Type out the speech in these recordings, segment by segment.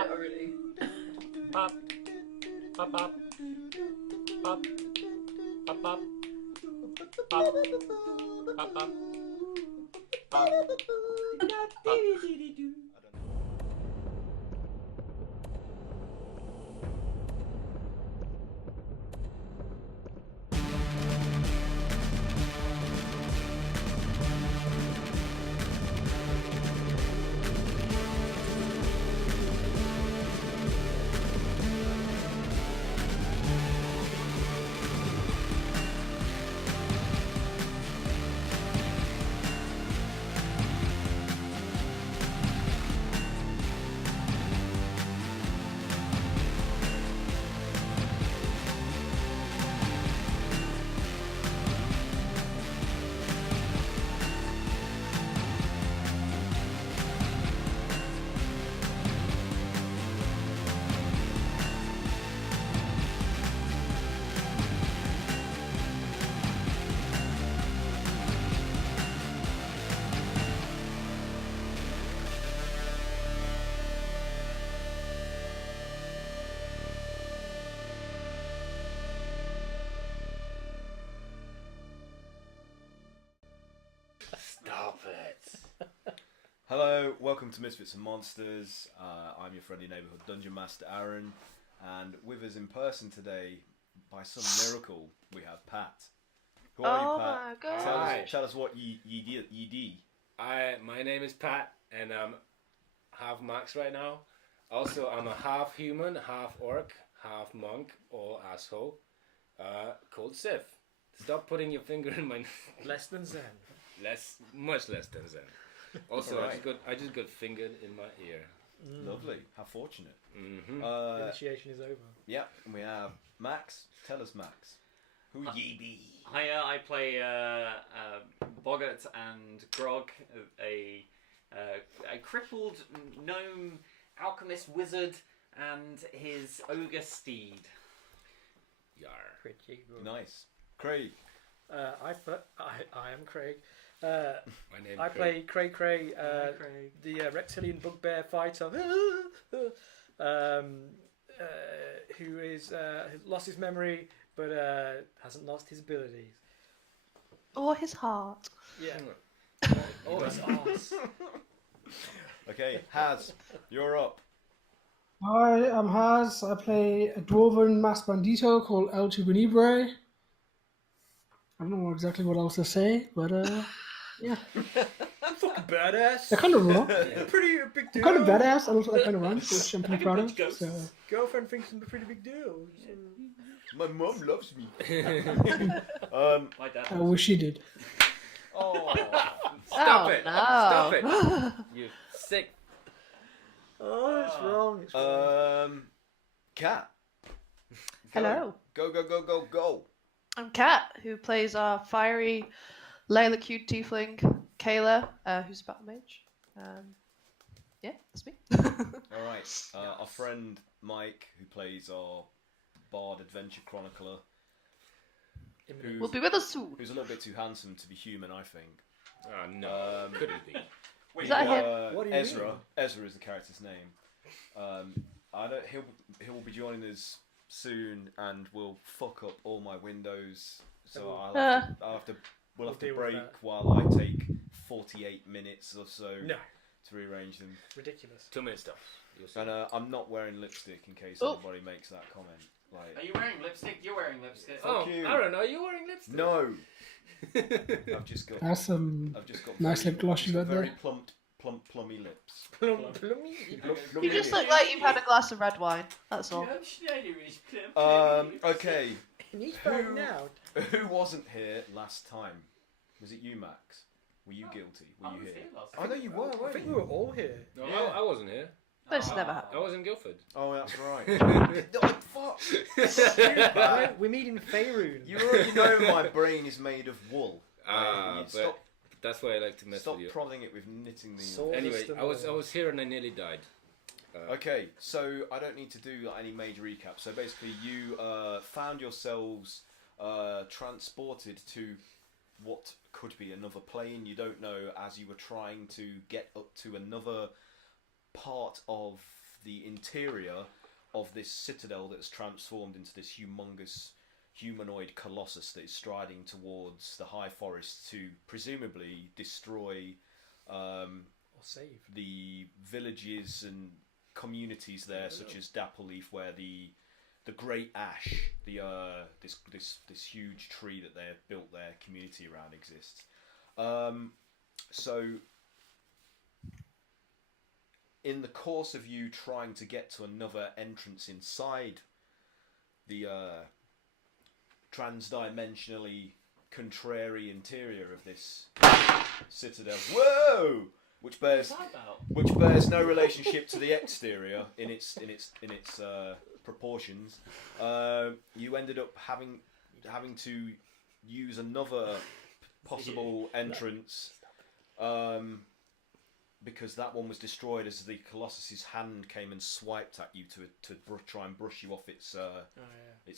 it already. Pop. Pop, pop. Pop. Pop, pop. Pop. Pop, pop. Pop. Pop. Stop it. Hello, welcome to Misfits and Monsters. I'm your friendly neighbourhood Dungeon Master Aaron, and with us in person today, by some miracle, we have Pat. Who are you, Pat? My God. Tell us what ye do. My name is Pat, and I'm half Max right now. Also, I'm a half human, half orc, half monk, or asshole, called Sif. Stop putting your finger in my... Less than Zen. Much less than Zen. Also, Right. I just got fingered in my ear. Lovely. How fortunate. Mm-hmm. Initiation is over. Yeah, and we have Max. Tell us, Max. Who ye be? Hiya, I play Boggart and Grog, a crippled gnome alchemist wizard, and his ogre steed. Yar. Pretty good. Nice. Craig. I am Craig. My name I is play Cray, Craig. the reptilian bugbear fighter, who has lost his memory but hasn't lost his abilities. Or his heart. Yeah. Or his arse. Okay, Haz, you're up. Hi, I'm Haz. I play a dwarven masked bandito called El Tubanibre. I don't know exactly what else to say, but yeah. Fucking badass. They're kind of raw. Pretty big deal. Kind of badass. I also that kind of runs, which I'm pretty proud of. So, Girlfriend thinks I'm a pretty big deal. My mum loves me. My dad. I wish she did. Oh. Stop Oh, it! no. Stop it! You sick. Oh, it's wrong. It's wrong. Cat. Hello. Go. I'm Kat, who plays our fiery, Layla-cued tiefling, Kayla, who's a battle mage. Yeah, that's me. All right. Our friend Mike, who plays our bard adventure chronicler, We'll be with us soon. who's a little bit too handsome to be human, I think. Oh no, could it be? Is that him? What do you Ezra. mean? Ezra is the character's name. He'll be joining us soon, and will fuck up all my windows. So we'll have to deal with break that. while I take 48 minutes or so No. to rearrange them. Ridiculous. 2 minutes stuff. You'll see. And I'm not wearing lipstick in case Oh. anybody makes that comment. Are you wearing lipstick? You're wearing lipstick. Oh, Fuck you. Aaron, are you wearing lipstick? No, I've just got. That's some I've just got nice very, lip gloss you got very there. plummy lips. You just look like you've had a glass of red wine. That's all. Okay. He's finding out. Who wasn't here last time? Was it you, Max? Were you guilty? Were you here? I know you were. I Weren't think you? we were all here. No, Yeah. I wasn't here. This never happened. I was in Guildford. Oh, that's right. Oh, fuck. Right, we meet in Faerun. You already know my brain is made of wool. But Stop, that's why I like to mess stop with you. prodding it with knitting the. Sword. Anyway, System I was here and I nearly died. Okay, so I don't need to do any major recap. So basically, you found yourselves transported to what could be another plane. You don't know, as you were trying to get up to another part of the interior of this citadel that has transformed into this humongous humanoid colossus that is striding towards the high forest to presumably destroy Or save. the villages and communities there, such as Dappleleaf, where the great ash, this huge tree that they've built their community around exists. So, in the course of you trying to get to another entrance inside the transdimensionally contrary interior of this citadel, whoa, which bears no relationship to the exterior in its proportions, you ended up having to use another possible entrance, because that one was destroyed as the Colossus's hand came and swiped at you to try and brush you off its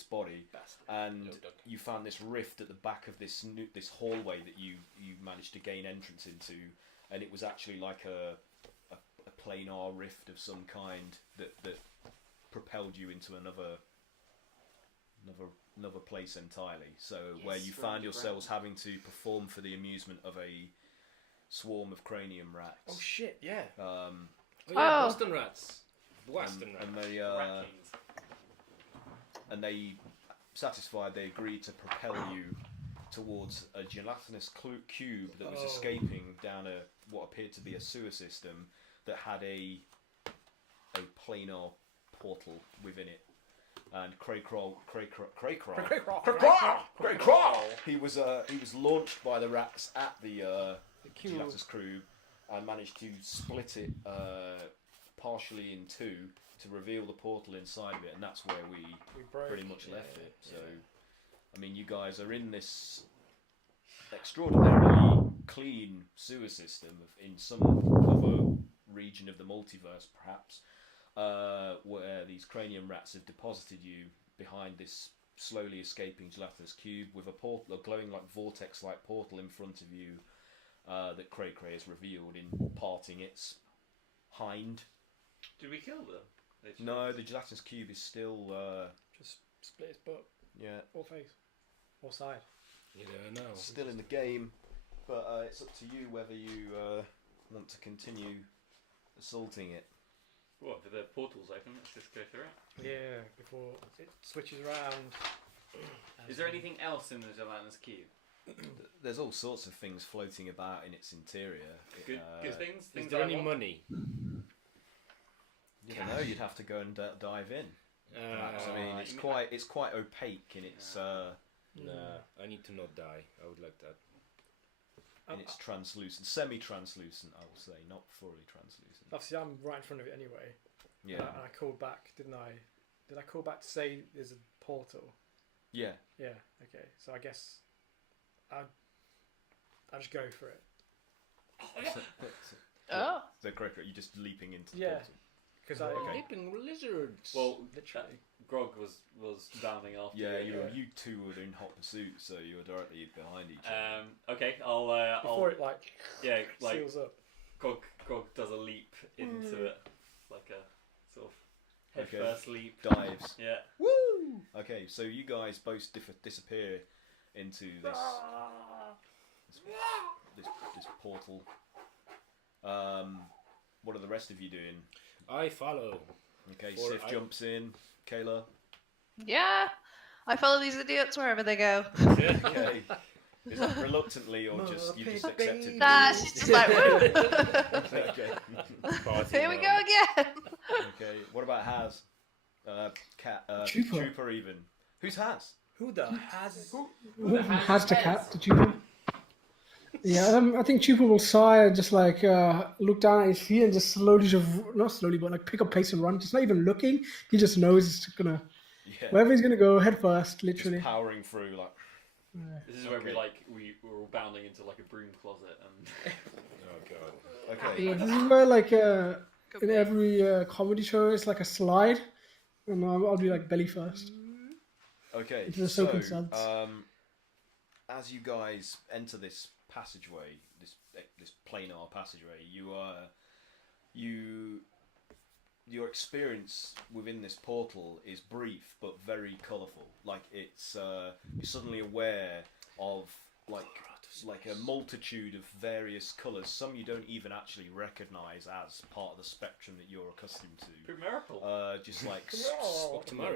body, and you found this rift at the back of this hallway that you managed to gain entrance into, and it was actually like a planar rift of some kind that propelled you into another place entirely. So where you found yourselves having to perform for the amusement of a swarm of cranium rats. Oh shit! Yeah. Boston rats. Boston rats. And they satisfied, they agreed to propel you towards a gelatinous cube that was escaping down what appeared to be a sewer system that had a planar portal within it. And Craycrawl, he was launched by the rats at the gelatinous cube and managed to split it partially in two to reveal the portal inside of it, and that's where we pretty much left it. So, I mean, you guys are in this extraordinarily clean sewer system in some other region of the multiverse, perhaps, where these cranium rats have deposited you behind this slowly escaping gelatinous cube with a portal, a glowing like vortex-like portal in front of you that Cray has revealed in parting its hind. Did we kill them? No, the gelatinous cube is still Just split his butt or face or side. You don't know. still in the game, but it's up to you whether you want to continue assaulting it. What, if the portal's open, let's just go through it. Yeah, before it switches around. Is there anything else in the Gelatinous Cube? There's all sorts of things floating about in its interior. Good things? Is Things there I any want? money? You don't know. You'd have to go and dive in. Perhaps. I mean, it's quite opaque in its I need to not die. I would like that. in its translucent, semi-translucent. I will say, not fully translucent. Obviously, I'm right in front of it anyway. Yeah. And I called back, didn't I? Did I call back to say there's a portal? Yeah. Yeah. Okay. So I guess I'll just go for it. Oh. So correct. You're just leaping into the Yeah. portal. Because I Leaping lizards. Well, literally. Grog was bounding after Yeah, you. you two were in hot pursuit, so you were directly behind each other. Okay, I'll Before it like like seals up. Grog does a leap into it, like a sort of head first leap. Dives. Yeah. Woo! Okay, so you guys both disappear into this portal. What are the rest of you doing? I follow. Okay, Or Sif jumps in. Kayla. Yeah. I follow these idiots wherever they go. Okay. Is that reluctantly or just you just accepted? Nah, she's just like, woo! Okay. Here we go again. Okay. What about Haz? Cat. Trooper. Trooper even. Who's Haz? Who the has? Has the cat, the Chupa. Yeah, I think Chupa will sigh and just like look down at his feet and just slowly, not slowly, but like pick up pace and run. Just not even looking. He just knows it's gonna, wherever he's gonna go, head first, literally. Just powering through like. This is where we were all bounding into like a broom closet and. Oh god. Okay. Yeah, this is where like in every comedy show it's like a slide, and I'll be like belly first. Okay. Into the So, soaking suds. as you guys enter this passageway, this planar passageway, your experience within this portal is brief but very colourful. Like it's you're suddenly aware of like a multitude of various colours. Some you don't even actually recognise as part of the spectrum that you're accustomed to. Pretty miracle. Just like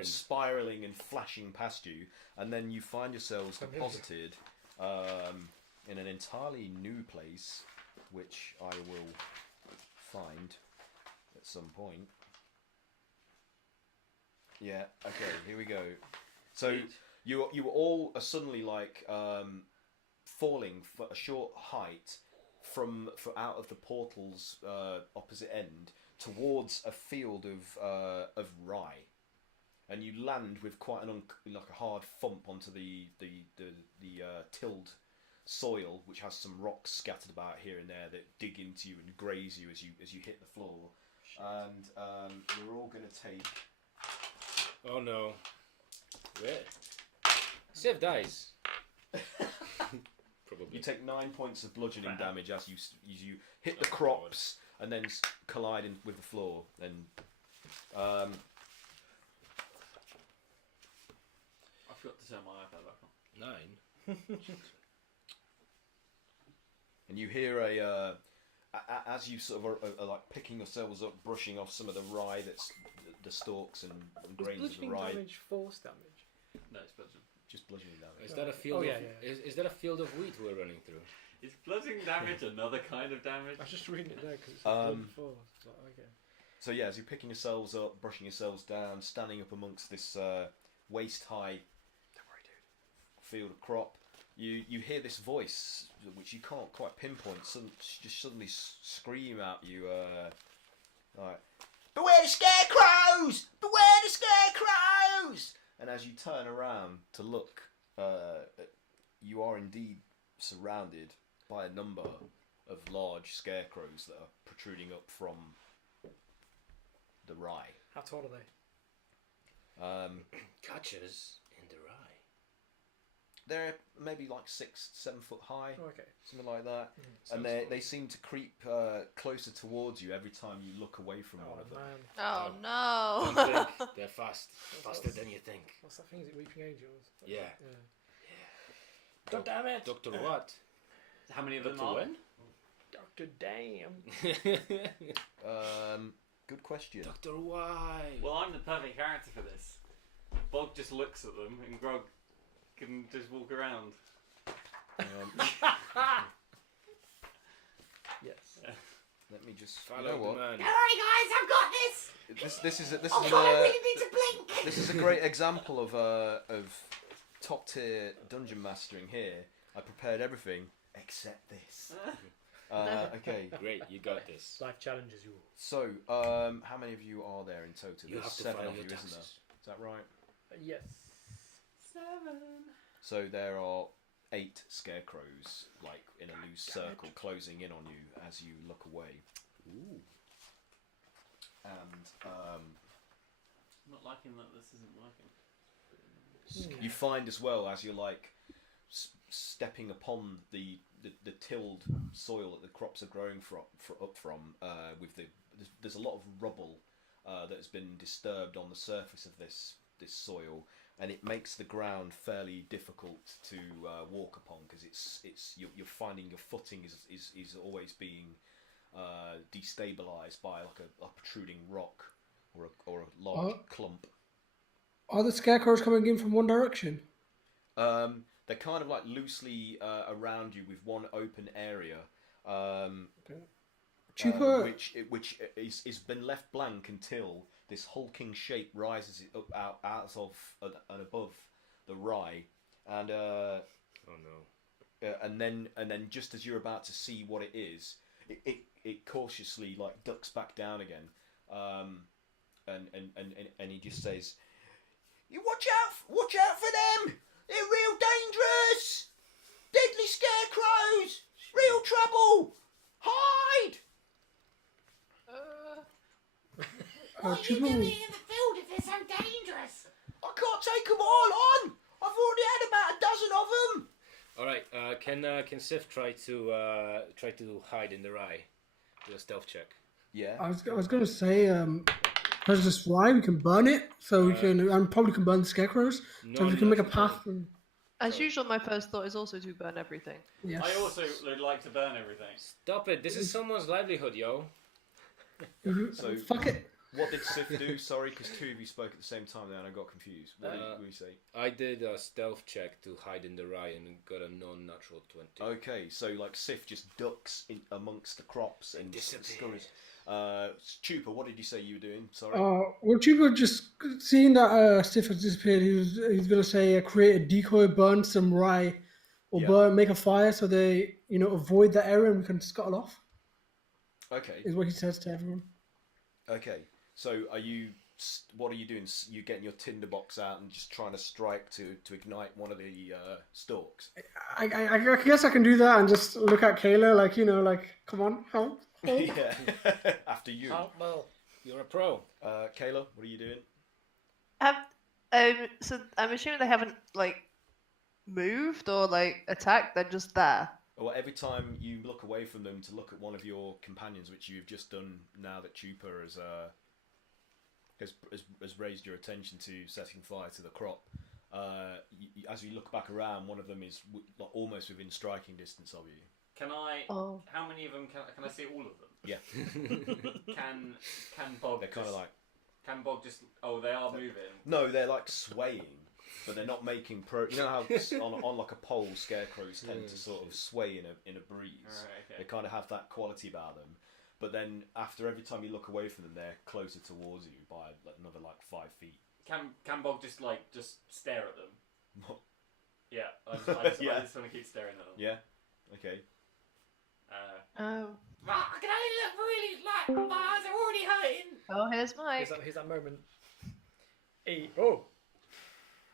spiraling and flashing past you, and then you find yourselves deposited in an entirely new place, which I will find at some point. Yeah. Okay. Here we go. So you all are suddenly like falling for a short height from out of the portal's opposite end towards a field of rye, and you land with quite like a hard thump onto the tilled soil, which has some rocks scattered about here and there that dig into you and graze you as you hit the floor. And we're all going to take. Oh no! Where? Sif dies. Probably. You take 9 points of bludgeoning damage as you hit the crops and then collide with the floor. And I forgot to turn my iPad back on. 9. And you hear as you sort of are like picking yourselves up, brushing off some of the rye that's the stalks and grains of the rye. Damage force damage? No, it's bludgeoning. Just bludgeoning damage. Is that a field? Is that a field of wheat we're running through? Is bludgeoning damage another kind of damage? I was just reading it there because it's like force. It's like, okay. So yeah, as you're picking yourselves up, brushing yourselves down, standing up amongst this waist-high field of crop, you hear this voice which you can't quite pinpoint. Just suddenly scream at you, like, "Beware the scarecrows! Beware the scarecrows!" And as you turn around to look, you are indeed surrounded by a number of large scarecrows that are protruding up from the rye. How tall are they? Catchers in the rye. They're maybe like 6-7 foot high, Oh, okay. something like that. And they seem to creep closer towards you every time you look away from one of them. Man. Oh no! Don't think. They're faster than you think. What's that thing? Is it Weeping Angels? Yeah. God damn it! Doctor what? How many of them Doctor are? when? Doctor Damn. Good question. Doctor why? Well, I'm the perfect character for this. Bog just looks at them, and Grog can just walk around. Yes. Let me just Follow you know what? the man. Alright guys, I've got this! This is Oh god, I really need to blink! this is a great example of top tier dungeon mastering here. I prepared everything except this. Okay. Great, you got this. Life challenges you. So, how many of you are there in total? You There's have to 7 file of you, your isn't there? taxes. Is that right? Yes. 7. So there are 8 scarecrows, like in a loose circle, closing in on you as you look away. Ooh. And I'm not liking that this isn't working. you find as well, as you're like stepping upon the tilled soil that the crops are growing up from, with there's a lot of rubble that has been disturbed on the surface of this soil, and it makes the ground fairly difficult to walk upon, because you're finding your footing is always being destabilized by like a protruding rock or a large clump. Are the scarecrows coming in from one direction? They're kind of like loosely around you with one open area, which is been left blank until this hulking shape rises up out of and above the rye, and Oh no. and then just as you're about to see what it is, it cautiously like ducks back down again, and he just says, "You watch out for them! They're real dangerous! Deadly scarecrows! Real trouble! Hide!" What are you doing in the field if they're so dangerous? "I can't take them all on! I've already had about a dozen of them!" All right. Can Sif try to hide in the rye? Do a stealth check. Yeah. I was going to say, That's just why we can burn it, so we can, and probably can burn the scarecrows, so we can make a path. And, As usual, my first thought is also to burn everything. yes. I also would like to burn everything. Stop it! This is someone's livelihood, yo. So Fuck it. what did Sif do? Sorry, because two of you spoke at the same time there and I got confused. What did we say? I did a stealth check to hide in the rye and got a non-natural 20. Okay, so like Sif just ducks in amongst the crops and disappears. Chupa, what did you say you were doing? Sorry. Well, Chupa just seeing that Stiff has disappeared, he's gonna say create a decoy, burn some rye, or make a fire so they avoid that area and we can scuttle off. Okay. Is what he says to everyone. Okay. So what are you doing? You getting your tinderbox out and just trying to strike to ignite one of the stalks? I guess I can do that and just look at Kayla like come on, help. Yeah. After you. Oh, well, you're a pro. Kayla, what are you doing? So I'm assuming they haven't moved or attacked. They're just there. Well, every time you look away from them to look at one of your companions, which you've just done now that Chupa has raised your attention to setting fire to the crop, as you look back around, one of them is almost within striking distance of you. Can I? Oh. How many of them can I see? All of them. Yeah. Can Bog? They're kind of like. Can Bog just? Oh, they are moving. No, they're like swaying, but they're not making pro. You know how on like a pole, scarecrows tend to sort of sway in a breeze. Right, okay. They kind of have that quality about them. But then after every time you look away from them, they're closer towards you by another 5 feet. Can Bog just stare at them? What? Yeah, I just Yeah. want to keep staring at them. Yeah. Okay. Oh. I can only look really my eyes are already hurting. Oh, here's Mike. Here's that moment.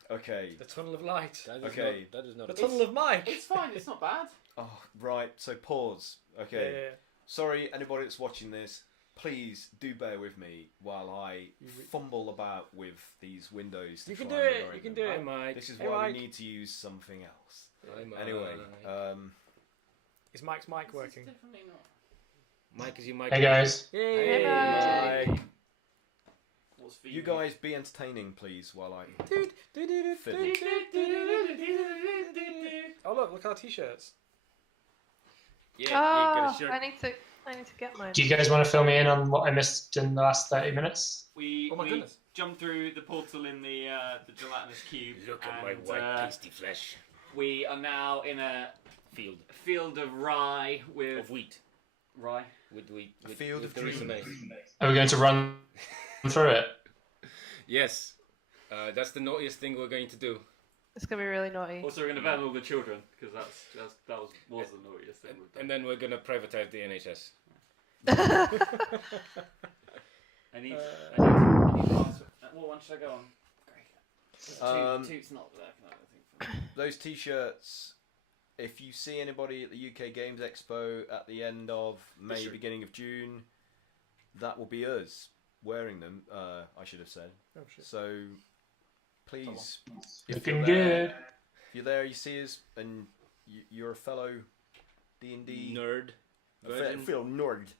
Okay. The tunnel of light. Okay. That is not The a tunnel of Mike. It's fine. It's not bad. Oh, right. So pause. Okay. Yeah. Sorry, anybody that's watching this, please do bear with me while I fumble about with these windows. You can try do and it. locate You can them. do Hi, it. Mike. This is Hey, why Mike. we need to use something else. Hi, Mike. Anyway, Is Mike's mic working? Definitely not. Mike, is your mic? Hey guys. Yay! Hey, Mike, What's for you guys be entertaining, please, while I. Oh look our t-shirts. Yeah, Oh, you get a shirt. I need to get mine. Do you guys want to fill me in on what I missed in the last 30 minutes? We Oh my goodness. jumped through the portal in the gelatinous cube. Look at my and, white pasty flesh. We are now in a Field field of rye with of wheat. rye. With wheat. With, Field with of Theresa dreams. May. Are we going to run through it? Yes. That's the naughtiest thing we're going to do. It's gonna be really naughty. Also, we're going to ban all the children because that was the naughtiest thing we've done. And then we're going to privatize the NHS. I need password. What one should I go on? Toot's not there. I think. Those t-shirts. If you see anybody at the UK Games Expo at the end of May, beginning of June, that will be us wearing them. I should have said. Oh shit. So, please, if Looking you're there, good. if you're there, you see us, and you're a fellow D&D Nerd. Virgin. fellow nerd.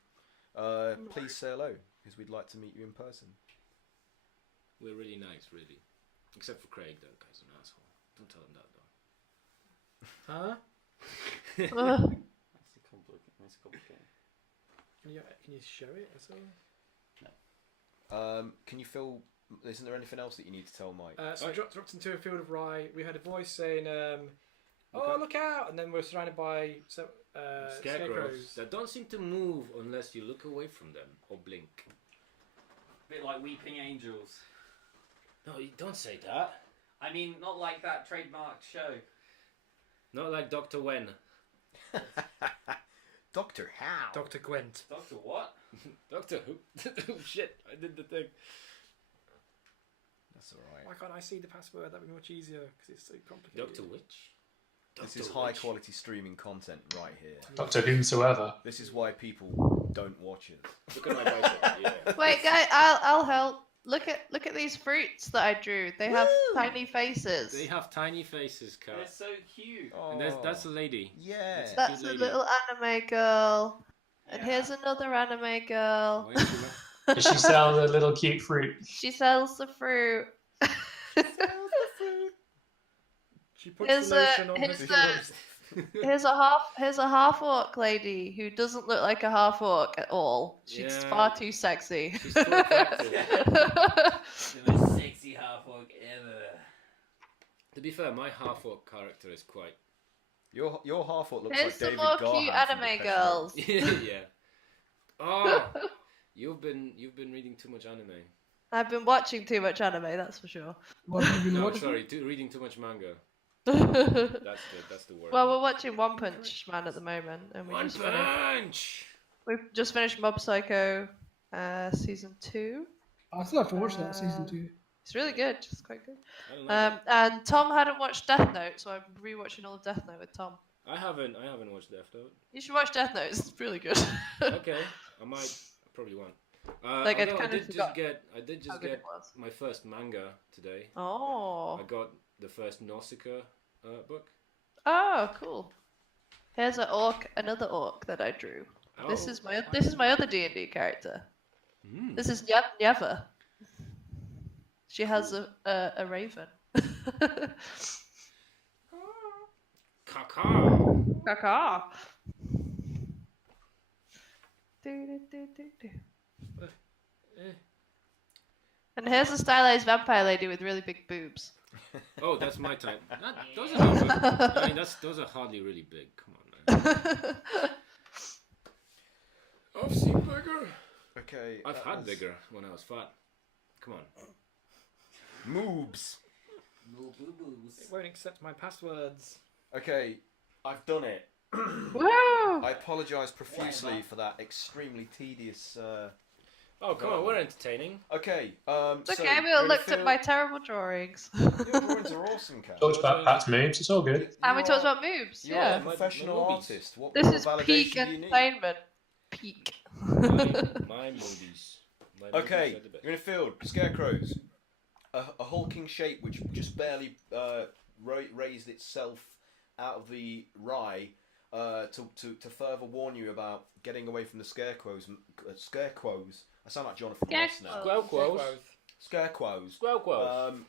Please say hello because we'd like to meet you in person. We're really nice, really. Except for Craig, though, guy's an asshole. Don't tell him that, though. Huh? That's complicated. Can you show it as well? Can you feel? Isn't there anything else that you need to tell Mike? So we dropped into a field of rye. We heard a voice saying, "Oh, look out!" And then we're surrounded by scarecrows. that don't seem to move unless you look away from them or blink. A bit like weeping angels. No, you don't say that. I mean, not like that trademarked show. Not like Dr. Wen. Doctor How? Dr. Gwent. Doctor what? Doctor Who? Oh shit, I did the thing. That's alright. Why can't I see the password? That'd be much easier because it's so complicated. Doctor Witch? This Dr. is high Witch. quality streaming content right here. Doctor Whomsoever. This is why people don't watch it. Look at my bicep, yeah. Wait, guys, I'll help. Look at these fruits that I drew. They have tiny faces. They have tiny faces, Kat. They're so cute. Oh, And that's a lady. yeah. That's cute a lady. little anime girl. And Yeah. here's another anime girl. Why is she Does she sell the little cute fruit? She sells the fruit. She puts the lotion on her here's shoulders. Here's a half orc lady who doesn't look like a half orc at all. She's far too sexy. She's too attractive. The most sexy half orc ever. To be fair, my half orc character is quite. Your half orc looks Here's like some David more Garham cute from anime Depeche girls. Yeah. Oh, you've been reading too much anime. I've been watching too much anime, that's for sure. What have you been No, watching? sorry, reading too much manga. Well, That's the word. we're watching One Punch Man at the moment, and One Punch. we've just finished Mob Psycho season 2. I still have to watch that season 2. It's really good. It's quite good. I don't like And Tom hadn't watched Death Note, so I'm rewatching all of Death Note with Tom. I haven't watched Death Note. You should watch Death Note. It's really good. Okay, I probably won't. Like, I although kind of forgot I did how just good get it was. my first manga today. Oh. I got the first Nausicaa book. Oh, cool. Here's another orc that I drew. Oh. This is my other D&D character. Mm. This is Yeva. She has a raven. Caca. Caca. Do. And here's a stylized vampire lady with really big boobs. Oh, that's my type. Those are not, I mean, those are hardly really big. Come on, man. I've seen bigger. Okay. I've had bigger when I was fat. Come on. Moobs. It won't accept my passwords. Okay, I've done it. Woo! I apologise profusely for that extremely tedious. Oh, come on, we're entertaining. Okay. It's so okay, we all looked at my terrible drawings. Your drawings are awesome, Kat. Talked about Pat's moves. It's all good. And we talked about moves, You're yeah. a professional My movies. artist. What This more is validation peak do you need? entertainment. Peak. My movies. My Okay, movies are the best. you're in a field. Scarecrows. A hulking shape which just barely raised itself out of the rye to further warn you about getting away from the scarecrows. Scarecrows. I sound like Jonathan Ross now. Scarecrows. Scarecrows. Scarecrows.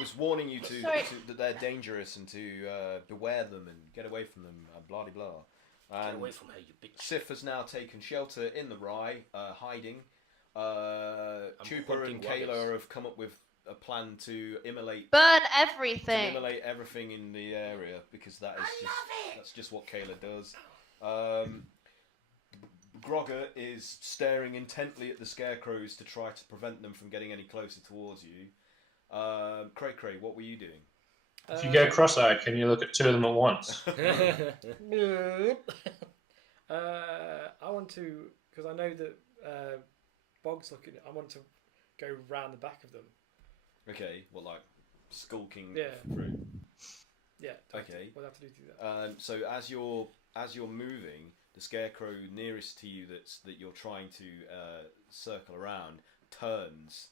Was warning you that they're dangerous and to beware them and get away from them. Blah de blah. Get And away from her, you bitch. Sif has now taken shelter in the rye, hiding. Chupa and hunting Kayla rabbits. have come up with a plan to immolate Burn everything. everything in the area because that's just what Kayla does. Grogger is staring intently at the scarecrows to try to prevent them from getting any closer towards you. Cray, what were you doing? If you go cross-eyed, can you look at two of them at once? Nope. I want to, because I know that Bog's looking. I want to go round the back of them. Okay, well, like skulking Yeah. through. Yeah. Okay. We'll have to do that. So as you're moving, the scarecrow nearest to you that you're trying to circle around turns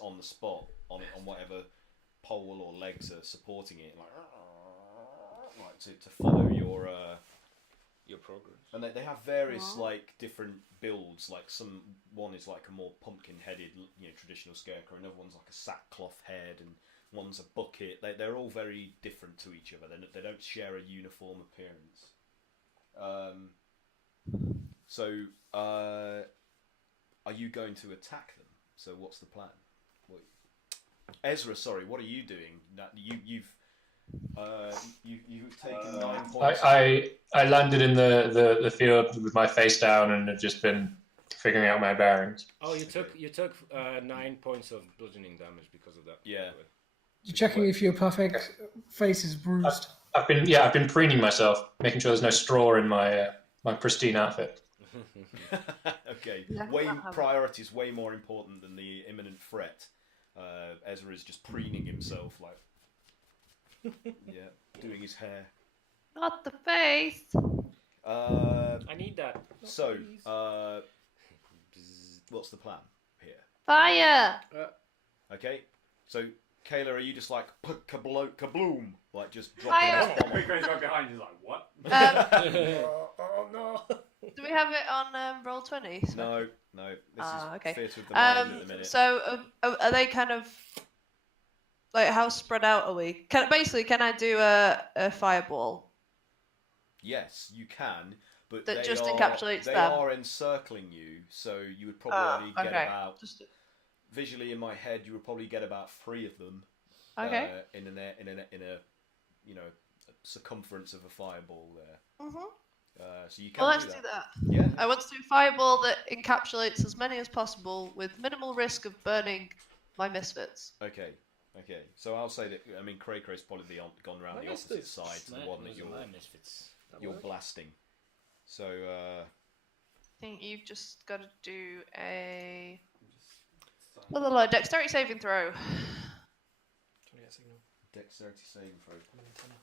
on the spot on whatever pole or legs are supporting it, like to follow your progress. And they have various like different builds. Like one is like a more pumpkin-headed, traditional scarecrow. Another one's like a sackcloth head, and one's a bucket. They're all very different to each other. They don't share a uniform appearance. So, are you going to attack them? So, what's the plan? Ezra, sorry, what are you doing? You've taken 9 points. I landed in the field with my face down and have just been figuring out my bearings. Oh, you took 9 points of bludgeoning damage because of that. Yeah. You're checking if your perfect face is bruised. I've been preening myself, making sure there's no straw in my my pristine outfit. Okay. Yeah. Priority is way more important than the imminent threat. Ezra is just preening himself, like, doing his hair. Not the face. I need that. So, what's the plan here? Fire. Okay. So, Kayla, are you just like kabloom, like just Fire. dropping this Quick right behind you, like, what? Oh no. Do we have it on roll 20? No. No, this Okay. is theatre of the mind at the minute. So are they kind of like how spread out are we? Can I do a fireball? Yes, you can, but That they just are, encapsulates they them. are encircling you, so you would probably only get okay. about. Visually in my head, you would probably get about 3 of them. Okay. In a circumference of a fireball there. Mhm. So you can. Well, let's do do that. that. Yeah. I want to do a fireball that encapsulates as many as possible with minimal risk of burning my misfits. Okay. So I'll say that. I mean, Craycray's probably gone around the opposite side to the one that you're blasting. So. I think you've just got to do a dexterity saving throw. Trying to get a signal. Dexterity saving throw. I'm an antenna.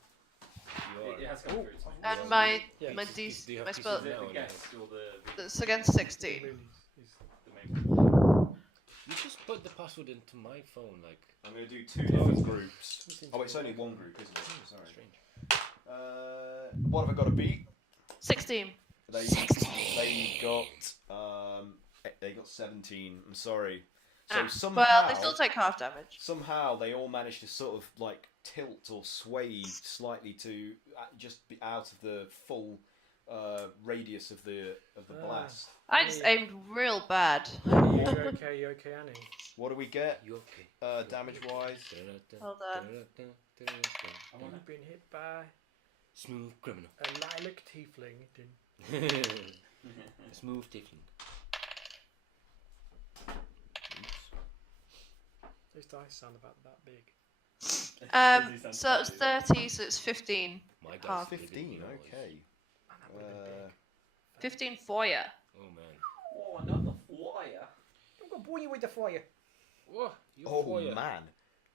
It has gone through. And my Yeah, my do you DC have my to spell say no? The guest or the that's against 16. main. You just put the password into my phone, like. I'm going to do 2 different groups. Oh, it's only one group, isn't it? Sorry. Strange. What have I got to beat? 16. They got 17. I'm sorry. So somehow, well, they still take half damage. Somehow they all managed to sort of like tilt or sway slightly to just be out of the full radius of the blast. I just aimed real bad. You okay, Annie? What do we get? You okay? Damage wise? Hold on. You've been hit by Smooth criminal. a lilac tiefling. Smooth tiefling. Those dice sound about that big. So it's 30, so it's 15. My dice Half. did it 15. yours. Okay. Man, that would have been big. 15 for you. Oh man. Oh, another wire. I'm going to bore you with the fire. Whoa, you Oh fire. man.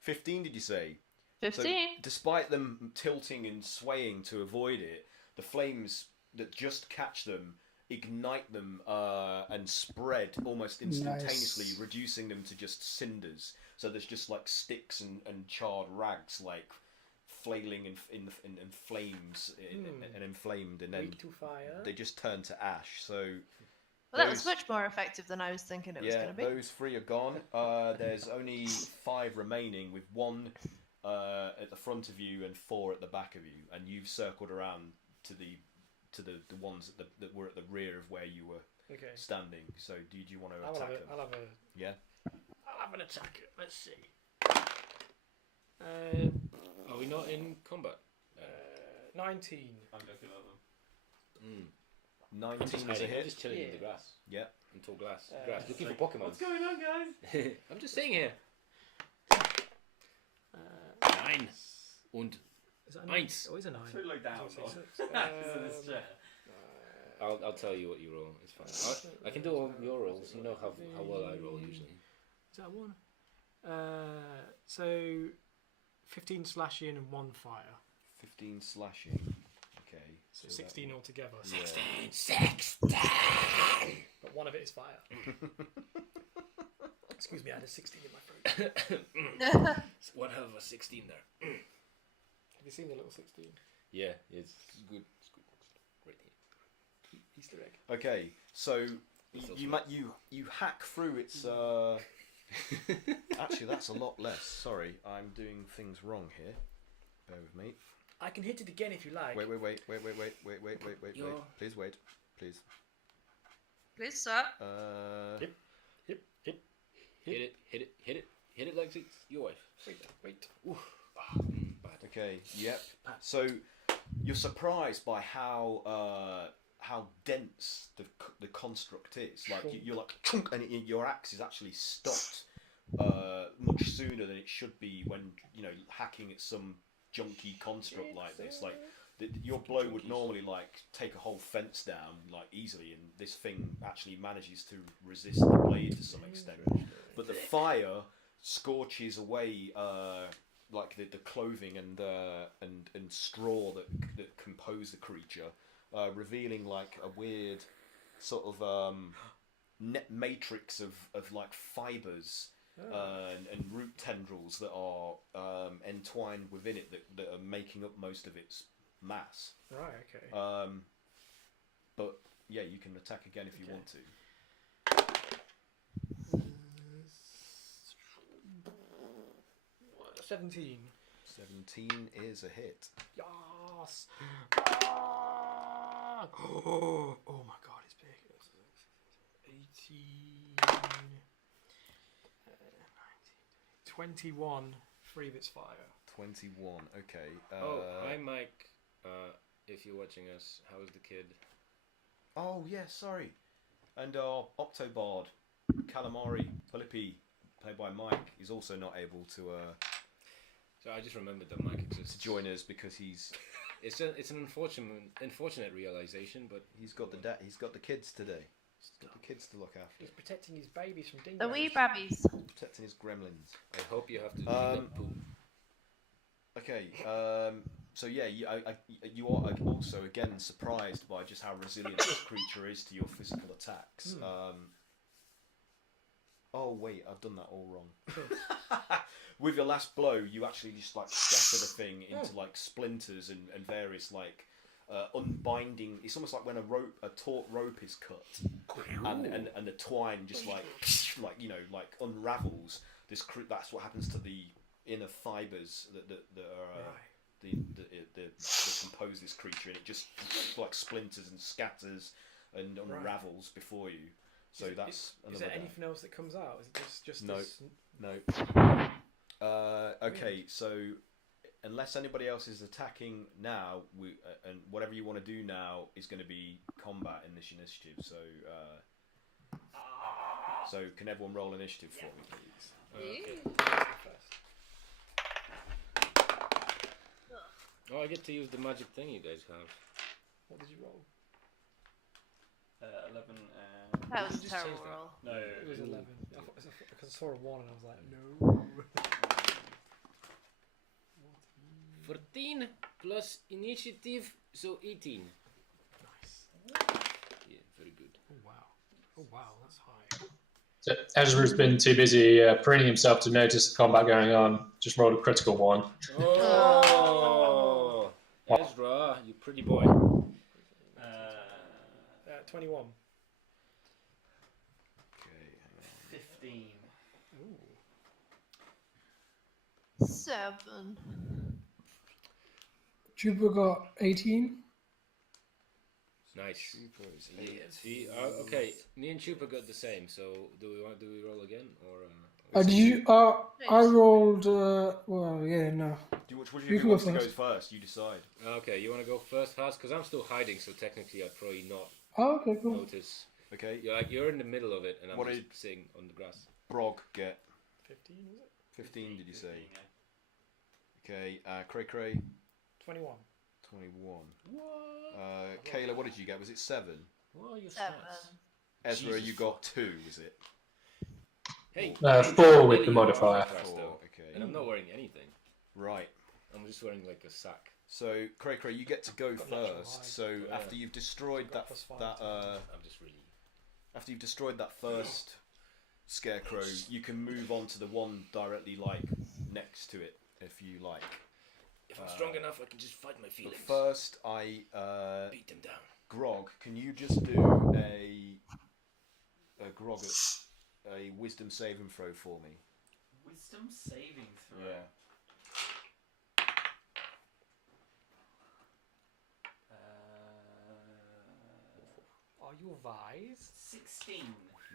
15 did you say? 15. So, despite them tilting and swaying to avoid it, the flames that just catch them ignite them and spread almost instantaneously, Nice. reducing them to just cinders. So there's just like sticks and charred rags, like flailing in flames and inflamed, and then Weak to fire. they just turn to ash. So Well, that was much more effective than I was thinking it was going to be. those 3 are gone. There's only 5 remaining, with 1 at the front of you and 4 at the back of you, and you've circled around to the ones that were at the rear of where you were Okay. standing. So do you want to I'll attack have, them? I'll have a. Yeah. I'll have an attack. Let's see. Are we not in combat? 19. I'm looking at them. 19 is a I'm hit. just chilling in the Yeah. grass. Yeah. In tall grass. Uh, Grass. Looking for Pokemon. What's going on, guys? I'm just saying here. 9. Und Is that a 9. Oh, it's a 9. Should look down. So it's He's in this chair. I'll tell you what you roll. It's fine. I can do all your rolls. You know how well I roll usually. Is that 1? So 15 slashing and 1 fire. 15 slashing. Okay. So 16 altogether. Yeah. 16. But 1 of it is fire. Excuse me, I had a 16 in my throat. One hell of a 16 there. Have you seen the little 16? Yeah, it's good. It's good. Great here. Easter egg. Okay. So you hack through its. Actually, that's a lot less. Sorry, I'm doing things wrong here. Bear with me. I can hit it again if you like. Wait. You're- Please wait. Please. Please, sir. Hit. Hit it like it's your wife. Wait. Bad. Okay. Yep. So you're surprised by how dense the construct is. Like you're like, chunk, and your axe is actually stopped much sooner than it should be when hacking at some junky construct like this. Like your blow would normally like take a whole fence down like easily, and this thing actually manages to resist the blade to some extent. But the fire scorches away like the clothing and straw that compose the creature, revealing like a weird sort of net matrix of like fibers and root tendrils that are entwined within it that are making up most of its mass. Right, okay. But yeah, you can attack again if you want to. 17. 17 is a hit. Yes. Ah! Oh my god, it's big. 18. 21. 3 of its fire. 21. Okay. Hi Mike. If you're watching us, how is the kid? Oh yeah, sorry. And our Octobard, Calamari Filippi, played by Mike, is also not able to So I just remembered that Mike exists. join us because he's It's an unfortunate realization, but he's got the kids today. He's got the kids to look after. He's protecting his babies from The dingoes. wee babbies. Protecting his gremlins. I hope you have to clean up poo. Okay. So yeah, you are also again surprised by just how resilient this creature is to your physical attacks. Oh wait, I've done that all wrong. With your last blow, you actually just like shatter the thing into like splinters and various like unbinding. It's almost like when a taut rope is cut, and the twine just like unravels. That's what happens to the inner fibers that are that compose this creature, and it just like splinters and scatters and unravels before you. So is there anything else that comes out? Is it just No. this? No. Okay, so unless anybody else is attacking now, and whatever you want to do now is going to be combat in this initiative. So can everyone roll initiative for me, please? Okay. Oh, I get to use the magic thing you guys have. What did you roll? 11 That was Did a you just terrible change that? roll. No, It was 11. Because I saw a 1 and I was like, no. 14 plus initiative, so 18. Nice. Yeah, very good. Oh wow. Oh wow, that's high. So Ezra's been too busy preening himself to notice the combat going on. Just rolled a critical one. Oh, Ezra, you pretty boy. 21. Okay, hang on. 15. Ooh. 7. Jupiter got 18. Nice. Okay, me and Chupa got the same. So do we roll again or? Did you? I rolled. Well, yeah, no. Which You of can you go wants to go first. first? You decide. Okay, you want to go first, Has? Because I'm still hiding, so technically I'd probably not Oh, okay, cool. notice. Okay. You're in the middle of it, and I'm What just did- sitting on the grass. Brog get 15 was it? 15. Did you say? 15, Okay. Cray Cray 21. 21. What? Kayla, what did you get? Was it 7? What are your 7. stats? Ezra, Jesus you got 2. Was it? Hey, 4 with the you are modifier. fast, 4. though. Okay. And I'm not wearing anything. Right. I'm just wearing like a sack. So Cray Cray, you get to go Got natural first. hide. So Yeah. after you've destroyed Got that +5 that to I'm just really. after you've destroyed that first Scarecrow, you can move on to the one directly like next to it if you like. If I'm strong enough, I can just fight my But feelings. first, Beat them down. Grog, can you just do a Grog a wisdom saving throw for me? Wisdom saving throw. Yeah. Are you wise? 16.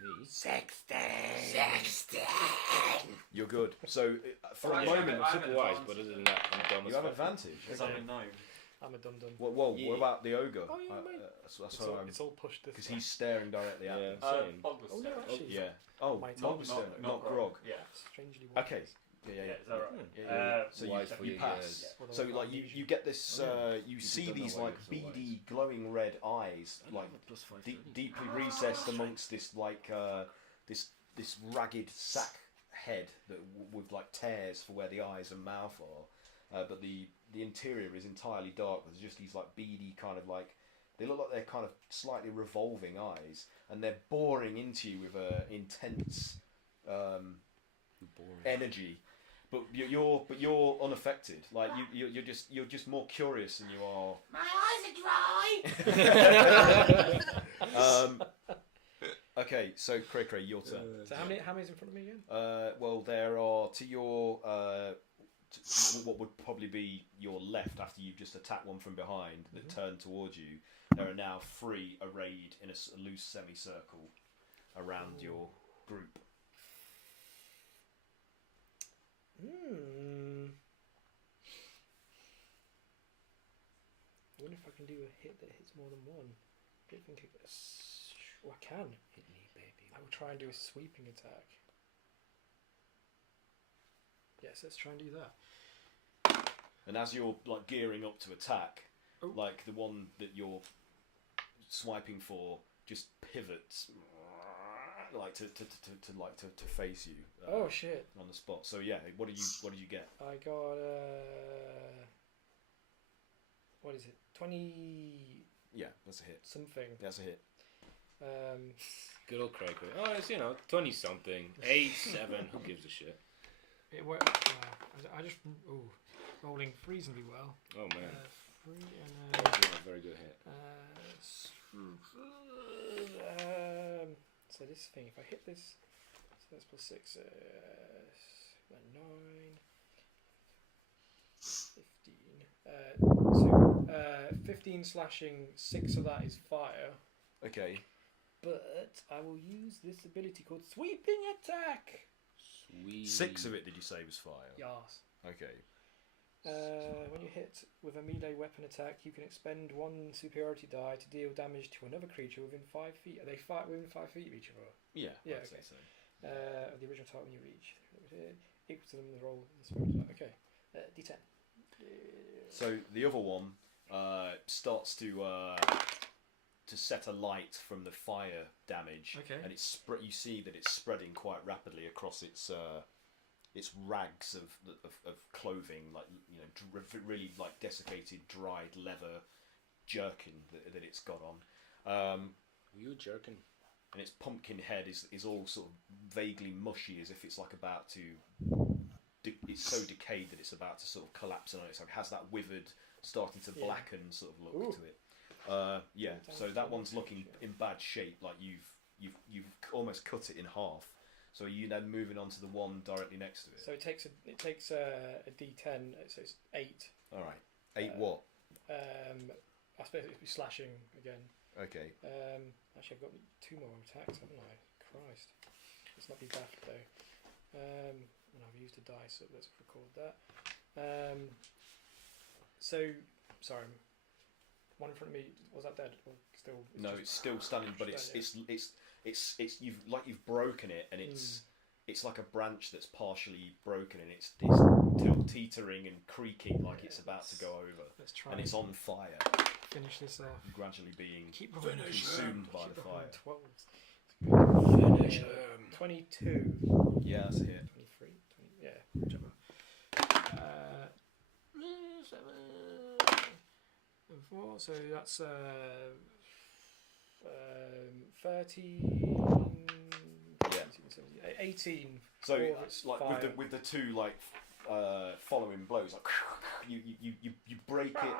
Me? 16. You're good. So for a Right, moment, I have Super wise, but other than that, I'm dumb you as have fuck. advantage. Because I'm a gnome. I'm a dum-dum. Whoa, Yeah. what about the ogre? Oh, yeah, mate. That's It's all, it's all pushed this because way. he's staring directly at Yeah. me. Same. Bog was Oh, no, staring. actually. Yeah. Oh, My Mog tongue, was not- staring, not not Grog. Yeah. Strangely Okay. wise. Yeah. Is that right? Yeah. So Wise for you your pass. years. What So about like you unusual? get this Oh, yeah. you You see don't know these why like you're so beady wise. glowing red eyes I like have a +5 deeply recessed amongst this like this ragged sack head that with like tears for where the eyes and mouth are, but the interior is entirely dark. There's just these like beady kind of like they look like they're kind of slightly revolving eyes, and they're boring into you with a intense energy. But you're unaffected. Like you're just more curious than you are. My eyes are dry. Okay, so Cray Cray, your turn. So how many's in front of me again? Well, there are to your what would probably be your left after you've just attacked one from behind that turned towards you. There are now 3 arrayed in a loose semicircle around your group. I wonder if I can do a hit that hits more than one. I don't think I can. Hit me, baby. I will try and do a sweeping attack. Yes, let's try and do that. And as you're like gearing up to attack, Oh. like the one that you're swiping for just pivots, like to face you. Oh shit! On the spot. So yeah, what did you get? I got what is it? 20 Yeah, that's a hit. something. That's a hit. Good old Craig. Oh, it's 20 something, 8, 7. Who gives a shit? It worked. I just rolling reasonably well. Oh man, 3 and that's not a very good hit. So this thing, if I hit this, so that's plus 6, 9, 15. 15 slashing, 6 of that is fire. Okay. But I will use this ability called Sweeping Attack. Sweet. 6 of it, did you say, was fire? Yes. Okay. When you hit with a melee weapon attack, you can expend 1 superiority die to deal damage to another creature within 5 feet. Are they within 5 feet of each other? Yeah. Yeah, I'd okay. say so. Of the original target when you reach. Equal to them the roll. Okay. D10. So the other one starts to set a light from the fire damage, Okay. and it's you see that it's spreading quite rapidly across its rags of clothing, like really like desiccated, dried leather jerkin that it's got on. You jerking? And its pumpkin head is all sort of vaguely mushy, as if it's like about to. It's so decayed that it's about to sort of collapse on its own. It has that withered, starting to blacken sort of look to it. Yeah. So that one's looking in bad shape. Like you've almost cut it in half. So are you then moving on to the one directly next to it? So it takes a D10. So it's 8. All right. 8 what? I suppose it'd be slashing again. Okay. Actually, I've got 2 more attacks, haven't I? Christ. Let's not be daft though. And I've used a die, so let's record that. So, sorry. One in front of me, was that dead? Or still? No, it's still standing, but it's you've broken it, and it's like a branch that's partially broken, and it's still teetering and creaking like it's about to go over. Let's try. And it's on fire. Finish this off. Gradually being Finish consumed by the fire. 12. Finish him. 22. Yeah, that's a hit. 23. 20, yeah, whichever. 7 and 4. So that's 13. Yeah. 18. So it's like with the two like following blows, like you break it,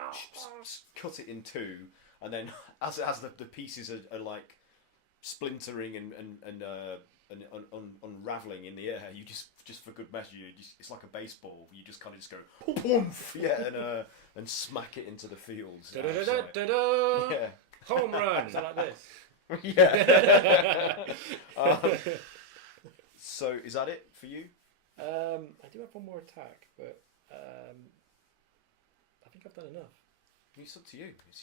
cut it in 2, and then as the pieces are like splintering and unraveling in the air, you just for good measure, it's like a baseball. You just kind of just go poof, yeah, and smack it into the fields. Da-da-da-da-da-da. Yeah. Home run. Is that like this? Yeah. So is that it for you? I do have one more attack, but I think I've done enough. It's up to you. If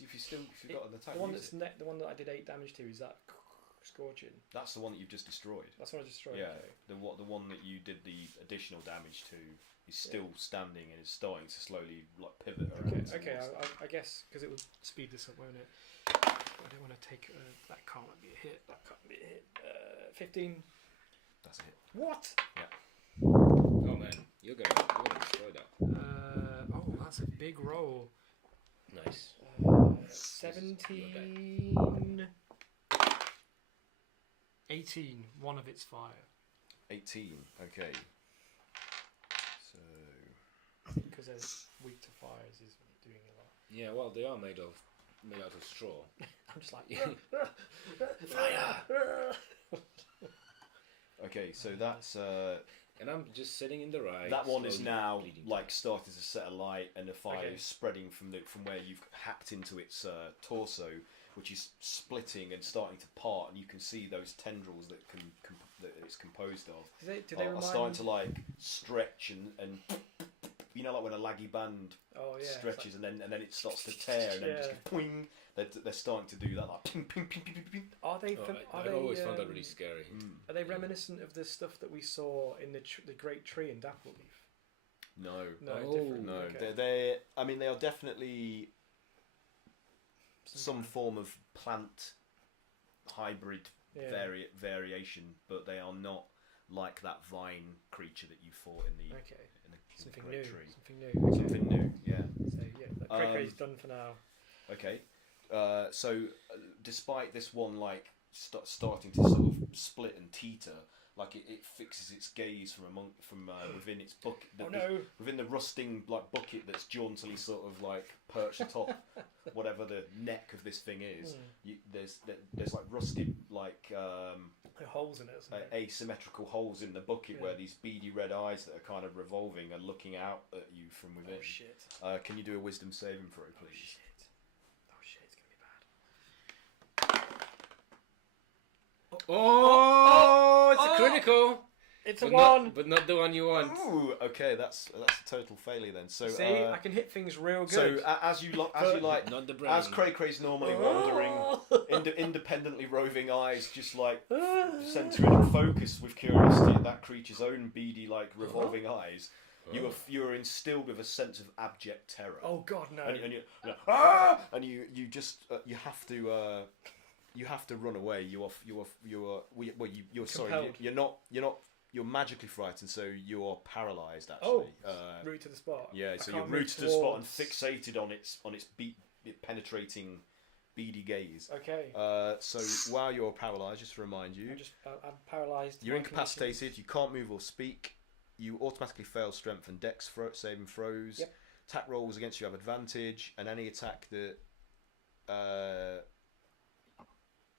you've got an attack, The one use that's it. the one that I did 8 damage to, is that scorching? That's the one that you've just destroyed. That's what I destroyed. Yeah, Okay. the one that you did the additional damage to is still standing and is starting to slowly like pivot around. Okay. I guess because it would speed this up, won't it? I don't want to take that can't be a hit. That can't be a hit. 15. That's a hit. What? Oh man, you're gonna destroy that. Oh, that's a big roll. Nice. 17. 18. One of its fire. 18. Okay. So Because they're weak to fires is doing a lot. Yeah, well, they are made out of straw. I'm just like Fire. okay, so that's And I'm just sitting in the ride. That one is slowly now bleeding. like starting to set alight, and the fire Okay. is spreading from where you've hacked into its torso, which is splitting and starting to part, and you can see those tendrils that that it's composed of Do they are remind? starting to like stretch and you know, like when a laggy band Oh yeah. it's stretches and then it starts to tear and then just Yeah. goes poing. They're starting to do that, like ping ping ping ping ping ping. Like, are they? Oh, Are I've they? always found that really scary. Are they reminiscent of the stuff that we saw in the Great Tree in Dappleleaf? No, No, Oh, different. no, Okay. they're. I mean, they are definitely some form of plant hybrid Yeah. variation, but they are not like that vine creature that you fought in the Okay. in the Something Great new. Tree. Something new. Okay. Something new, yeah. So yeah, the Cray-Cray's done for now. Okay. So, despite this one like starting to sort of split and teeter, like it fixes its gaze from within its bucket. Oh no! Within the rusting like bucket that's jauntily sort of like perched atop whatever the neck of this thing is. There's like rusted like Holes in it. Or something. asymmetrical holes in the bucket Yeah. where these beady red eyes that are kind of revolving are looking out at you from within. Oh shit! Can you do a wisdom saving throw, Oh please? shit! Oh shit! It's gonna be bad. Oh, it's a critical. It's a But one. but not the one you want. Ooh, okay, that's a total failure then. So See, I can hit things real good. so as you like Not the brain. as Cray-Cray's normally wandering, independently roving eyes just like centering and focused with curiosity at that creature's own beady like revolving eyes, you are instilled with a sense of abject terror. Oh god, no! And you just you have to run away. You're sorry. Compelled. You're magically frightened, so you're paralysed. Oh, Actually, route to the spot. yeah. I So can't you're move rooted to the spot and towards- fixated on its penetrating, beady gaze. Okay. So while you're paralysed, just to remind you, I'm paralysed. you're my incapacitated. conditions. You can't move or speak. You automatically fail strength and dex saving throws. Yep. Attack rolls against you have advantage, and any attack that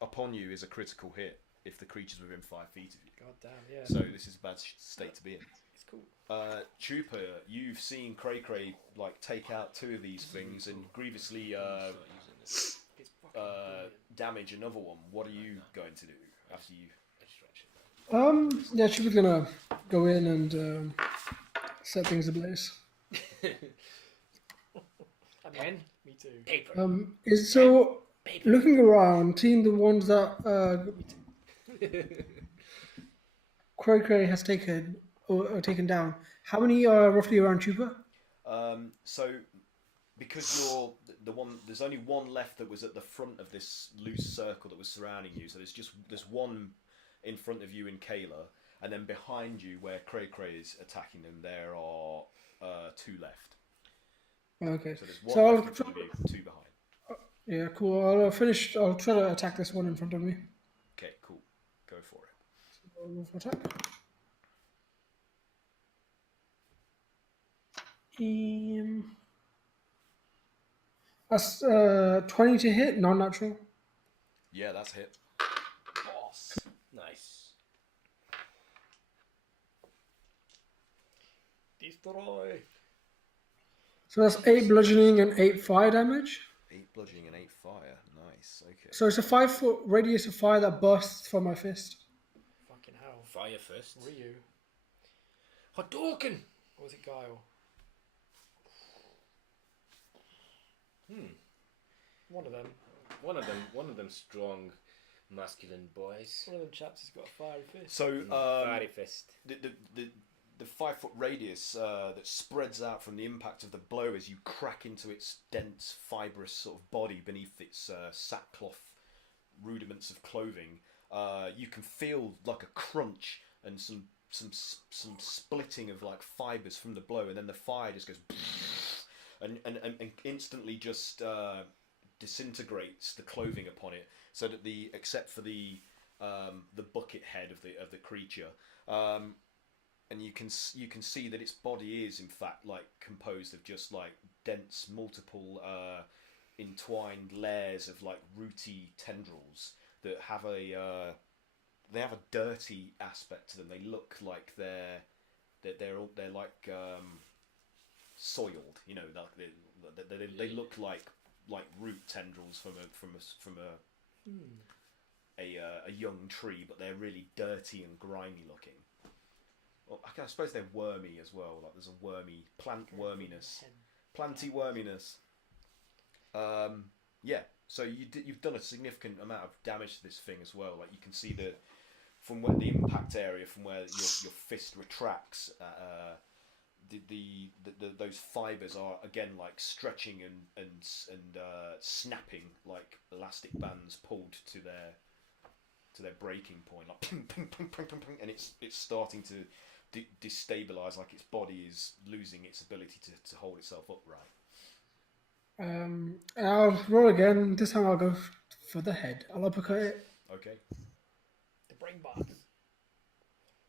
upon you is a critical hit if the creature's within 5 feet of you. God damn, yeah. So this is a bad state to be in. It's cool. Trooper, you've seen Cray-Cray like take out 2 of these things and grievously It's fucking brilliant. damage another one. What are you going to do after you? Yeah, Chupa's gonna go in and set things ablaze. Pen? Me too. Paper. Is so looking around, seeing the ones that Cray has taken or taken down. How many are roughly around Chupa? So because you're the one, there's only one left that was at the front of this loose circle that was surrounding you. So there's one in front of you in Kayla, and then behind you where Cray is attacking them, there are 2 left. Okay. So there's one So left in front of you, 2 behind. Yeah, cool. I'll finish. I'll try to attack this one in front of me. Okay, cool. Go for it. I'll go for attack. That's 20 to hit, non-natural. Yeah, that's hit. Boss. Nice. Destroy. So that's 8 bludgeoning and 8 fire damage. 8 bludgeoning and 8 fire. Nice. Okay. So it's a 5-foot radius of fire that bursts from my fist. Fucking hell. Fire first. Ryu. Hadouken! Or was it Guile? One of them. One of them strong, masculine boys. One of them chaps has got a fiery fist. So Fiery fist. the 5-foot radius that spreads out from the impact of the blow as you crack into its dense, fibrous sort of body beneath its sackcloth rudiments of clothing. You can feel like a crunch and some splitting of like fibers from the blow, and then the fire just goes and instantly just disintegrates the clothing upon it, so that except for the bucket head of the creature. And you can see that its body is in fact like composed of just like dense, multiple entwined layers of like rooty tendrils that have a dirty aspect to them. They look like they're they're like soiled. You know, they look like root tendrils from a young tree, but they're really dirty and grimy looking. Well, I suppose they're wormy as well. Like there's a plant worminess, planty worminess. Yeah. So you've done a significant amount of damage to this thing as well. Like you can see from where the impact area, from where your fist retracts, those fibers are again like stretching and snapping like elastic bands pulled to their breaking point, like ping, ping, ping, ping, ping, ping, and it's starting to destabilize, like its body is losing its ability to hold itself upright. I'll roll again. This time I'll go for the head. I'll uppercut it. Okay. The brain box.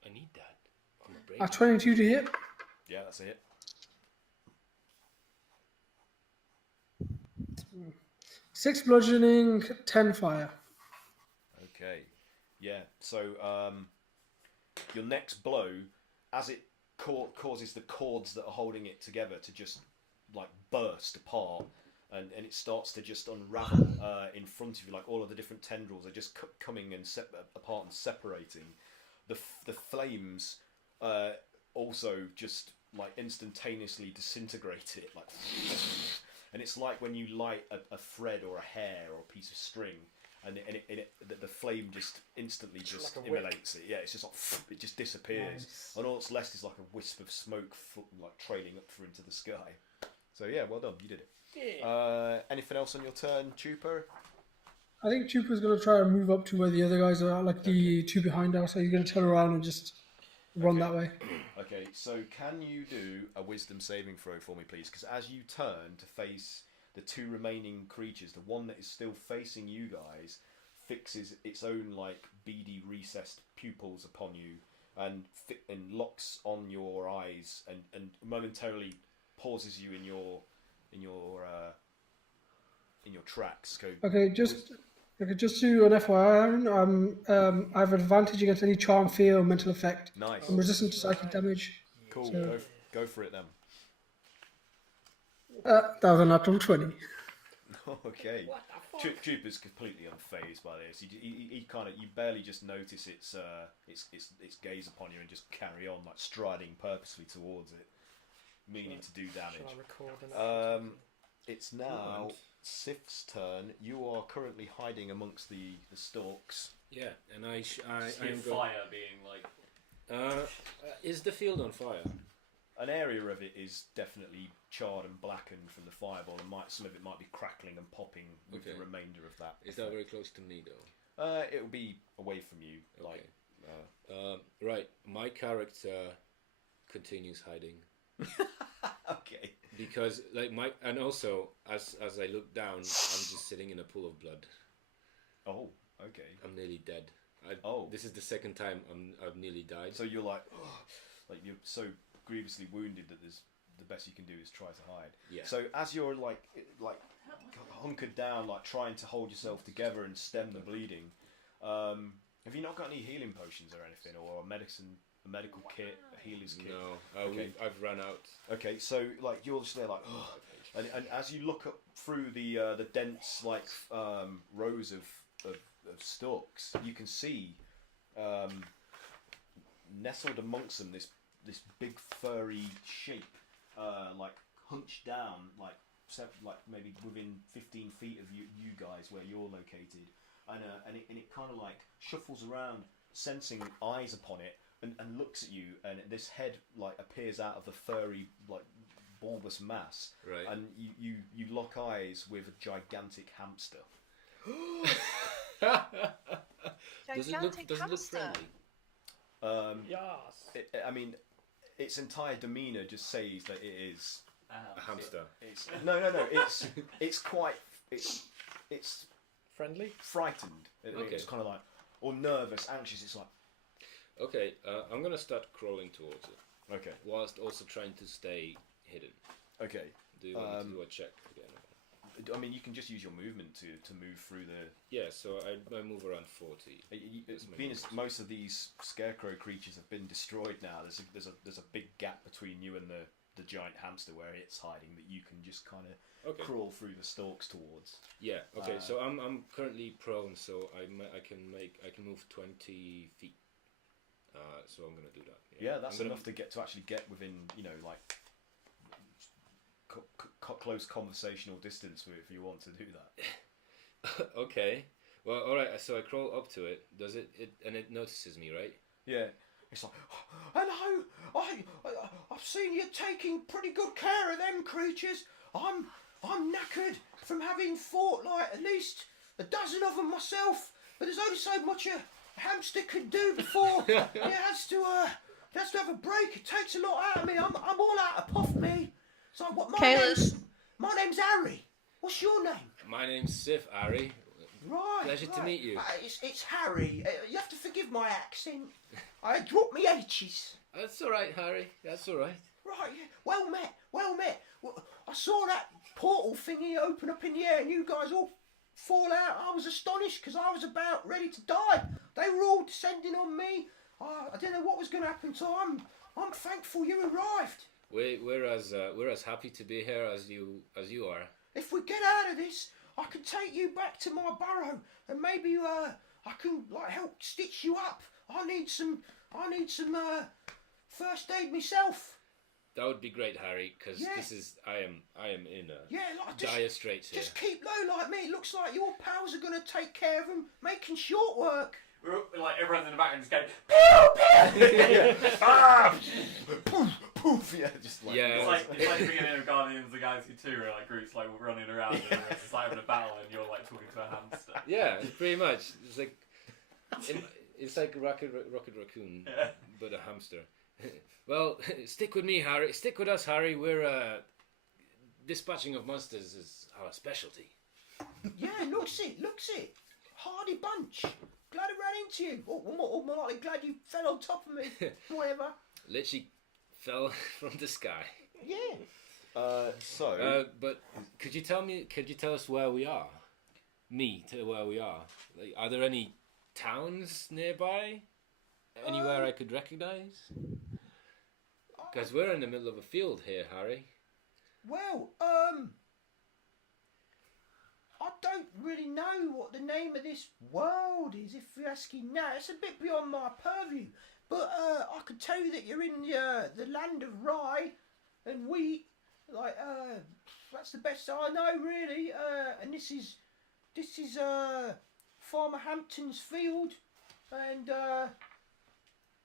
I need that. I'm a brain. 22 to hit. Yeah, that's it. 6 bludgeoning, 10 fire. Okay. Yeah. So your next blow, as it causes the cords that are holding it together to just like burst apart, and it starts to just unravel in front of you. Like all of the different tendrils are just coming and apart and separating. The flames also just like instantaneously disintegrate it, like, and it's like when you light a thread or a hair or a piece of string, and the flame just instantly just like immolates it. Yeah, it's just like it just disappears, Nice. and all that's left is like a wisp of smoke, like trailing up through into the sky. So yeah, well done, you did it. Yeah. Anything else on your turn, Chupa? I think Chupa's going to try and move up to where the other guys are, like the two behind us. So he's going to turn around and just run that way. Okay, so can you do a wisdom saving throw for me, please? Because as you turn to face the two remaining creatures, the one that is still facing you guys fixes its own like beady recessed pupils upon you and locks on your eyes and momentarily pauses you in your tracks. Okay, just to an FYI, Aaron, I have advantage against any charm, fear, or mental effect. Nice. I'm resistant to psychic damage. Cool. So- Go for it then. That was a natural 20. Okay. What the fuck? Chupa's completely unfazed by this. He kind of, you barely just notice its gaze upon you and just carry on, like striding purposely towards it, meaning to do Shall I damage. record an It's now Sif's turn. You are currently hiding amongst the stalks. Yeah, and I am Fire being like. Is the field on fire? An area of it is definitely charred and blackened from the fireball, and some of it might be crackling and popping with the remainder of that. Is that very close to me though? It will be away from you. Okay. Like, Right, my character continues hiding okay. because and also as I look down, I'm just sitting in a pool of blood. Oh, okay. I'm nearly dead. This is the second time I've nearly died. So you're like, like you're so grievously wounded that the best you can do is try to hide. Yeah. So as you're like hunkered down, like trying to hold yourself together and stem the bleeding, have you not got any healing potions or anything, or a medical kit, a healer's kit? No, Okay. I've run out. Okay, so like you're just there like, and as you look up through the dense like rows of stalks, you can see nestled amongst them this big furry shape, like hunched down, like maybe within 15 feet of you guys where you're located, and it kind of like shuffles around, sensing eyes upon it, and looks at you, and this head like appears out of the furry like bulbous mass, Right. and you lock eyes with a gigantic hamster. Does it Gigantic look hamster. friendly? Yes. I mean, its entire demeanour just says that it is. A hamster. It's no. It's quite. It's Friendly. frightened. Okay. It's kind of like, or nervous, anxious. It's like, Okay, I'm gonna start crawling towards it, okay, whilst also trying to stay hidden. okay. Do you want me to do a check again? I mean, you can just use your movement to move through the. Yeah, so I move around 40. Being as most of these scarecrow creatures have been destroyed now, there's a big gap between you and the giant hamster where it's hiding that you can just kind of crawl through the stalks towards. Yeah. Okay. So I'm currently prone, so I can move 20 feet. So I'm gonna do that. Yeah, that's enough to actually get within like close conversational distance if you want to do that. Okay. Well, all right. So I crawl up to it. Does it and it notices me, right? Yeah. It's like, hello. I've seen you taking pretty good care of them creatures. I'm knackered from having fought like at least a dozen of them myself. But there's only so much a hamster can do before he has to have a break. It takes a lot out of me. I'm all out of puff, me. So what? My name's Harry. What's your name? My name's Sif, Harry. Right. Pleasure to meet you. It's Harry. You have to forgive my accent. I dropped me H's. That's all right, Harry. That's all right. Right. Yeah. Well met. Well, I saw that portal thingy open up in the air, and you guys all fall out. I was astonished because I was about ready to die. They were all descending on me. I didn't know what was going to happen, so I'm thankful you arrived. We're as happy to be here as you are. If we get out of this, I can take you back to my burrow, and maybe I can help stitch you up. I need some first aid myself. That would be great, Harry, because I am in dire straits here. Just keep low like me. It looks like your pals are going to take care of them, making short work. We're like everyone's in the back and just going pew pew. Poof poof. Yeah, just like It's like the beginning of Guardians of the Galaxy 2, where like Groot's like running around and it's like having a battle, and you're like talking to a hamster. Yeah, pretty much. It's like Rocket Raccoon, but a hamster. Well, stick with me, Harry. Stick with us, Harry. We're dispatching of monsters is our specialty. Yeah, looks it. Hardy bunch. Glad I ran into you. Or more likely, glad you fell on top of me. Whatever. Literally fell from the sky. Yeah. But could you tell us where we are? Where we are. Like, are there any towns nearby? Anywhere I could recognise? Because we're in the middle of a field here, Harry. Well, I don't really know what the name of this world is, if you're asking now. It's a bit beyond my purview. But I could tell you that you're in the land of rye and wheat. Like, that's the best I know, really. And this is Farmer Hampton's field. And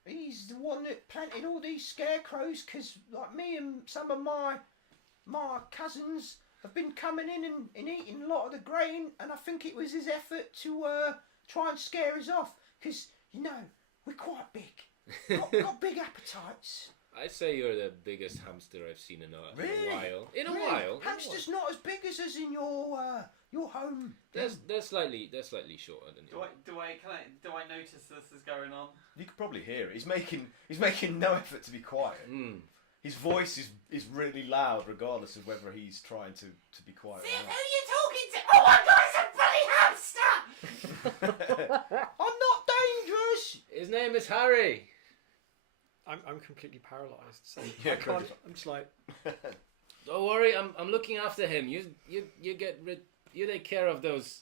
he's the one that planted all these scarecrows, because like me and some of my cousins have been coming in and eating a lot of the grain, and I think it was his effort to try and scare us off, because we're quite big, got big appetites. I'd say you're the biggest hamster I've seen in a while. In a Really? while. Hamster's not as big as us in your home. They're slightly shorter than you. Do I notice this is going on? You could probably hear it. He's making no effort to be quiet. His voice is really loud, regardless of whether he's trying to be quiet. Who or not. are you talking to? Oh my god, it's a bloody hamster! I'm not dangerous. His name is Harry. I'm completely paralysed. So Yeah, I can't. good. I'm just like, Don't worry, I'm looking after him. You take care of those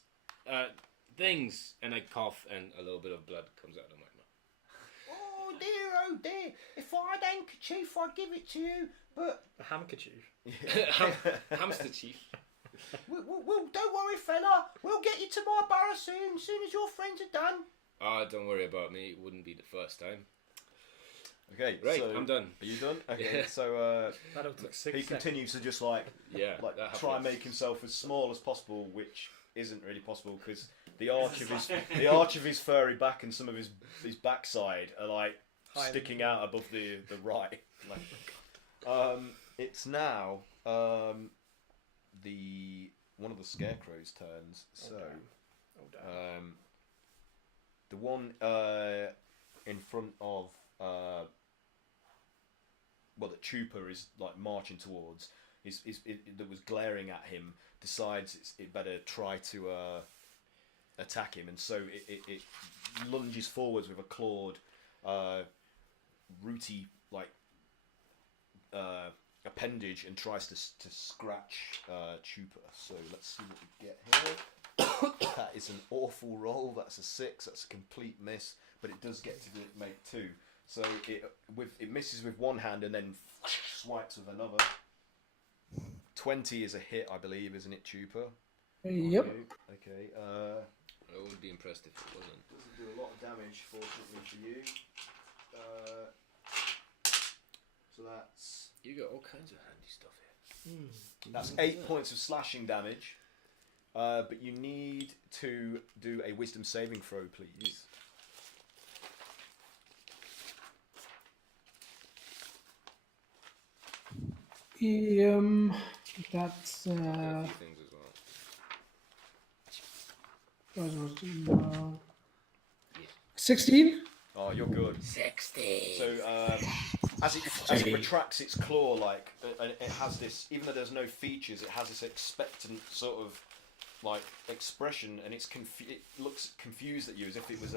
things. And I cough, and a little bit of blood comes out of my mouth. Oh dear. If I had handkerchief, I'd give it to you. But a handkerchief. Hamster chief. we'll don't worry, fella. We'll get you to my burrow soon as your friends are done. Ah, don't worry about me. It wouldn't be the first time. Okay, Right, so I'm done. Are you done? Okay, Yeah. so That'll take 6 he seconds. continues to just like That try and happens. make himself as small as possible, which isn't really possible because the arch of his furry back and some of his backside are like sticking out above the right. Like, it's now one of the scarecrows' turns. So the one in front of the trooper is like marching towards. that was glaring at him decides it better try to attack him, and so it lunges forwards with a clawed, rooty appendage and tries to scratch Chupa. So let's see what we get here. That is an awful roll. That's a 6. That's a complete miss, but it does get to make 2. So it misses with one hand and then swipes with another. 20 is a hit, I believe, isn't it, Chupa? Yep. Okay. I would be impressed if it wasn't. Doesn't do a lot of damage, fortunately for you. So that's... You got all kinds of handy stuff here. That's 8 points of slashing damage. But you need to do a wisdom saving throw, please. That's A few things as well. 16. Oh, you're good. 60. So as it retracts its claw, it has this. Even though there's no features, it has this expectant sort of expression, and it looks confused at you as if it was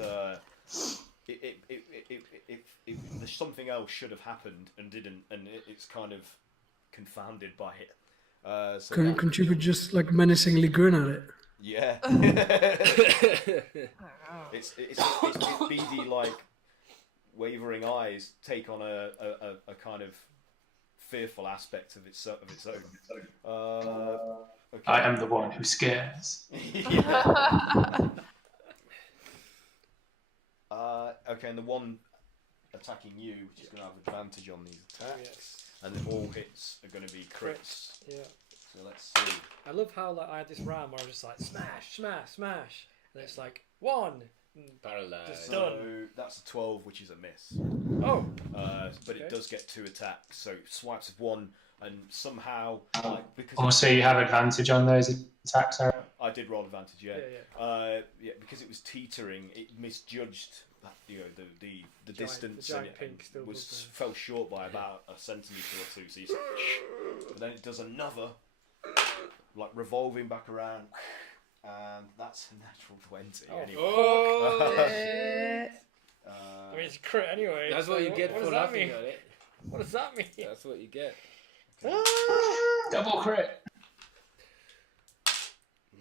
there's something else should have happened and didn't, and it's kind of confounded by it. So Can you just menacingly grin at it? yeah. it's beady, wavering eyes take on a kind of fearful aspect of its own. Okay. I am the one who scares. Okay, and the one attacking you, which is going to have advantage on these attacks, and then all hits are going to be crits. Yeah. So let's see. I love how I had this round where I was just smash, smash, smash, and it's 1. Paralyzed. So that's a 12, which is a miss. Oh. But it does get 2 attacks, so it swipes with 1, and somehow because Also, you have advantage on those attacks, Aaron. I did roll advantage, yeah. Yeah. Because it was teetering, it misjudged that, the Giant- distance, the giant and pink still was fell short by about a centimetre or 2. So you but then it does another, revolving back around, and that's a natural 20. Oh. Anyway. Oh, I mean, it's a crit anyway. That's so what you get what for does that laughing mean? at it. What does that mean? That's what you get. Double crit.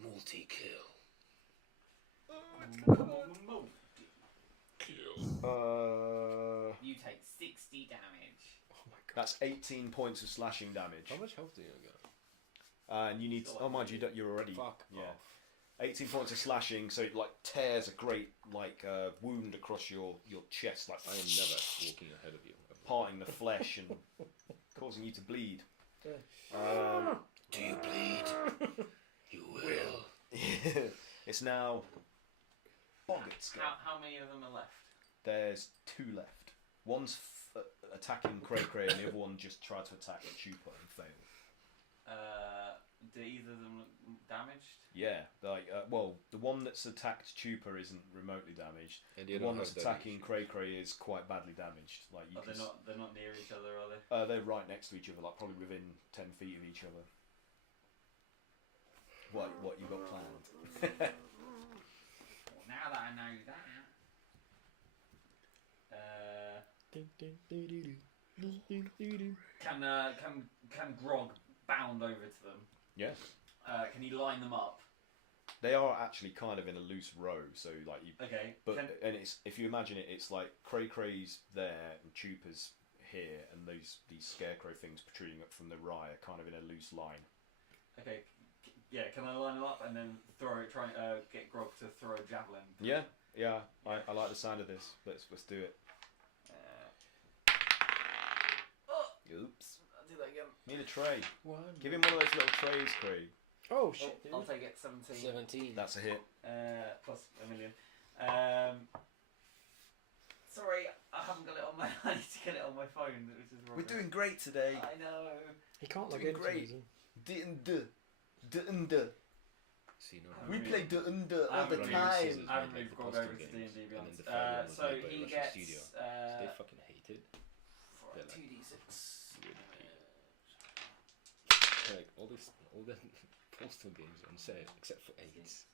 Multi-kill. You take 60 damage. Oh my god. That's 18 points of slashing damage. How much health do you got? And you need. Oh, mind you, you're already. Fuck Yeah. off. 18 points of slashing, so it tears a great wound across your chest, I am never walking ahead of you. parting the flesh and causing you to bleed. Do you bleed? You will. It's now Boggett's go. How many of them are left? There's 2 left. One's attacking Cray Cray, and the other one just tried to attack Chupa and failed. Do either of them look damaged? Yeah, the one that's attacked Chupa isn't remotely damaged. And The one that's attacking Cray Cray is quite badly damaged. They're not near each other, are they? They're right next to each other, probably within 10 feet of each other. What you got planned? Well, now that I know that, can Grog bound over to them? Yeah. Can he line them up? They are actually kind of in a loose row, so Okay. and it's, if you imagine it, it's Cray Cray's there and Chupa's here, and these scarecrow things protruding up from the rye are kind of in a loose line. Okay. Yeah. Can I line them up and then try get Grog to throw a javelin? Yeah. I like the sound of this. Let's do it. Oops. I'll do that again. Need a tray. One. Give him one of those little trays, Craig. Oh shit, dude. I'll take it. 17. 17. That's a hit. Plus a million. Sorry, I haven't got it on my. I need to get it on my phone, which is wrong. We're doing great today. I know. He can't log Doing in. great. D&D. See, no, We play D&D all the I haven't time. I haven't moved Grog over to D&D Beyond. So he gets they fucking hate it. for a 2d6. all the postal games on sale except for AIDS,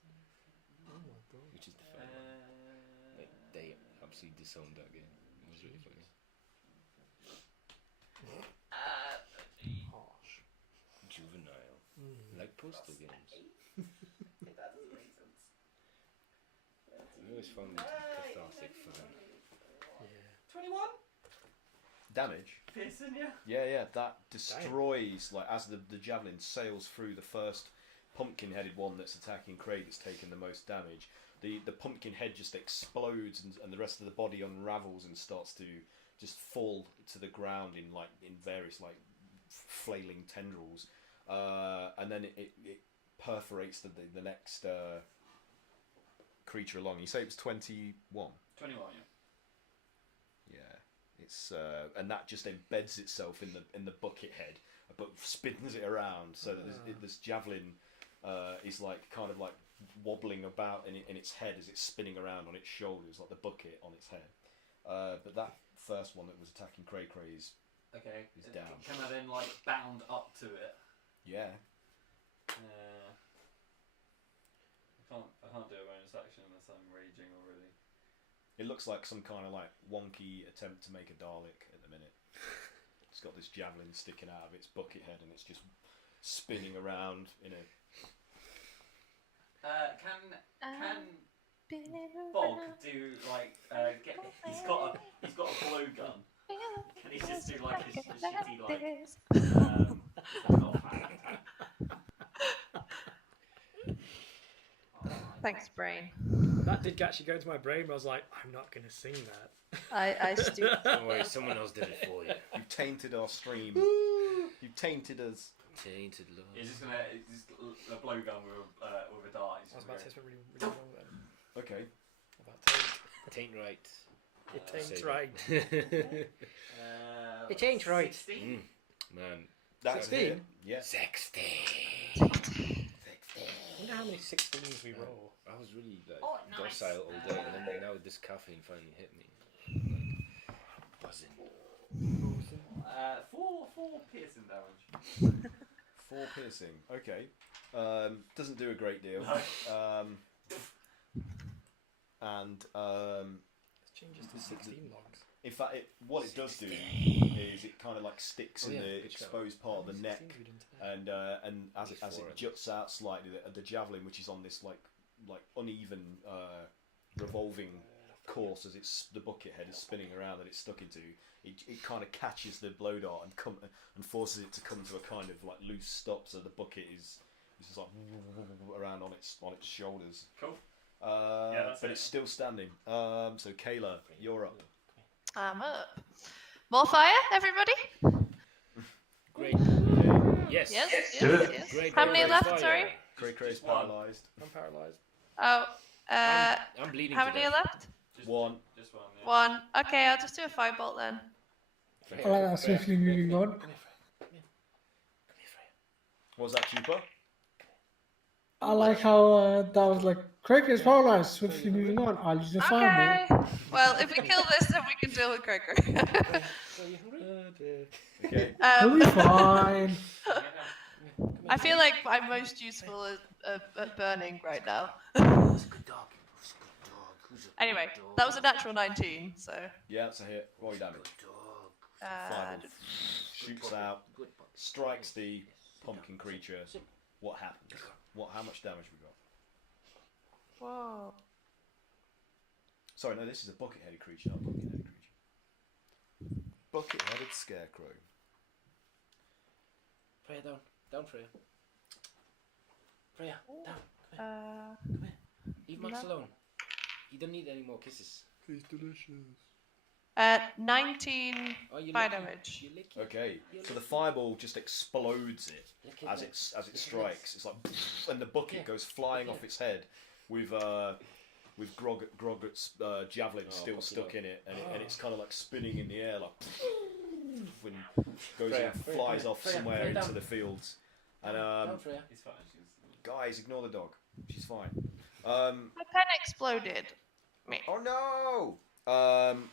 Oh my god. which is the fun one. Like, they absolutely disowned that game. It was really funny. Harsh. Juvenile, Mm. like postal games. That doesn't make sense. I always found it cathartic fun. Yeah. 21? Damage. Pearson, yeah? Yeah, that destroys, like, as the javelin sails through the first pumpkin-headed one that's attacking Craig, that's taken the most damage. The pumpkin head just explodes, and the rest of the body unravels and starts to just fall to the ground in various like flailing tendrils, and then it perforates the next creature along. You say it was 21. 21, yeah. Yeah, it's and that just embeds itself in the bucket head, but spins it around so that this javelin is like kind of like wobbling about in its head as it's spinning around on its shoulders, like the bucket on its head. But that first one that was attacking Cray is Okay. down. Can I then like bound up to it? Yeah. I can't do a bonus action unless I'm raging already. It looks like some kind of like wonky attempt to make a Dalek at the minute. It's got this javelin sticking out of its bucket head and it's just spinning around in a. Can Bog do like he's got a blowgun. Can he just do like a shitty like Thanks, brain. That did actually go into my brain, but I was like, I'm not going to sing that. I stooped. Don't worry, someone else did it for you. You tainted our stream. You tainted us. Tainted love. He's just a blowgun with a dart. I was about to say something really wrong then. Okay. About taint. Taint right. It taints Say right. It ain't right. 16? Man. That's 16? it. Yeah. 16. I wonder how many 16s we roll. I was really like Oh, nice. docile all day, and then now this caffeine finally hit me. Like, buzzing. 4 piercing damage. 4 piercing. Okay. Doesn't do a great deal. And It changes to 16 logs. in fact, what it does do is it kind of like sticks in the good exposed part of the neck, and as it Before juts out slightly, the javelin, which is on this like uneven revolving course as the bucket head is spinning around that it's stuck into, it kind of catches the blow dart and forces it to come to a kind of like loose stop, so the bucket is just like around on its shoulders. Cool. But it's still standing. So Kayla, you're up. I'm up. More fire, everybody? Great. Yes. Yes. Do it. Yes. Great. How many great left? fire. Sorry. Cray Cray's Just one. paralysed. I'm paralysed. Oh. I'm bleeding. How to many death. are left? Just One. Just one. Yeah. 1. Okay, I'll just do a firebolt then. Freya, Alright, Freya, swiftly moving on. Come here, Freya. What was that, Chupa? I like how that was like, Craig is paralyzed, swiftly moving on. I'll use the fireball. Okay. Well, if we kill this, then we can deal with Cracker. So you hungry? Okay. It'll be fine. I feel like I'm most useful at burning right now. Who's a good dog? Who's a good dog? Who's a Anyway, good dog? that was a natural 19, so. Yeah, that's a hit. Roll your damage. Good dog. Uh, Shoots out, Good puppy. strikes the pumpkin creature. What happens? How much damage we got? whoa. Sorry, no, this is a bucket-headed creature, not a pumpkin-headed creature. Bucket-headed scarecrow. Freya, down. Down, Freya. Freya, down. Uh, Come here. Leave Max No. alone. You don't need any more kisses. It's delicious. 19 Oh, you fire lick it. damage. You lick it. Okay, You so the lick fireball just explodes it Lick as lick. it strikes. It's like, and the bucket Yeah. goes flying off its head with Grogut's javelin Oh, still fuck it stuck up. in it, and it's kind of like spinning in the air, like when goes Freya, and Freya, flies Freya, off Freya, somewhere Freya, into down. the fields. And Down, Freya. He's fine. guys, ignore the dog. She's fine. My pen exploded. Oh no!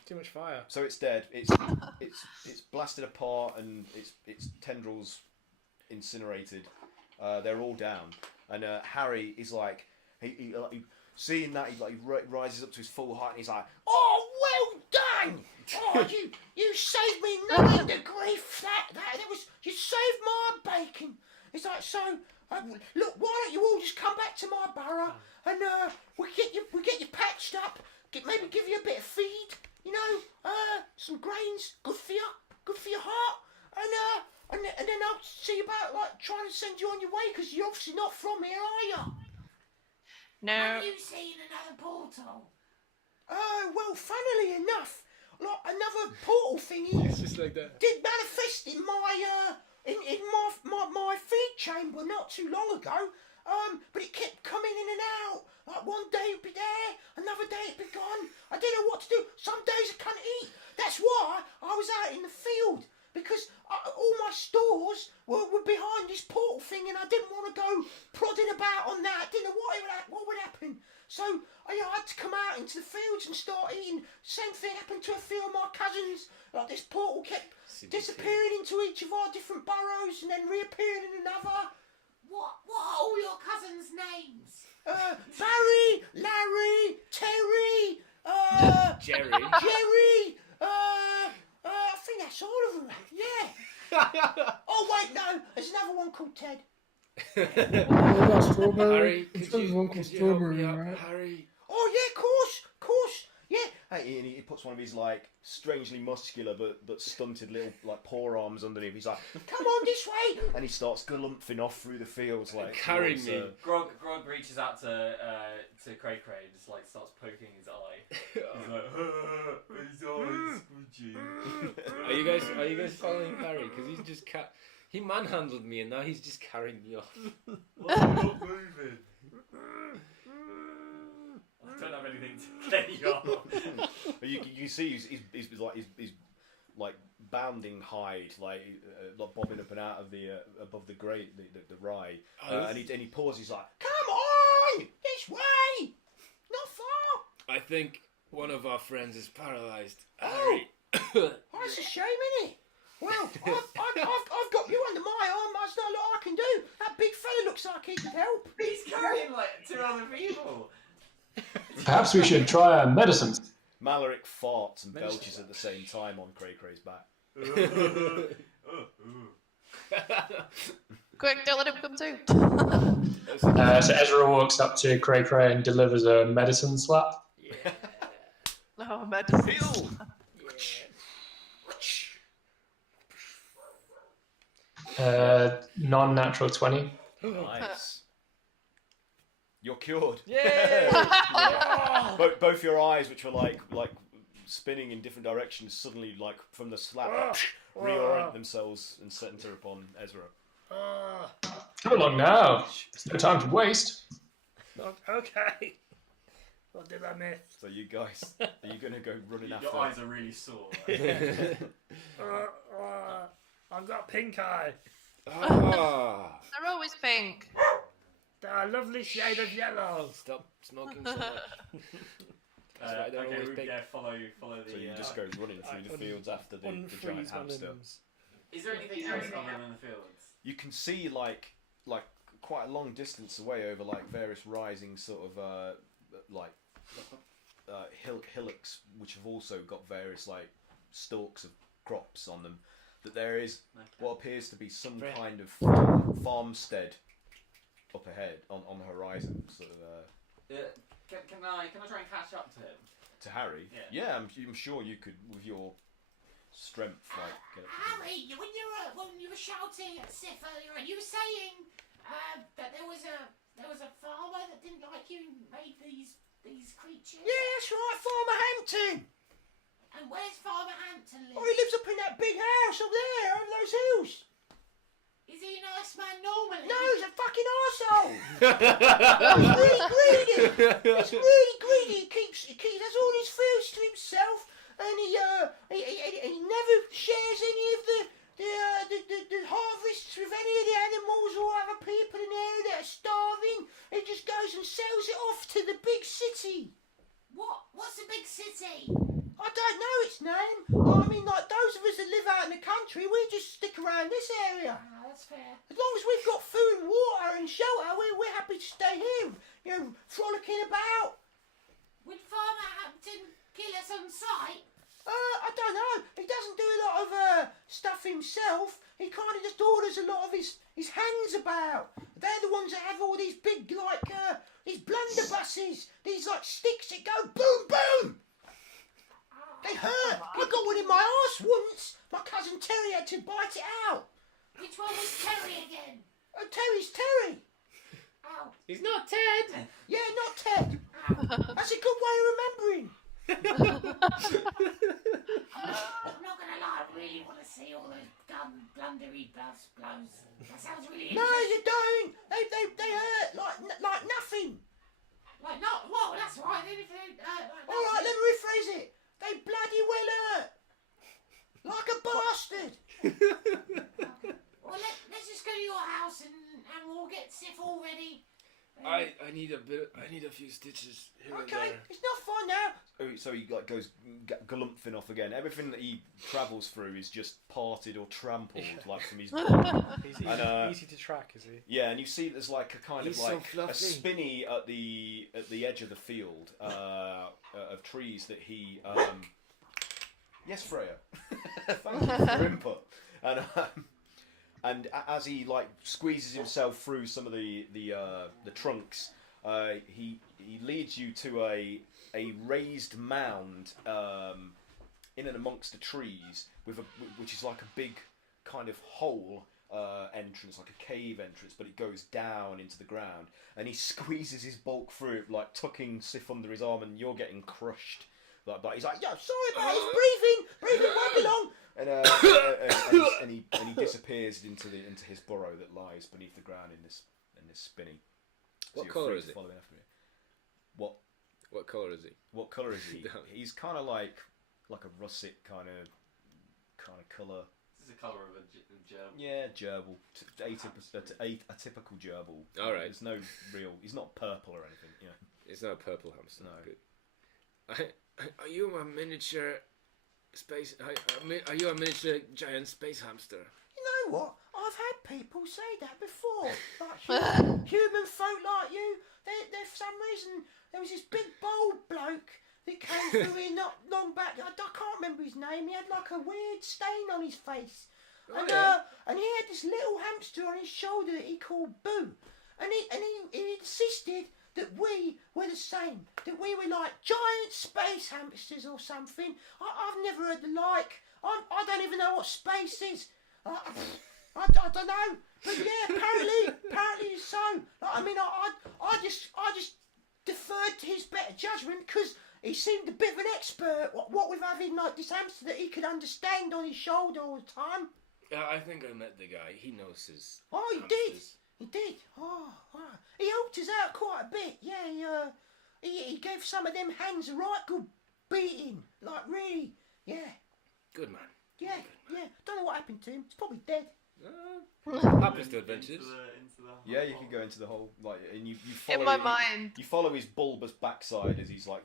Too much fire. So it's dead. It's blasted apart and its tendrils incinerated. They're all down, and Harry is like, he seeing that, he rises up to his full height, and he's like, "Oh, well done! Oh, you saved me 9-degree flat. That was, you saved my bacon." It's like, so look, why don't you all just come back to my burrow, and we get you patched up, maybe give you a bit of feed, you know, some grains, good for your heart, and then I'll see about like trying to send you on your way, because you're obviously not from here, are you? No. Have you seen another portal? Well, funnily enough, like another portal thingy It's just like that. did manifest in my my feed chamber not too long ago. But it kept coming in and out. Like one day it'd be there, another day it'd be gone. I didn't know what to do. Some days I can't eat. That's why I was out in the field, because all my stores were behind this portal thing, and I didn't want to go prodding about on that. I didn't know what would happen. So I had to come out into the fields and start eating. Same thing happened to a few of my cousins. Like this portal kept disappearing into each of our different burrows and then reappearing in another. What are all your cousins' names? Barry, Larry, Terry, Jerry. Jerry, I think that's all of them. Yeah. Oh wait, no, there's another one called Ted. What about strawberry? Harry, There's one called could you help strawberry, me out, right? Harry? Oh yeah, of course, yeah. Hey, and he puts one of his like strangely muscular but stunted little like forearms underneath. He's like, "Come on this way," and he starts galumphing off through the fields like Carry towards, me. Grog reaches out to Cray and just like starts poking his eye. He's like, his eyes squidgy. Are you guys following Harry? Because he's just he manhandled me, and now he's just carrying me off. Why are you not moving? I don't have anything to get you off. You see, he's like bounding hide, like bobbing up and out of the above the grate, the rye, and he pauses. He's like, "Come on, this way, not far." I think one of our friends is paralyzed. Oh. Harry. Oh, that's a shame, isn't it? Well, I've got you under my arm. There's not a lot I can do. That big fella looks like he can help. He's carrying like 2 other people. Perhaps we should try medicine. Malaric farts and belches at the same time on Cray-Cray's back. Quick, don't let him come too. So Ezra walks up to Cray and delivers a medicine slap. Yeah. Oh, medicine. Non-natural 20. Nice. You're cured. Yay! Both your eyes, which were like spinning in different directions, suddenly like from the slap reorient themselves and center upon Ezra. Come along now. There's no time to waste. Okay. What did I miss? So you guys, are you gonna go running after? Your eyes are really sore. I've got pink eye. They're always pink. They're a lovely shade of yellow. Stop smoking so much. That's right, they're Okay, always we big. follow the. So you just go running through the fields after the giant Unfreeze my hamster. limbs. Is there anything else other than the fields? You can see like quite a long distance away over like various rising sort of hillocks, which have also got various like stalks of crops on them. That there is what appears to be some kind of farmstead up ahead on the horizon. Sort of. Can I try and catch up to him? To Harry? Yeah. I'm sure you could with your strength like get up to him. Harry, when you were shouting at Sif earlier, and you were saying that there was a farmer that didn't like you and made these creatures. Yeah, that's right, Farmer Hampton. And where's Farmer Hampton live? Oh, he lives up in that big house up there over those hills. Is he a nice man normally? No, he's a fucking arsehole. He's really greedy. He's really greedy. He has all his food to himself, and he never shares any of the harvests with any of the animals or other people in the area that are starving. He just goes and sells it off to the big city. What's a big city? I don't know its name. I mean, like those of us that live out in the country, we just stick around this area. Oh, that's fair. As long as we've got food and water, and shelter. We're happy to stay here, you know, frolicking about. Would Farmer Hampton kill us on sight? I don't know. He doesn't do a lot of stuff himself. He kind of just orders a lot of his hands about. They're the ones that have all these big, like, these blunderbusses. These, like, sticks that go boom, boom. They hurt. I got one in my arse once. My cousin Terry had to bite it out. Which one was Terry again? Oh, Terry's Terry. Oh. He's not Ted. Yeah, not Ted. That's a good way of remembering. I'm not gonna lie, I really want to see all those blundery blows. That sounds really No, interesting. you don't. They hurt like nothing. Like, not, whoa, that's right. Then if they, like, All right, let me rephrase it. They bloody well hurt. Like a bastard. Well, let's just go to your house and we'll get Sif all ready. I need a few stitches here and Okay, there. it's not fun now. So he like goes galumphing off again. Everything that he travels through is just parted or trampled, like from his body. He's easy to track, is he? Yeah, and you see there's like a kind He's of so like a fluffy. spinney at the edge of the field of trees that he. Yes, Freya. Thank you for your input. And as he like squeezes himself through some of the trunks, he leads you to a raised mound in and amongst the trees which is like a big kind of hole entrance, like a cave entrance, but it goes down into the ground, and he squeezes his bulk through it, like tucking Sif under his arm, and you're getting crushed. But he's like, "Yeah, sorry about his breathing won't be long." And he disappears into his burrow that lies beneath the ground in this spinning. What you're colour free is to he? follow after me. What colour is he? What colour is he? He's kind of like a russet kind of colour. This is the colour of a gerbil. Yeah, gerbil. A typical gerbil. All right. There's no real. He's not purple or anything. You know. It's not a purple hamster. No. Good. Are you a miniature space? Are you a miniature giant space hamster? You know what? I've had people say that before. Like human folk like you. They for some reason, there was this big bold bloke that came through here not long back. I can't remember his name. He had like a weird stain on his face. Oh, And, yeah. and he had this little hamster on his shoulder that he called Boo. And he insisted that we were the same. That we were like giant space hamsters or something. I've never heard the like. I don't even know what space is. I don't know. But yeah, apparently it's so. Like, I mean, I just deferred to his better judgment because he seemed a bit of an expert. What with having like this hamster that he could understand on his shoulder all the time. Yeah, I think I met the guy. He knows his. Oh, he hamsters. did. He did. Oh, wow. He helped us out quite a bit. Yeah, he gave some of them hands a right good beating. Like really. Yeah. Good man. Yeah. Don't know what happened to him. He's probably dead. Happens to adventures. Into the Yeah, you can go into the whole like, and you follow. In my mind. You follow his bulbous backside as he's like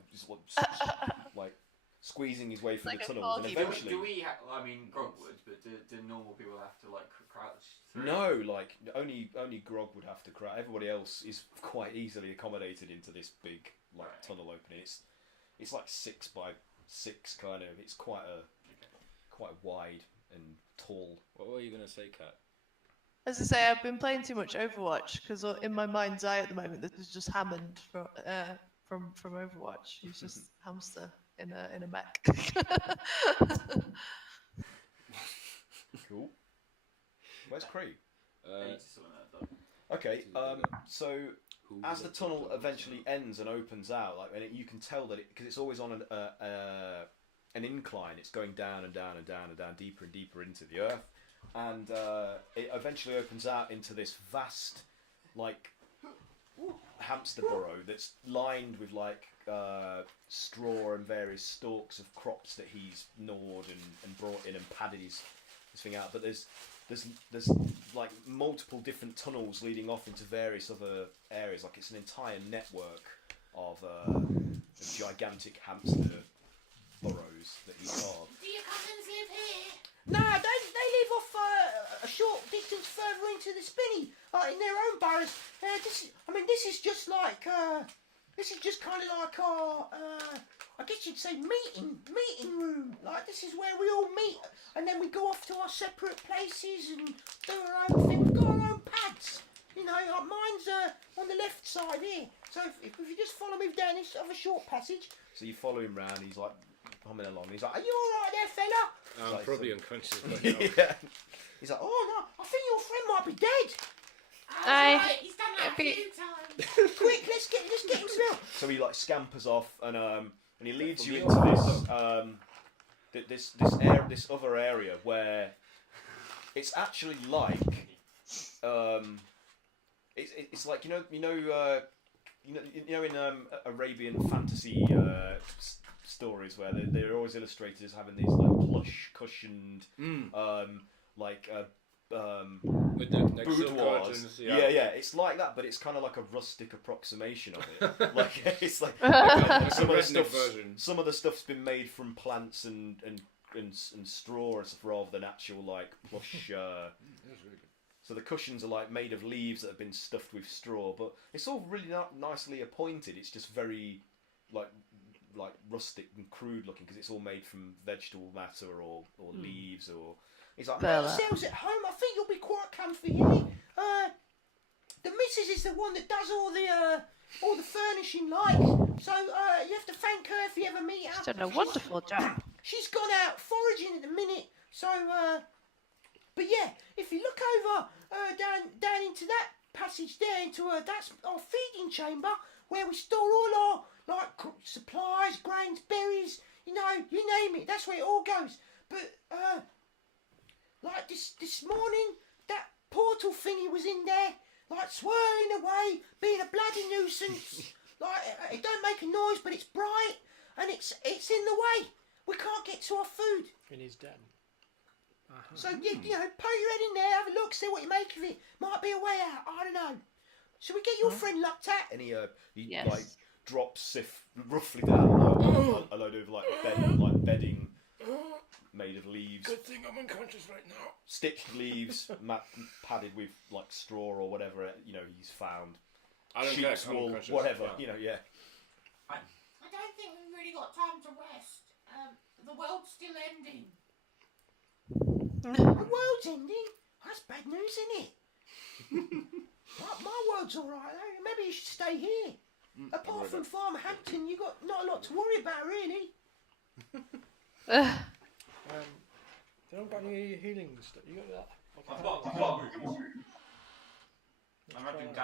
squeezing his way through Like the a tunnels, and dog. eventually. Do we? I mean, Grog would, but do normal people have to like crouch through? No, like only Grog would have to crouch. Everybody else is quite easily accommodated into this big like Right. tunnel opening. It's like 6 by 6 kind of. It's quite wide and tall. What were you gonna say, Kat? As I say, I've been playing too much Overwatch because in my mind's eye at the moment, this is just Hammond from Overwatch. He's just hamster in a mech. Cool. Where's Cree? Yeah, just something like that. Okay. So as the tunnel eventually ends and opens out, like, and you can tell that because it's always on an incline. It's going down and down and down and down, deeper and deeper into the earth, and it eventually opens out into this vast, like, hamster burrow that's lined with like straw and various stalks of crops that he's gnawed and brought in and padded his thing out. But there's like multiple different tunnels leading off into various other areas. Like it's an entire network of gigantic hamster burrows that he's carved. Do your cousins live here? No, they they live off a short distance further into the spinney, in their own burrows. This is just like this is just kind of like our I guess you'd say meeting room. Like this is where we all meet, and then we go off to our separate places and do our own thing. We've got our own pads. You know, like mine's on the left side here. So if you just follow me down this other short passage. So you follow him round. He's like humming along. He's like, "Are you all right there, fella?" I'm like, probably unconscious right now. Yeah. He's like, "Oh no, I think your friend might be dead." Right, he's done that a few times. Quick, let's get him smelled. So he like scampers off and he leads you into this other area where it's actually like it's like you know in Arabian fantasy stories where they're always illustrated as having these like plush cushioned with the like silk boudoirs. curtains, Yeah, it's like that, but it's kind of like a rustic approximation of it. Like it's like some of the redneck stuff. version. Some of the stuff's been made from plants and straw rather than actual like plush. That's really good. So the cushions are like made of leaves that have been stuffed with straw, but it's all really nicely appointed. It's just very like rustic and crude looking because it's all made from vegetable matter or leaves or. He's like, yourselves at home. I think you'll be quite comfy here. The missus is the one that does all the furnishing, like. So you have to thank her if you ever meet her. She's done a wonderful job. She's gone out foraging at the minute. So, but yeah, if you look over down into that passage there, that's our feeding chamber where we store all our supplies, grains, berries. You know, you name it. That's where it all goes. But like this morning, that portal thingy was in there, like swirling away, being a bloody nuisance. Like it don't make a noise, but it's bright and it's in the way. We can't get to our food. And he's dead. So you know, put your head in there, have a look, see what you make of it. Might be a way out. I don't know. Should we get your friend looked at? And he Yes. like drops Sif roughly down a load of like bedding made of leaves. Good thing I'm unconscious right now. Stitched leaves, padded with like straw or whatever he's found. I don't care. Sheep's I'm wool, unconscious. whatever. Yeah. Yeah. I don't think we've really got time to rest. The world's still ending. The world's ending? That's bad news, isn't it? my world's alright though. Maybe you should stay here. Apart from Farmer Hampton, you got not a lot to worry about really. They don't got any healing stuff. You got that? I've got I imagine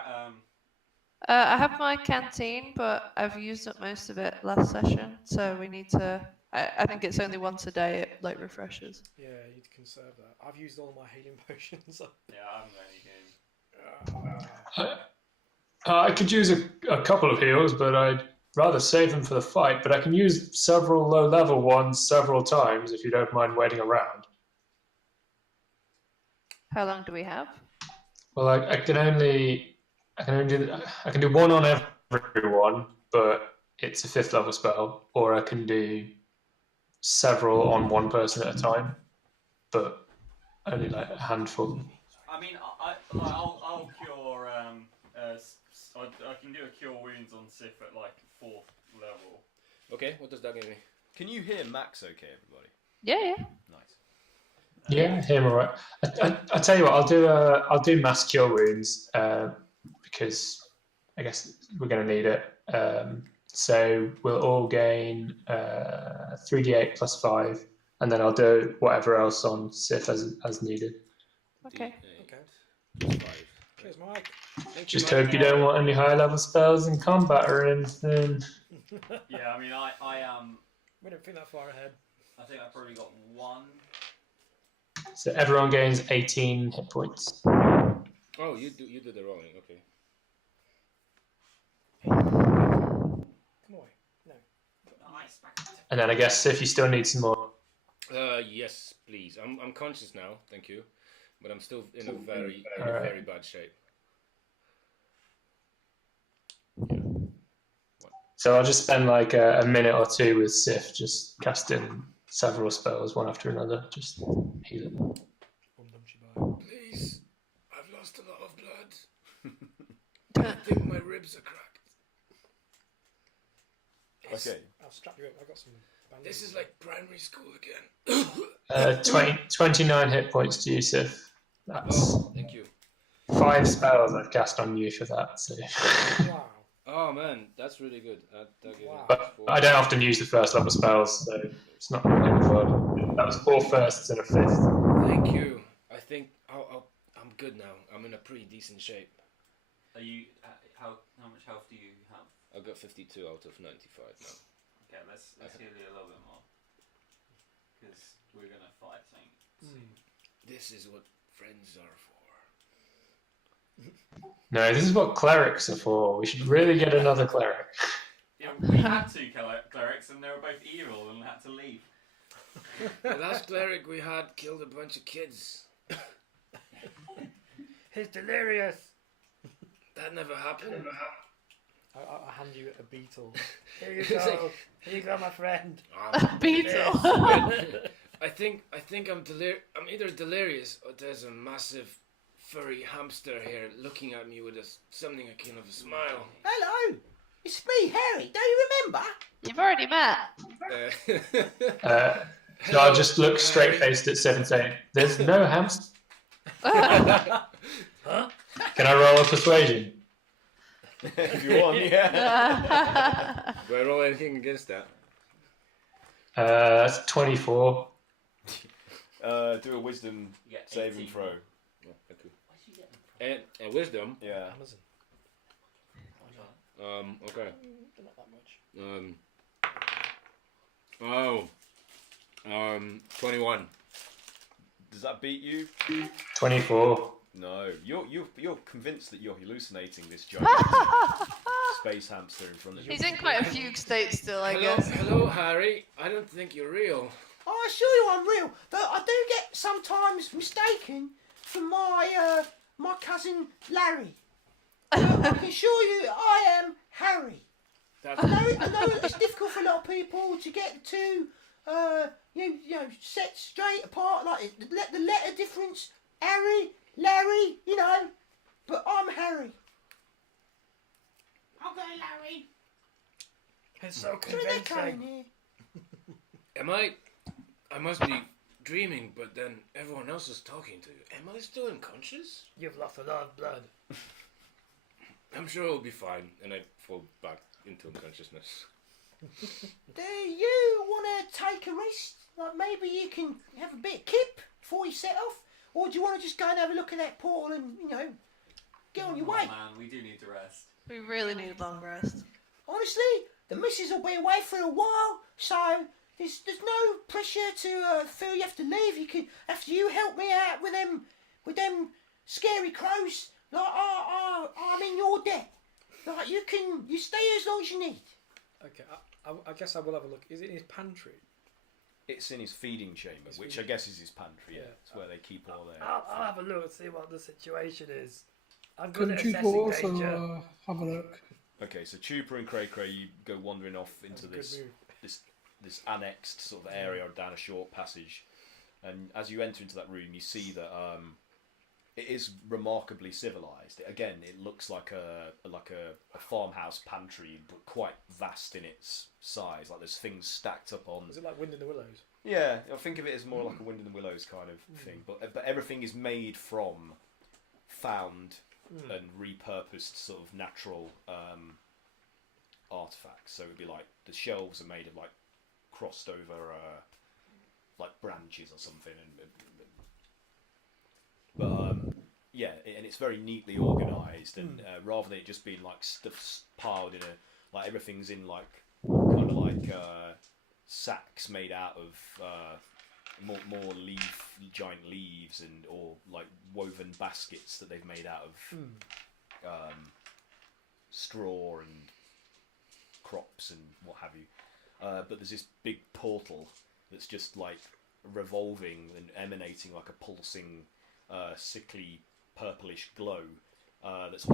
I have my canteen, but I've used up most of it last session, so we need to. I think it's only once a day it like refreshes. Yeah, you'd conserve that. I've used all my healing potions. yeah, I haven't got any game. I could use a couple of heals, but I'd rather save them for the fight. But I can use several low-level ones several times if you don't mind waiting around. How long do we have? Well, I can do one on everyone, but it's a 5th level spell, or I can do several on one person at a time, but only like a handful. I mean, I'll cure. I can do a cure wounds on Sif at like 4th level. Okay, what does that give me? Can you hear Max? Okay, everybody. Yeah. Nice. Yeah, him all right. I tell you what, I'll do mass cure wounds because I guess we're going to need it. So we'll all gain 3d8 plus 5, and then I'll do whatever else on Sif as needed. Okay. Okay. 5. Cheers, Mike. Just hope you don't want any high level spells in combat or anything. Yeah, I mean, I am. We don't think that far ahead. I think I've probably got one. So everyone gains 18 hit points. Oh, you did the rolling. Okay. Come on. No. Nice. Back up. And then I guess if you still need some more. Yes, please. I'm conscious now. Thank you, but I'm still in a very bad shape. So I'll just spend like a minute or two with Sif, just casting several spells one after another, just heal it. Please, I've lost a lot of blood. I think my ribs are cracked. Okay. I'll strap you up. I've got some bandages. This is like primary school again. 29 hit points to Yusuf. That's Oh, thank you. 5 spells I've cast on you for that. So. Wow. Oh man, that's really good. That'll give Wow. it But four. I don't often use the first level spells, so it's not really important. That was 4 firsts and a 5th. Thank you. I think I'm good now. I'm in a pretty decent shape. Are you? How much health do you have? I've got 52 out of 95 now. Okay, let's heal you a little bit more. Because we're gonna fight something soon. This is what friends are for. No, this is what clerics are for. We should really get another cleric. Yeah, we had 2 clerics and they were both evil and had to leave. The last cleric we had killed a bunch of kids. He's delirious. That never happened. I'll hand you a beetle. Here you It's go. like- Here you go, my friend. Beetle. I think I'm either delirious or there's a massive furry hamster here looking at me with something akin of a smile. Hello, it's me, Harry. Do you remember? You've already met. So I'll just look straight faced at 17. There's no hamster. Can I roll a persuasion? If you want, yeah. Do I roll anything against that? That's 24. Do a wisdom You get saving 18. throw. Oh, okay. And wisdom. Yeah. Amazon. Okay. Not that much. 21. Does that beat you? 24. No. You're convinced that you're hallucinating this giant space hamster in front of you. He's in quite a fugue state still, I Hello, guess. hello, Harry. I don't think you're real. I assure you I'm real. Though I do get sometimes mistaken for my my cousin Larry. I can assure you I am Harry. That's I know it's difficult for a lot of people to get the two you know set straight apart, like the letter difference, Harry, Larry, you know. But I'm Harry. Okay, Larry. It's so So they're coming convincing. here. I must be dreaming, but then everyone else is talking to you. Am I still unconscious? You've lost a lot of blood. I'm sure it'll be fine. And I fall back into unconsciousness. Do you want to take a rest? Like maybe you can have a bit of kip before you set off, or do you want to just go and have a look at that portal and get on your way? Man, we do need to rest. We really need a long rest. Honestly, the missus will be away for a while, so there's no pressure to feel you have to leave. You can after you help me out with them scary crows. Like I'm in your debt. Like you stay as long as you need. Okay, I guess I will have a look. Is it in his pantry? It's in his feeding chamber, His which feeding- I guess is his pantry. Yeah, Yeah. it's where they keep all their. I'll have a look and see what the situation is. I'm good Couldn't at you assessing also danger. have a look? Okay, so Chupa and Cray Cray, you go wandering off That's into a good move. this annexed sort of area down a short passage, and as you enter into that room, you see that it is remarkably civilized. Again, it looks like a farmhouse pantry, but quite vast in its size. Like there's things stacked up on. Is it like Wind in the Willows? Yeah, I think of it as more like a Wind in the Willows kind of thing. But everything is made from found and repurposed sort of natural artifacts. So it'd be like the shelves are made of like crossed over like branches or something, but yeah, and it's very neatly organised, and rather than it just being like stuff piled in like everything's in like kind of like sacks made out of more giant leaves or like woven baskets that they've made out of straw and crops and what have you. But there's this big portal that's just like revolving and emanating like a pulsing, sickly purplish glow that's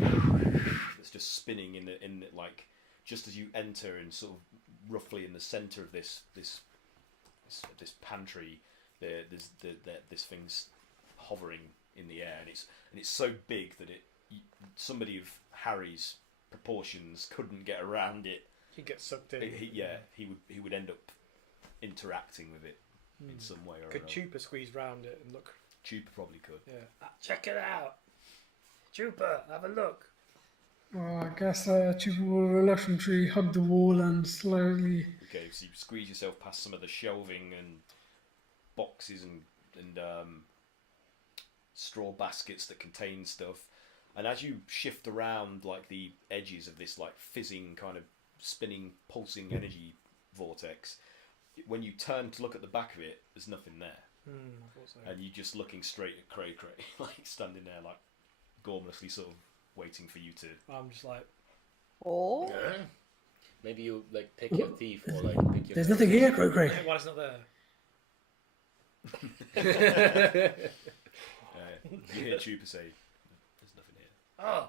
just spinning in the like just as you enter and sort of roughly in the center of this pantry. There's this thing's hovering in the air, and it's so big that somebody of Harry's proportions couldn't get around it. He gets sucked in. He would end up interacting with it in some way or Could another. Chupa squeeze round it and look? Chupa probably could. Yeah. Check it out. Chupa, have a look. Well, I guess Chupa will reluctantly hug the wall and slowly. Okay, so you squeeze yourself past some of the shelving and boxes and straw baskets that contain stuff, and as you shift around like the edges of this like fizzing kind of spinning pulsing energy vortex, when you turn to look at the back of it, there's nothing there. I thought so. And you're just looking straight at Cray Cray, like standing there like gormlessly sort of waiting for you to... I'm just like... Oh. Yeah. Maybe you like pick your thief or like pick your... There's nothing here, Cray Cray. Why it's not there? You hear Chupa say, there's nothing here. Oh!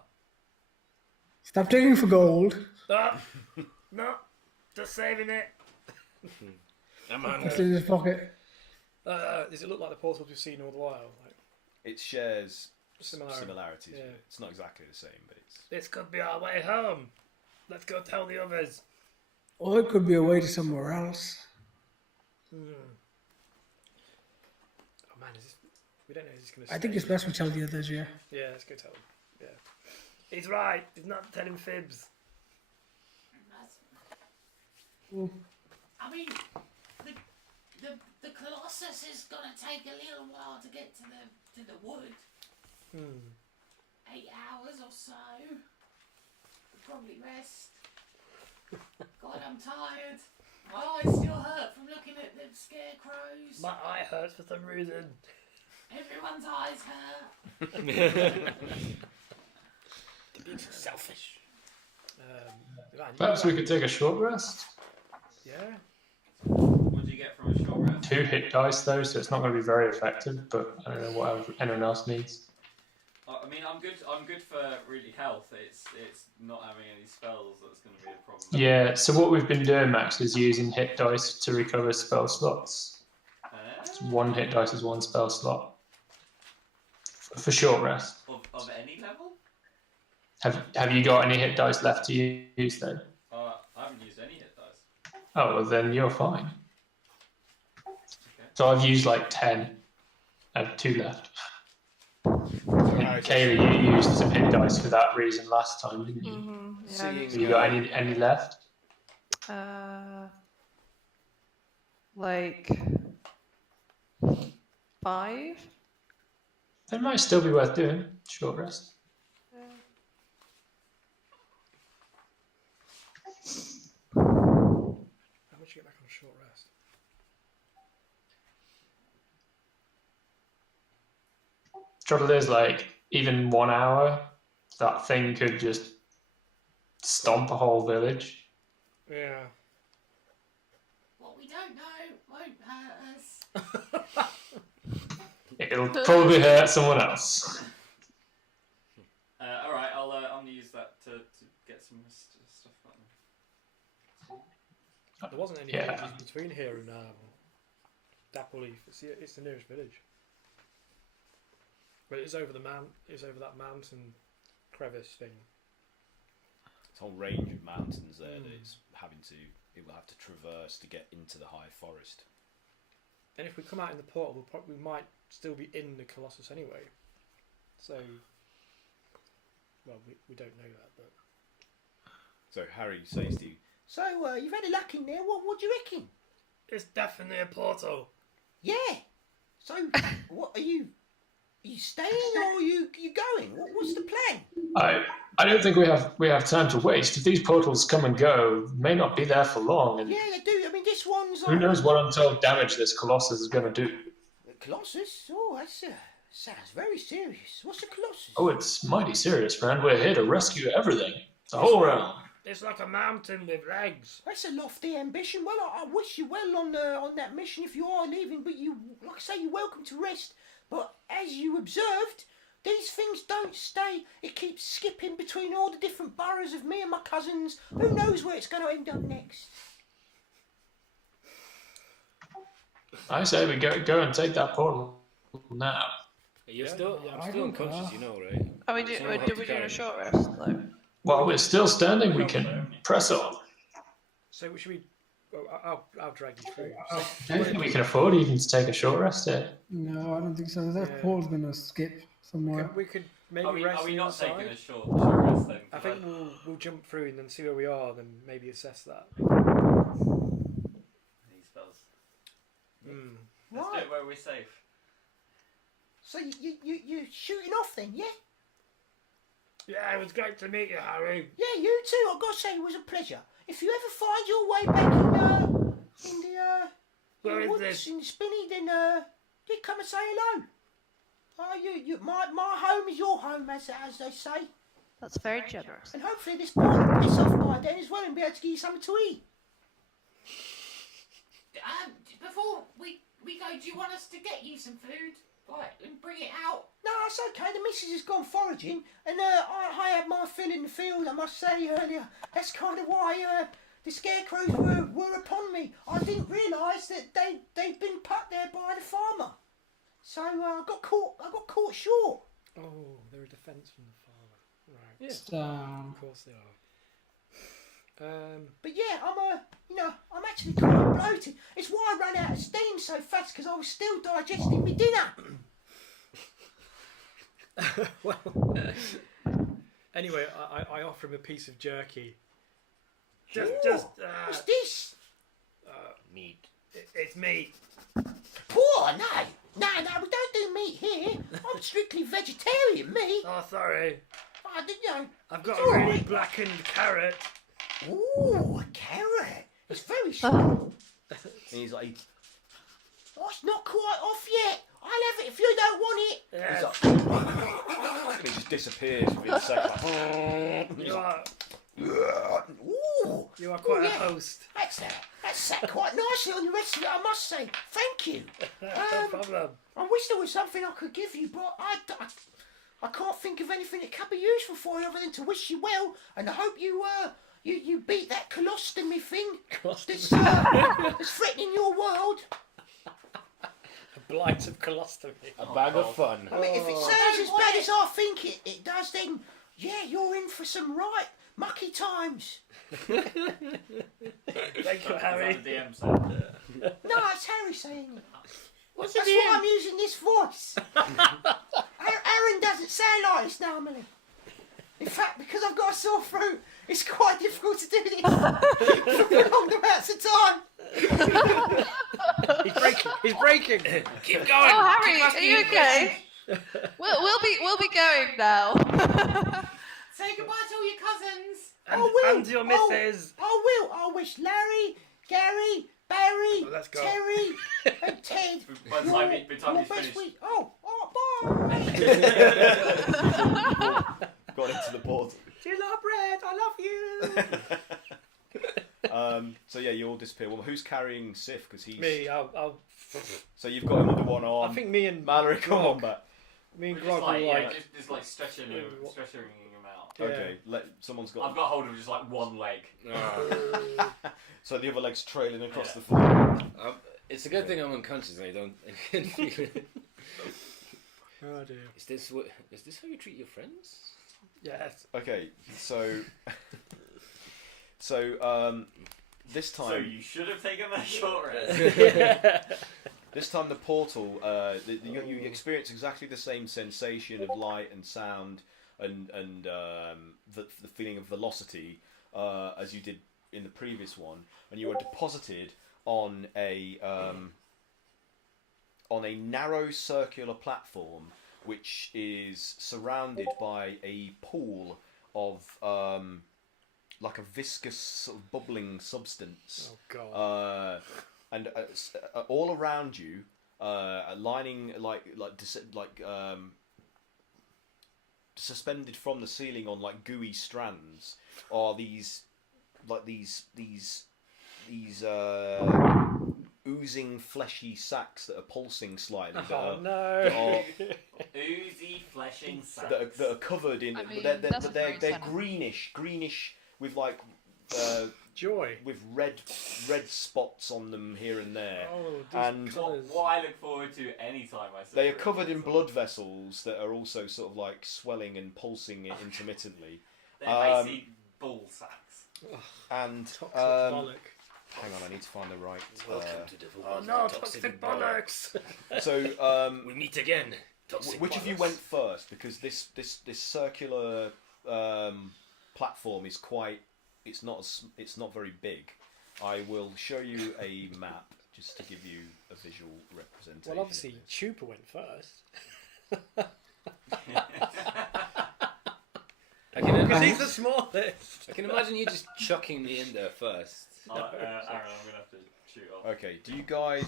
Stop digging for gold. Stop! No! Just saving it! I'm on It's in his pocket. Does it look like the portals we've seen all the while? Like, It shares Similarity. similarities. Yeah. With it. It's not exactly the same, but it's... this could be our way home. Let's go tell the others. Or it could be a way to somewhere else. Oh man, we don't know if he's going to. I think it's best we tell the others, yeah. Yeah, let's go tell him. Yeah, he's right. He's not telling fibs. I mean, the Colossus is gonna take a little while to get to the wood. 8 hours or so. We'll probably rest. God, I'm tired. My eyes still hurt from looking at the scarecrows. My eye hurts for some reason. Everyone's eyes hurt. Being selfish. Perhaps we could take a short rest. Yeah. What do you get from a short rest? 2 hit dice though, so it's not going to be very effective. But I don't know what anyone else needs. I mean, I'm good for really health. It's not having any spells that's going to be a problem. Yeah. So what we've been doing, Max, is using hit dice to recover spell slots. So 1 hit dice is 1 spell slot for short rest. Of any level? Have you got any hit dice left to use then? I haven't used any hit dice. Oh, well then you're fine. Okay. So I've used like 10. I have 2 left. Kaylee, you used some hit dice for that reason last time, didn't you? Yeah. Have you got any left? Like 5. It might still be worth doing. Short rest. How much you get back on a short rest? Trouble is, like, even 1 hour, that thing could just stomp a whole village. Yeah. What we don't know won't hurt us. It'll probably hurt someone else. All right, I'm gonna use that to get some stuff like There wasn't any Yeah. villages between here and Dappleleaf. It's the nearest village. But it's over the it's over that mountain crevice thing. This whole range of mountains there that it will have to traverse to get into the high forest. And if we come out in the portal, we might still be in the Colossus anyway. So, well, we don't know that, but So Harry says to you, So, you've had a luck in there. What do you reckon? it's definitely a portal. Yeah. So, what are you? Are you staying or are you going? What's the plan? I don't think we have time to waste. If these portals come and go, may not be there for long. And Yeah, they do. I mean, this one's who knows what untold damage this Colossus is going to do. Colossus? Oh, that's sounds very serious. What's a Colossus? Oh, it's mighty serious, friend. We're here to rescue everything. The whole realm. It's like a mountain with legs. That's a lofty ambition. Well, I wish you well on that mission if you are leaving. But you, like I say, you're welcome to rest. But as you observed, these things don't stay. It keeps skipping between all the different boroughs of me and my cousins. Who knows where it's going to end up next? I say we go and take that portal now. You're Yeah, still, yeah, I'm I still don't unconscious, know. you know, right? Are we, Someone will have do to we doing carry a me. short rest though? While we're still standing, we can press on. So should we? Well, I'll drag you through. I don't think we can afford even to take a short rest here. No, I don't think so. That Yeah. Paul's gonna skip somewhere. We could maybe Are we, rest are we on the not other taking side. a short rest then? I think we'll jump through and then see where we are, then maybe assess that. He spells. Hmm. Let's do Right. it where we're safe. So you're shooting off then, yeah? Yeah, it was great to meet you, Harry. Yeah, you too. I've got to say, it was a pleasure. If you ever find your way back in Where the is woods, this? in the spinney, then you come and say hello. My home is your home, as they say. That's very generous. And hopefully this boy will piss off by then as well and be able to give you something to eat. Before we go, do you want us to get you some food? Like, and bring it out? No, it's okay. The missus has gone foraging, and I had my fill in the field. I must say earlier, that's kind of why the scarecrows were upon me. I didn't realise that they'd been put there by the farmer, so I got caught short. Oh, they're a defence from the farmer. Right. Yeah. Of course they are. But yeah, I'm actually kind of bloated. It's why I ran out of steam so fast, because I was still digesting my dinner. Well, anyway, I offer him a piece of jerky. What's this? Meat. It's meat. Poor, no, we don't do meat here. I'm strictly vegetarian, me. Oh, sorry. I didn't. I've got It's a really alright. blackened carrot. Ooh, a carrot. It's very small. And he's like, Oh, it's not quite off yet. I'll have it if you don't want it. Yes. and he just disappears within a second. Ooh, You are quite Ooh, a yeah. host. That's sat quite nicely on the rest of it, I must say. Thank you. No problem. I wish there was something I could give you, but I can't think of anything that could be useful for you other than to wish you well, and I hope you beat that colostomy thing that's threatening your world. A blight of colostomy. A bag of fun. I mean, if it sounds as bad as I think it does, then yeah, you're in for some right mucky times. Thank you, Harry. Is that the DM saying? No, it's Harry saying it. That's why I'm using this voice. Aaron doesn't sound like this normally. In fact, because I've got a sore throat, it's quite difficult to do this for long amounts of time. He's breaking. Keep going. Oh, Harry, Keep are asking you me okay? We'll be going now. Say goodbye to all your cousins. And your missus. I wish Larry, Gary, Barry, Oh, let's go. Terry, and Ted By the time he's your best finished. week. Oh, bye. Got into the portal. Do you love bread? I love you. So yeah, you all disappear. Well, who's carrying Sif? Because he's. Me, I'll. So you've got him under one arm. I think me and Mallory, come on Grog. back. Me and We're Grog just like, will yeah, like. just like stretching him out. Yeah. Okay, someone's got. I've got hold of just like one leg. Oh. So the other leg's trailing across Yeah. the floor. It's a good thing I'm unconscious and I don't feel it. Oh dear. Is this how you treat your friends? Yes. Okay, so this time. So you should have taken that short rest. This time the portal, you experience exactly the same sensation of light and sound and the feeling of velocity as you did in the previous one, and you are deposited on a narrow circular platform which is surrounded by a pool of like a viscous sort of bubbling substance. Oh god. And all around you, lining suspended from the ceiling on like gooey strands, are these oozing fleshy sacs that are pulsing slightly. Oh no. Oozy fleshing sacs. That are covered in. I mean, they're that's very they're sad. greenish with like Joy. with red spots on them here and there. Oh, these And colours. What I look forward to any time I see they are covered in blood vessels that are also sort of like swelling and pulsing intermittently. They're basically ball sacks. And Toxic hang bollock. on, I need to find the right. Oh No, toxic bollocks. So we meet again. which of you went first? Because this circular platform is quite. It's not very big. I will show you a map just to give you a visual representation. Well, obviously, Chupa went first. Because he's the smallest. I can imagine you just chucking me in there first. Aaron, I'm going to have to shoot off. Okay, do you guys?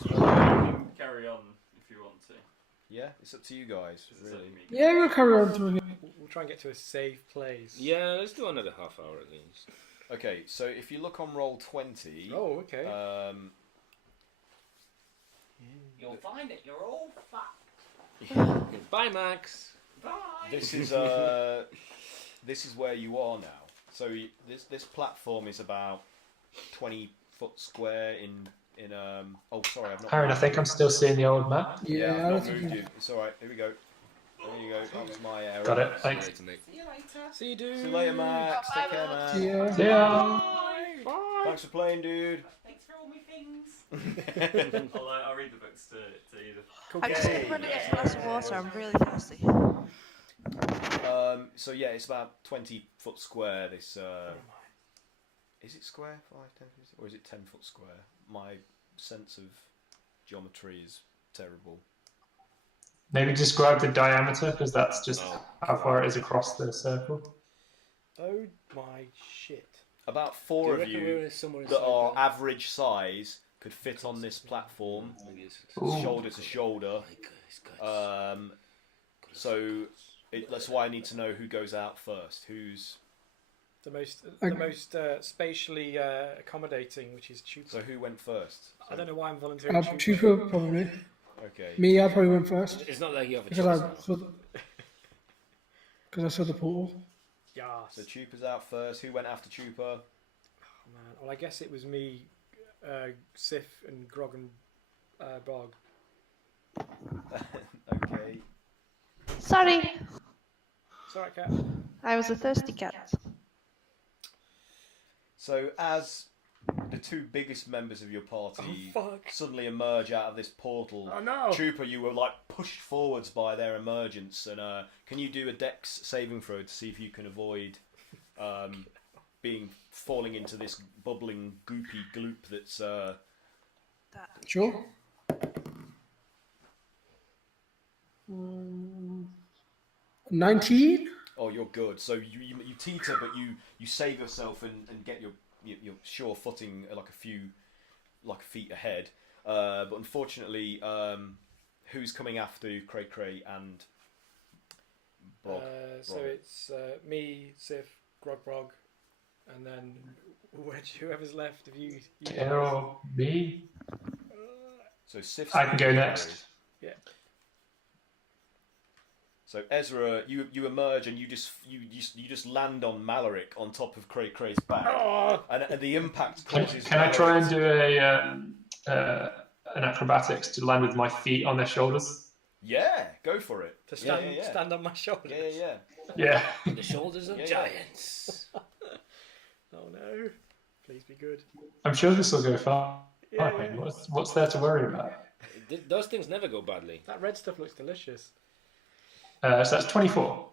Carry on if you want to. Yeah, it's up to you guys. It's up Really. to me. Yeah, we'll carry on through here. We'll try and get to a safe place. Yeah, let's do another half hour at least. Okay, so if you look on roll 20, Oh, okay. You'll find it. You're all fucked. Bye, Max. Bye. this is this is where you are now. So this platform is about 20 foot square in oh sorry, I've not. Aaron, I think I'm still seeing the old map. Yeah, I I've don't not think moved you. It's all right. Here we go. There you go. That was my error. Got it. Thanks. See you later. See you, dude. See you later, Max. Take care, man. Yeah. See ya. Bye. Thanks for playing, dude. Thanks for all my things. I'll read the books to either. I just Okay. want to get a glass of water. I'm really thirsty. So yeah, it's about 20 foot square. This is it square? 5, 10, 15, or is it 10 foot square? My sense of geometry is terrible. Maybe describe the diameter, because that's just how far it is across the circle. Oh my shit. About Do 4 of reckon you we're somewhere that inside are there? average size could fit on this platform, Maybe it's- Ooh. shoulder to shoulder. So that's why I need to know who goes out first. Who's The most Okay. spatially accommodating, which is Chupa. so who went first? I don't know why I'm volunteering. Chupa. Chupa, probably. Okay. Me, I probably went first. It's not like you have a Because choice. I now. saw because I saw the portal. Yes. So Chupa's out first. Who went after Chupa? Oh, man. Well, I guess it was me, Sif, and Grog and Bog. Okay. Sorry, It's alright, Cat. I was a thirsty cat. So as the two biggest members of your party Oh, fuck. suddenly emerge out of this portal, Oh, no. Chupa, you were like pushed forwards by their emergence. And can you do a Dex saving throw to see if you can avoid falling into this bubbling goopy gloop that's Sure. 19. Oh, you're good. So you teeter, but you save yourself and get your sure footing like a few feet ahead. But unfortunately, who's coming after Cray Cray and Brog? So it's me, Sif, Grog, Brog, and then whoever's left of you. Or me? So Sif's I can go next. Yeah. So Ezra, you emerge and you just land on Malaric on top of Cray Cray's back, Oh! and the impact Can, causes. can I Malaric try and do an acrobatics to land with my feet on their shoulders? Yeah, go for it. To stand, yeah. stand on my shoulders. Yeah. Yeah. On the shoulders of Yeah. giants. Oh no. Please be good. I'm sure this will go fine. Yeah. What's there to worry about? Those things never go badly. That red stuff looks delicious. So that's 24.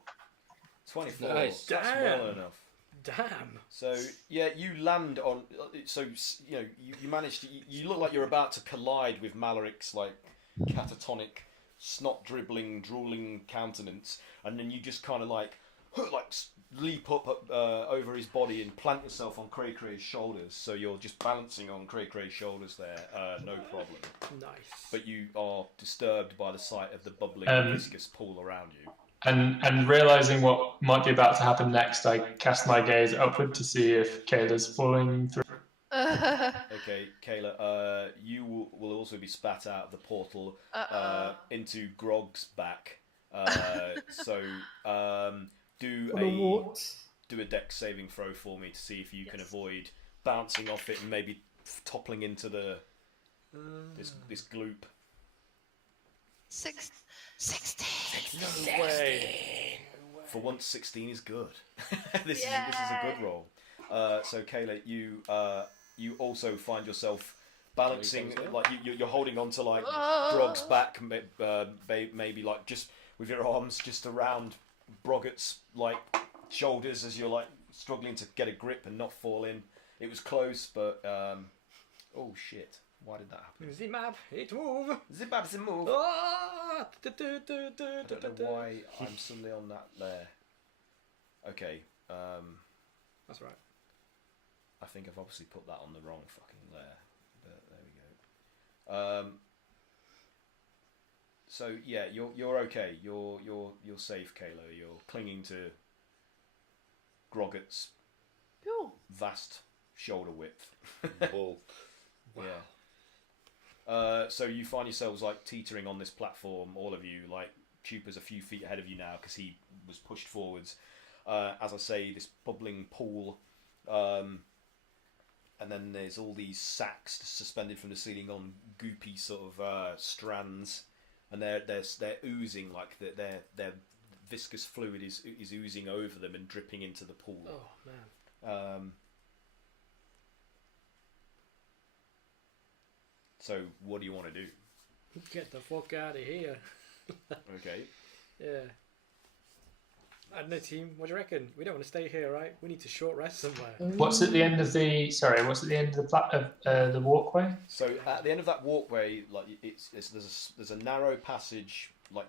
24. Nice. That's Damn. well enough. Damn. So yeah, you land on. So you manage to. You look like you're about to collide with Malaric's like catatonic, snot dribbling, drooling countenance, and then you just kind of like leap up over his body and plant yourself on Cray Cray's shoulders. So you're just balancing on Cray Cray's shoulders there, no problem. Nice. But you are disturbed by the sight of the bubbling, viscous pool around you. And realizing what might be about to happen next, I cast my gaze upward to see if Kayla's falling through. Okay, Kayla, you will also be spat out of the portal into Grog's back. So do For the warts. a Dex saving throw for me to see if you can avoid bouncing off it and maybe toppling into the this gloop. 16. No way. For once, 16 is good. This is a good roll. So Kayla, you also find yourself balancing, like you're holding on to like Grog's back, maybe like just with your arms just around Broggett's like shoulders as you're like struggling to get a grip and not fall in. It was close, but oh shit! Why did that happen? The map, it move. The map, it move. Ah! I don't know why I'm suddenly on that there. Okay. That's right. I think I've obviously put that on the wrong fucking layer, but there we go. So yeah, you're okay. You're safe, Kayla. You're clinging to Groggett's vast shoulder width. Bull. Wow. Yeah. So you find yourselves like teetering on this platform, all of you. Like Chupa's a few feet ahead of you now because he was pushed forwards. As I say, this bubbling pool. And then there's all these sacks suspended from the ceiling on goopy sort of strands, and they're oozing, like their viscous fluid is oozing over them and dripping into the pool. Oh man. So what do you want to do? Get the fuck out of here. Okay. Yeah. I don't know, team. What do you reckon? We don't want to stay here, right? We need to short rest somewhere. What's at the end of the? Sorry, what's at the end of the walkway? So at the end of that walkway, like there's a narrow passage, like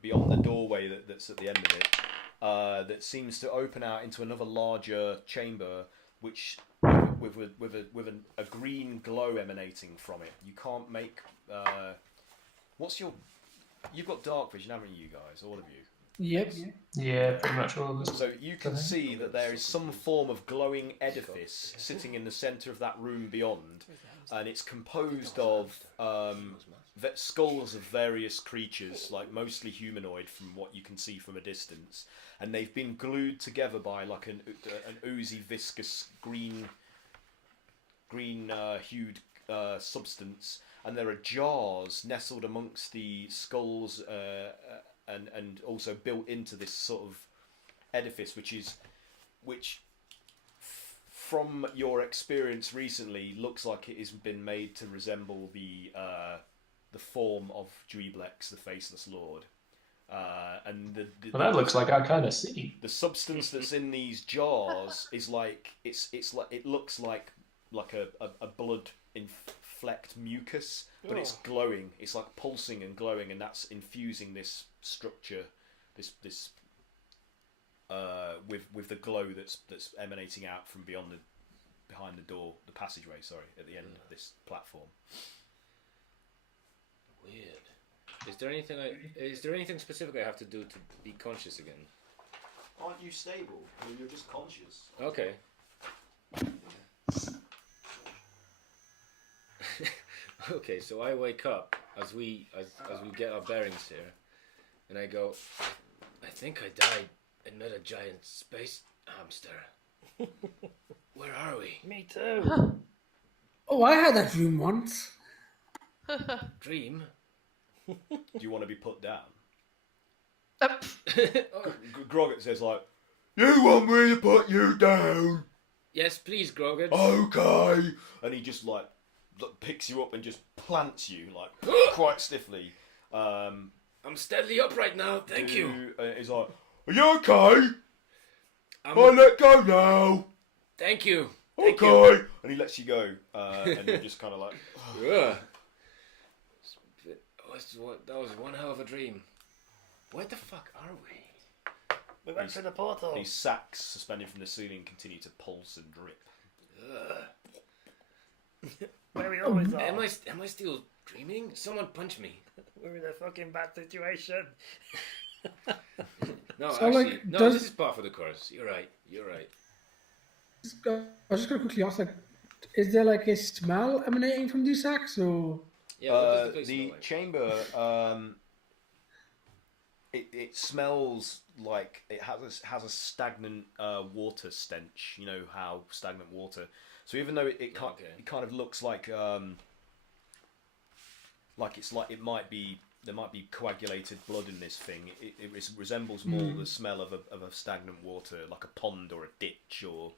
beyond the doorway that's at the end of it, that seems to open out into another larger chamber, which with a green glow emanating from it. You can't make. You've got dark vision, haven't you guys? All of you. Yep. Yeah, pretty much all of us. So you can see that there is some form of glowing edifice sitting in the centre of that room beyond, and it's composed of skulls of various creatures, like mostly humanoid from what you can see from a distance, and they've been glued together by like an oozy, viscous green hued substance, and there are jars nestled amongst the skulls. And also built into this sort of edifice, which from your experience recently looks like it has been made to resemble the form of Dweeblex, the Faceless Lord. And well, that looks like our kind of city. The substance that's in these jars is like it looks like a blood inflecked mucus, but it's glowing. It's like pulsing and glowing, and that's infusing this structure, this with the glow that's emanating out from behind the door, the passageway. Sorry, at the end of this platform. Weird. Is there anything specific I have to do to be conscious again? Aren't you stable? You're just conscious. Okay. Okay, so I wake up as we get our bearings here, and I go, I think I died and met a giant space hamster. Where are we? Me too. Oh, I had that dream once. Dream? Do you want to be put down? Oh, Groggett says like, you want me to put you down? yes, please, Groggett. Okay. And he just like picks you up and just plants you like quite stiffly. I'm steadily upright now, thank you. He's like, are you okay? I'm- let go now. Thank you. Thank Okay. you. And he lets you go. And you're just kind of like, Ugh. That was one hell of a dream. Where the fuck are we? We went through the portal. these sacks suspended from the ceiling continue to pulse and drip. Where we always are. Am I still dreaming? Someone punch me. We're in a fucking bad situation. No, So, actually, like, no. does- This is par for the course. You're right. I was just gonna quickly ask, like, is there like a smell emanating from these sacks, or? Yeah. What does the place The smell like? chamber, it smells like it has a stagnant water stench. You know how stagnant water. So even though it kind of looks like it's like it might be there might be coagulated blood in this thing. It resembles more the smell of a stagnant water, like a pond or a ditch or.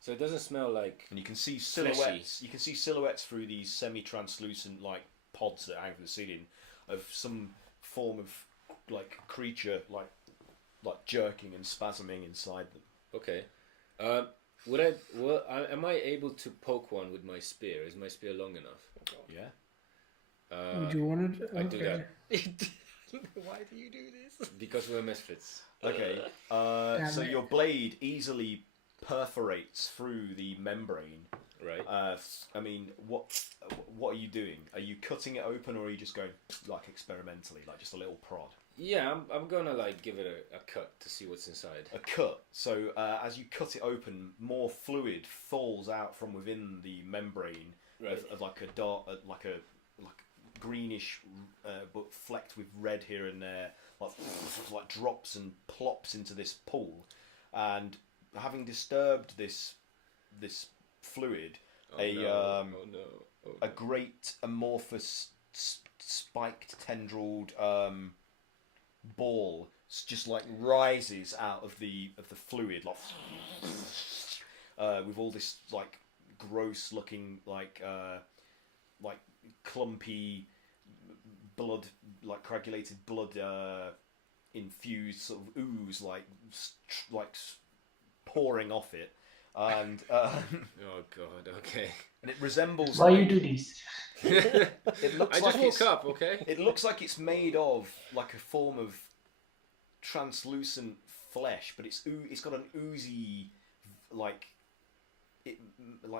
So it doesn't smell like. And you can see fleshy. silhouettes. You can see silhouettes through these semi-translucent like pods that hang from the ceiling of some form of like creature, like jerking and spasming inside them. Okay. Am I able to poke one with my spear? Is my spear long enough? Yeah. Would you want it? I do that. Why do you do this? Because we're misfits. Okay. So your blade easily perforates through the membrane. Right. I mean, what are you doing? Are you cutting it open, or are you just going like experimentally, like just a little prod? Yeah, I'm gonna like give it a cut to see what's inside. A cut. So as you cut it open, more fluid falls out from within the membrane of like a dark, like greenish, but flecked with red here and there, like drops and plops into this pool, and having disturbed this fluid, a great amorphous spiked tendrilled ball just like rises out of the fluid, like with all this like gross looking like clumpy blood, like coagulated blood infused sort of ooze like pouring off it, and oh god, okay. And it resembles. Why you do this? It looks I just woke up, okay. It looks like it's made of like a form of translucent flesh, but it's got an oozy like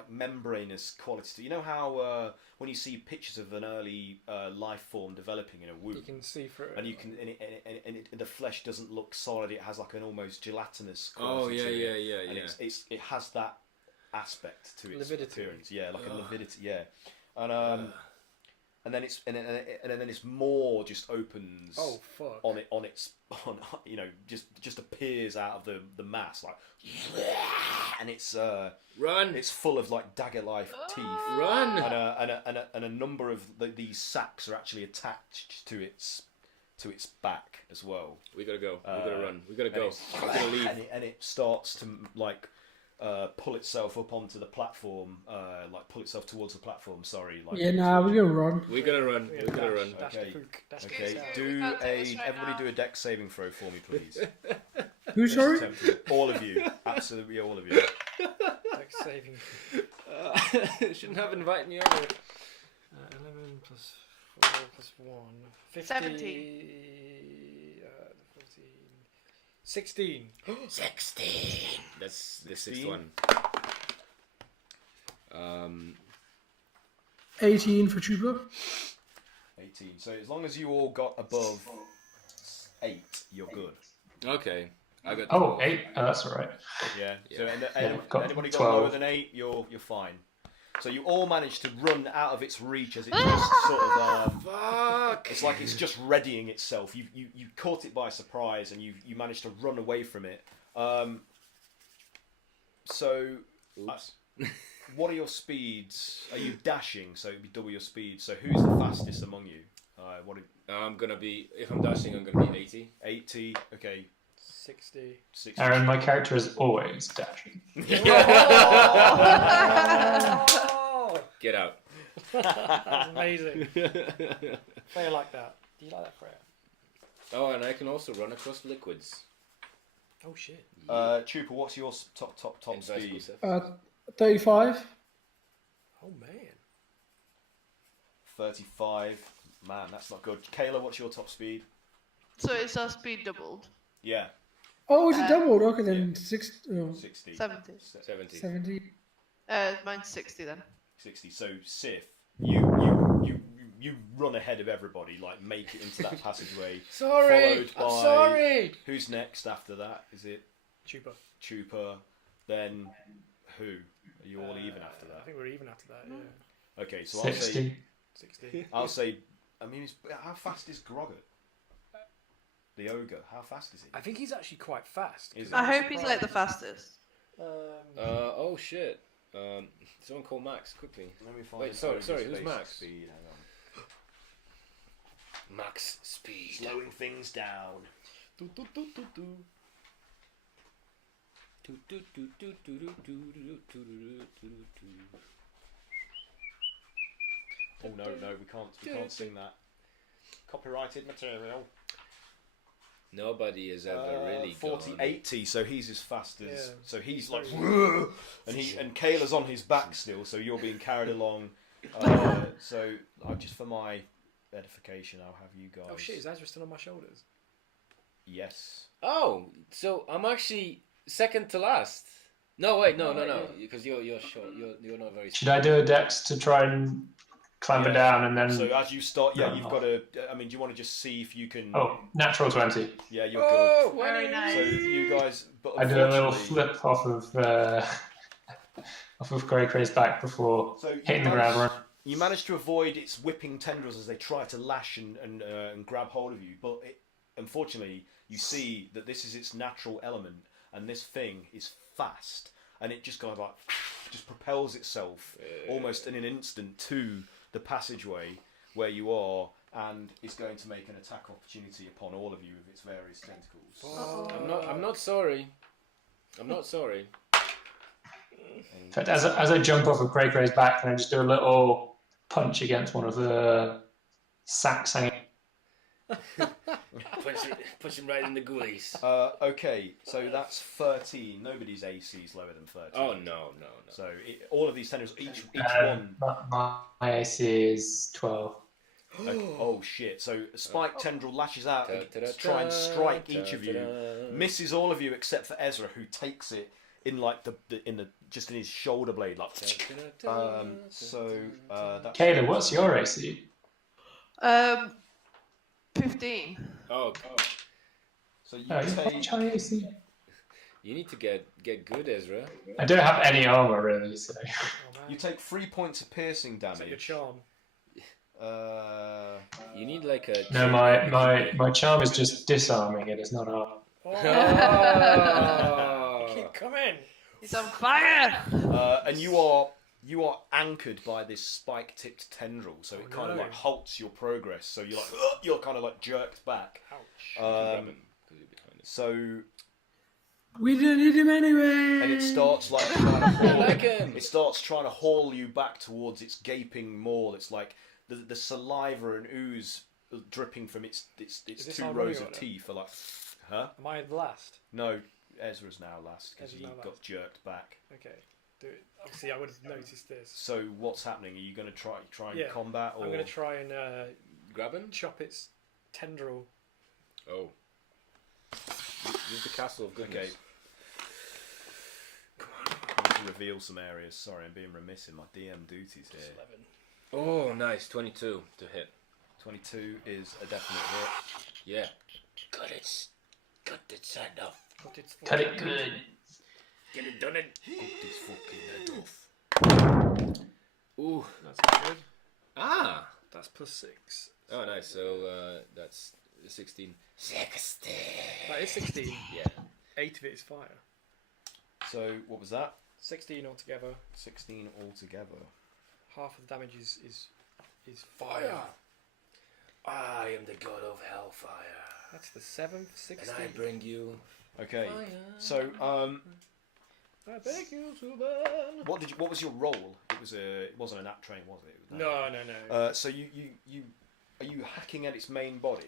membranous quality to it. You know how when you see pictures of an early life form developing in a womb, You can see through it. and you can and the flesh doesn't look solid. It has like an almost gelatinous Oh quality yeah, to it. yeah. And it has that aspect to its Lividity. appearance. Yeah, like a lividity. Yeah, and then it's more just opens. Oh fuck. on you know just appears out of the mass like, and it's Run. it's full of like dagger-like teeth. Run. And a number of these sacs are actually attached to its back as well. We gotta go. We gotta run. We gotta And go. it's- I'm gonna leave. And it starts to like pull itself up onto the platform, like pull itself towards the platform. Sorry, like Yeah, nah, we're gonna run. We're gonna run. We're gonna run. Dash Okay. the fook. Dash the Okay, fook. We can't do this right everybody now. do a dex saving throw for me, please. Who, sorry? All of you, absolutely all of you. Dex saving. Shouldn't have invited me over. 11 plus 4 plus 1. 50, 17. 14, 16. 16. That's the sixth 16. one. 18 for Trooper. 18. So as long as you all got above 8, you're good. Okay. I got. Oh, 8. Oh, that's all right. Yeah. Yeah. So Yeah, got anybody got 12. lower than 8, you're fine. So you all managed to run out of its reach as it just sort of Fuck. it's like it's just readying itself. You caught it by surprise and you managed to run away from it. So Oops. what are your speeds? Are you dashing? So it'd be double your speed. So who's the fastest among you? I'm gonna be. If I'm dashing, I'm gonna be 80. 80. Okay. 60. 60. Aaron, my character is always dashing. Get out. That's amazing. Freya like that. Do you like that, Freya? Oh, and I can also run across liquids. Oh shit. Trooper, what's your top Invisible speed? stuff. 35. Oh man. 35. Man, that's not good. Kayla, what's your top speed? So it's our speed doubled. Yeah, Oh, is it doubled? Okay, then 60. 60. 70. 70. 70. Mine's 60 then. 60. So Sif, you run ahead of everybody, like make it into that passageway. Sorry. Followed by I'm sorry. Who's next after that? Is it Chupa. Trooper? Then who? Are you all even after I that? think we're even after that, yeah. Okay, so 60. 60. I'll say. I mean, how fast is Grogger? the ogre. How fast is he? I think he's actually quite fast. Is I hope he's like the fastest. Oh shit. Someone call Max quickly. Let me find Wait, his sorry, ogre's who's basic Max? Speed. Hang on. Max speed. Slowing things down. Oh no, we can't sing that. Copyrighted material. Nobody has ever really 4080, so he's as fast as. Yeah. So he's He's like, very- and Kayla's on his back still, so you're being carried along. So just for my edification, I'll have you guys. Oh shit! Is Ezra still on my shoulders? Yes. Oh, so I'm actually second to last. No, wait, no, because you're short. You're not very. Should I do a dex to try and clamber down and then? So as you start, you've got to. I mean, do you want to just see if you can? Oh, natural 20. Yeah, you're good. Very nice. So you guys, but I do a little unfortunately- flip off of Cray's back before So hitting the ground. you manage to avoid its whipping tendrils as they try to lash and grab hold of you, but unfortunately, you see that this is its natural element, and this thing is fast, and it just kind of like just propels itself almost in an instant to the passageway where you are, and is going to make an attack opportunity upon all of you with its various tentacles. I'm not sorry. I'm not sorry. In fact, as I jump off of Cray's back, and I just do a little punch against one of the sacks hanging. Punch him right in the goalies. Okay, so that's 13. Nobody's AC is lower than 13. Oh no. So all of these tendrils, each one. My AC is 12. Oh shit! So a spike tendril lashes out to try and strike each of you, misses all of you except for Ezra, who takes it in like just in his shoulder blade, like. So that's. Kayla, what's your AC? 15. Oh. So you Oh, you're take. much higher AC. You need to get good, Ezra. I don't have any armor really, so. Oh, man. You take 3 points of piercing Is that your damage. charm? You need like a. No, my charm is just disarming. It is not armor. Oh. Keep coming. He's on fire! And you are anchored by this spike-tipped tendril, so it kind of no. like halts your progress. So you're like you're kind of like jerked back. Ouch. So We didn't hit him anyway. and it starts like trying to haul, like him. it starts trying to haul you back towards its gaping maw. It's like the saliva and ooze dripping from its this 2 our rows running of order? teeth are like, huh? Am I the last? No, Ezra's now last because Ezra's he now got last. jerked back. Okay. Do it. Obviously, I would have noticed this. So what's happening? Are you going to try and Yeah, combat, or I'm going to try and Grab him. chop its tendril. Oh. Use the castle of goodness. Okay. I want to reveal some areas. Sorry, I'm being remiss in my DM duties here. 11. Oh, nice. 22 to hit. 22 is a definite hit. Yeah. Cut its head off. Cut its Cut it good. Get it done. It. This fucking head off. Ooh. That's good. Ah. That's +6. Oh, nice. So that's 16. 16. That is 16. Yeah. 8 of it is fire. So what was that? 16 altogether. 16 altogether. Half of the damage is fire. I am the god of hellfire, That's the 7th, 16. and I bring you. Okay. So I beg you to burn. what was your role? It wasn't a nat train, was it? It was No. so you are you hacking at its main body?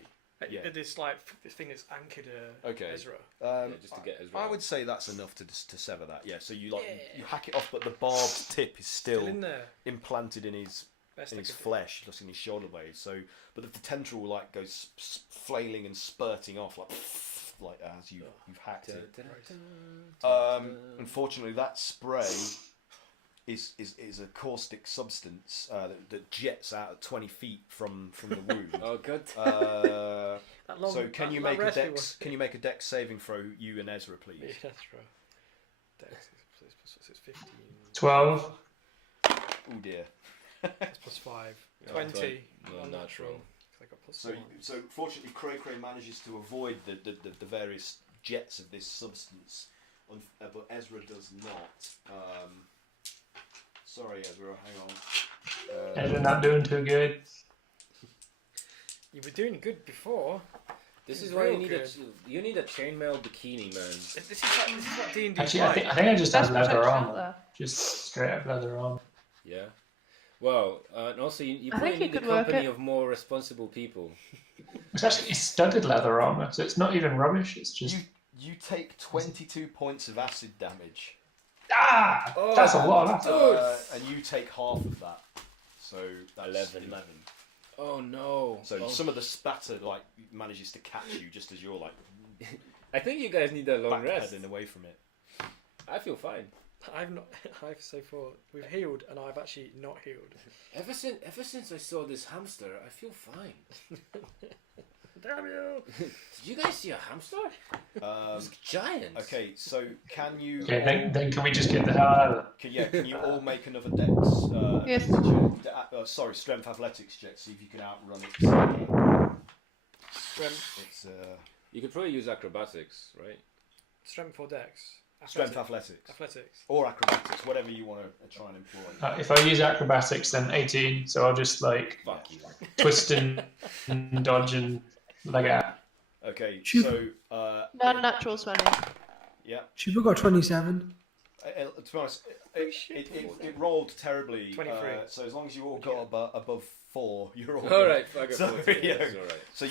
Yeah. This this thing that's anchored Okay. Ezra. Just to get Ezra I out. would say that's enough to sever that. Yeah. So you you hack it off, but the barbed tip is Still in there. implanted in his Best in I his could do. flesh, just in his shoulder blade. So, but the tendril like goes flailing and spurting off like as you've hacked it. Unfortunately, that spray is a caustic substance that jets out at 20 feet from the wound. Oh, good. That long- So can that- you that make a rescue dex? was- Can you make a dex saving throw, you and Ezra, please? Yeah, Ezra. Dex is 15. 12. Oh dear. That's +5. 20. No, Unnatural. 'cause I got plus So, 1. so fortunately, Cray manages to avoid the various jets of this substance, but Ezra does not. Sorry, Ezra. Hang on. Ezra not doing too good. You were doing good before. This is Real why you need good. you need a chainmail bikini, man. This is what D&D Actually, I like. think I just Best have leather protection out armor. there. Just straight up leather armor. Yeah. Well, and also you I probably think you need the could work company it. of more responsible people. It's actually studded leather armor, so it's not even rubbish. It's just You take 22 points of acid damage, that's a lot of acid. and you take half of that. So that's 11. Oh no. So Oh. some of the spatter like manages to catch you just as you're like I think you guys need a long rest. backpedaling away from it. I feel fine. I've not. I've so far we've healed, and I've actually not healed. Ever since I saw this hamster, I feel fine. Damn you! Did you guys see a hamster? It was giant. Okay, so can you? Okay, then can we just get the hell out of it? Can you all make another dex? Yes. Check? Sorry, strength athletics check. See if you can outrun it. Strength, It's You could probably use acrobatics, right? strength or dex. strength athletics Athletics. or acrobatics, whatever you want to try and employ. If I use acrobatics, then 18. So I'll just like Fuck you. twist and dodge and leg out. Okay, Shoot. so Non-natural 20. yeah. Chupa got 27. To be honest, it rolled terribly. 23. So as long as you all got above 4, you're all All good. right, fuck it. So, 14, yeah. that's all right. So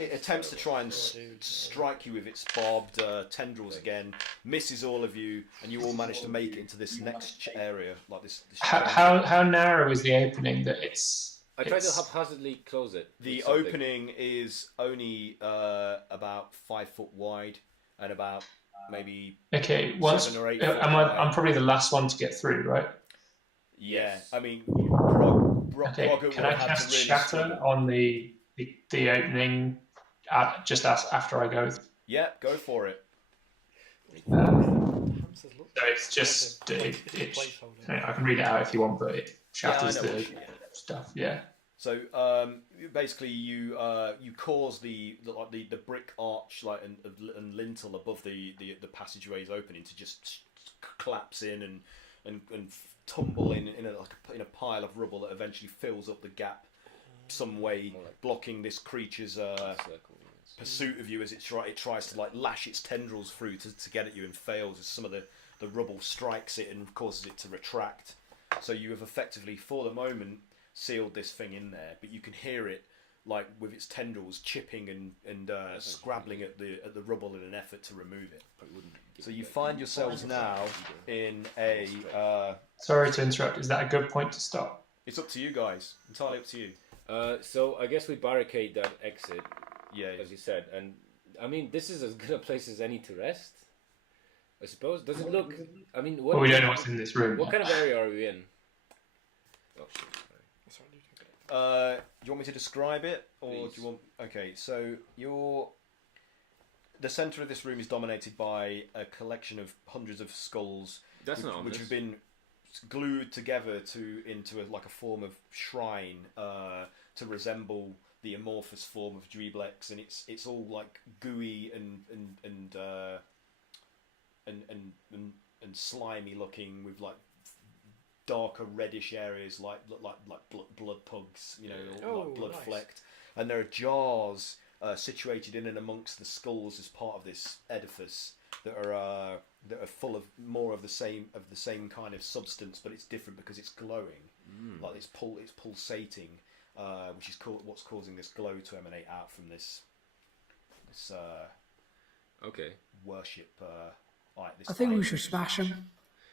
it attempts to try and strike you with its barbed tendrils again, misses all of you, and you all manage to make it into this next area, like this. How narrow is the opening that it's? I tried to haphazardly close it. The with something. opening is only about 5 foot wide and about maybe Okay, once 7 or 8 I'm probably the last one to get through, right? yeah. Yes. I mean, Okay, Brogger can will I have cast to really Shatter struggle. on the opening just after I go? Yeah, go for it. Hamsters look. So it's just It's a it's placeholder. I can read it out if you want, but it shatters I know the what you- stuff. Yeah. So basically, you cause the brick arch and lintel above the passageways opening to just collapse in and tumble in a pile of rubble that eventually fills up the gap some way, blocking this creature's pursuit of you as it tries to like lash its tendrils through to get at you and fails as some of the rubble strikes it and causes it to retract. So you have effectively, for the moment, sealed this thing in there, but you can hear it like with its tendrils chipping and scrabbling at the rubble in an effort to remove it. So you find yourselves now in a. Sorry to interrupt. Is that a good point to stop? It's up to you guys. Entirely up to you. So I guess we barricade that exit, Yeah. as you said, and I mean this is as good a place as any to rest. I suppose. Does it look? I mean, what? Well, we don't know what's in this room. What kind of area are we in? Oh shit! Sorry. Sorry, Do you want me to describe it, or Please. do you want? Okay, so the center of this room is dominated by a collection of hundreds of skulls, That's not which ominous. have been glued together into a form of shrine to resemble the amorphous form of Dreblex, and it's all like gooey and slimy looking with like darker reddish areas like blood pugs, like blood nice. flecked, and there are jars situated in and amongst the skulls as part of this edifice that are full of more of the same kind of substance, but it's different because it's glowing, like it's pulsating, which is what's causing this glow to emanate out from this Okay. worship. This I think we item. should smash him.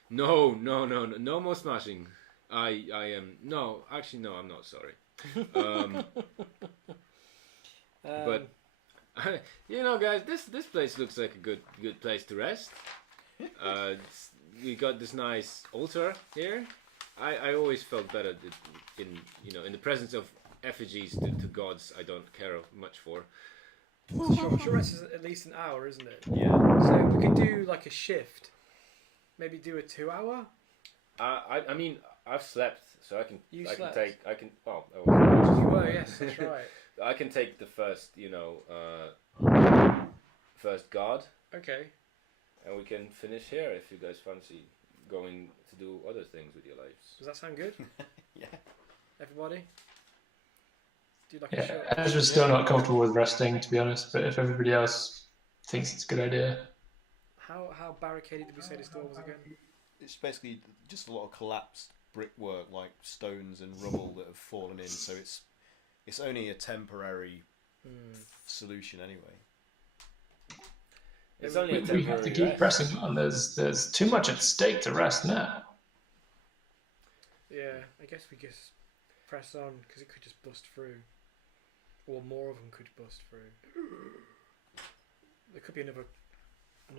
No more smashing. I am no. Actually, no. I'm not sorry. But guys, this place looks like a good place to rest. We got this nice altar here. I always felt better in the presence of effigies to gods I don't care much for. Short rest is at least an hour, isn't it? Yeah. So we could do like a shift. Maybe do a 2 hour. I mean I've slept so I can You I slept. can take I can oh I was You were, yes, that's right. I can take the first first guard, Okay. and we can finish here if you guys fancy going to do other things with your lives. Does that sound good? Yeah. Everybody? Do you like a Yeah, short? Ezra's still not comfortable with resting, to be honest. But if everybody else thinks it's a good idea, How barricaded did we say this door was again? It's basically just a lot of collapsed brickwork, like stones and rubble that have fallen in. So it's only a temporary solution anyway. It's only a we have to temporary keep rest. pressing on. There's too much at stake to rest now. Yeah, I guess we just press on because it could just bust through, or more of them could bust through. There could be another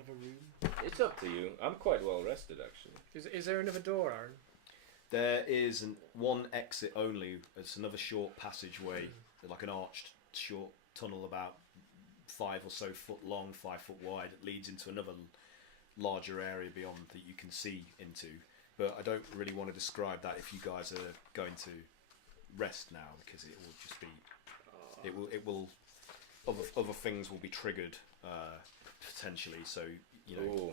room. It's up to you. I'm quite well rested actually. Is there another door, Aaron? There is one exit only. It's another short passageway, like an arched short tunnel about 5 or so foot long, 5 foot wide. It leads into another larger area beyond that you can see into. But I don't really want to describe that if you guys are going to rest now, because it will just be, it will, other things will be triggered potentially. So Ooh,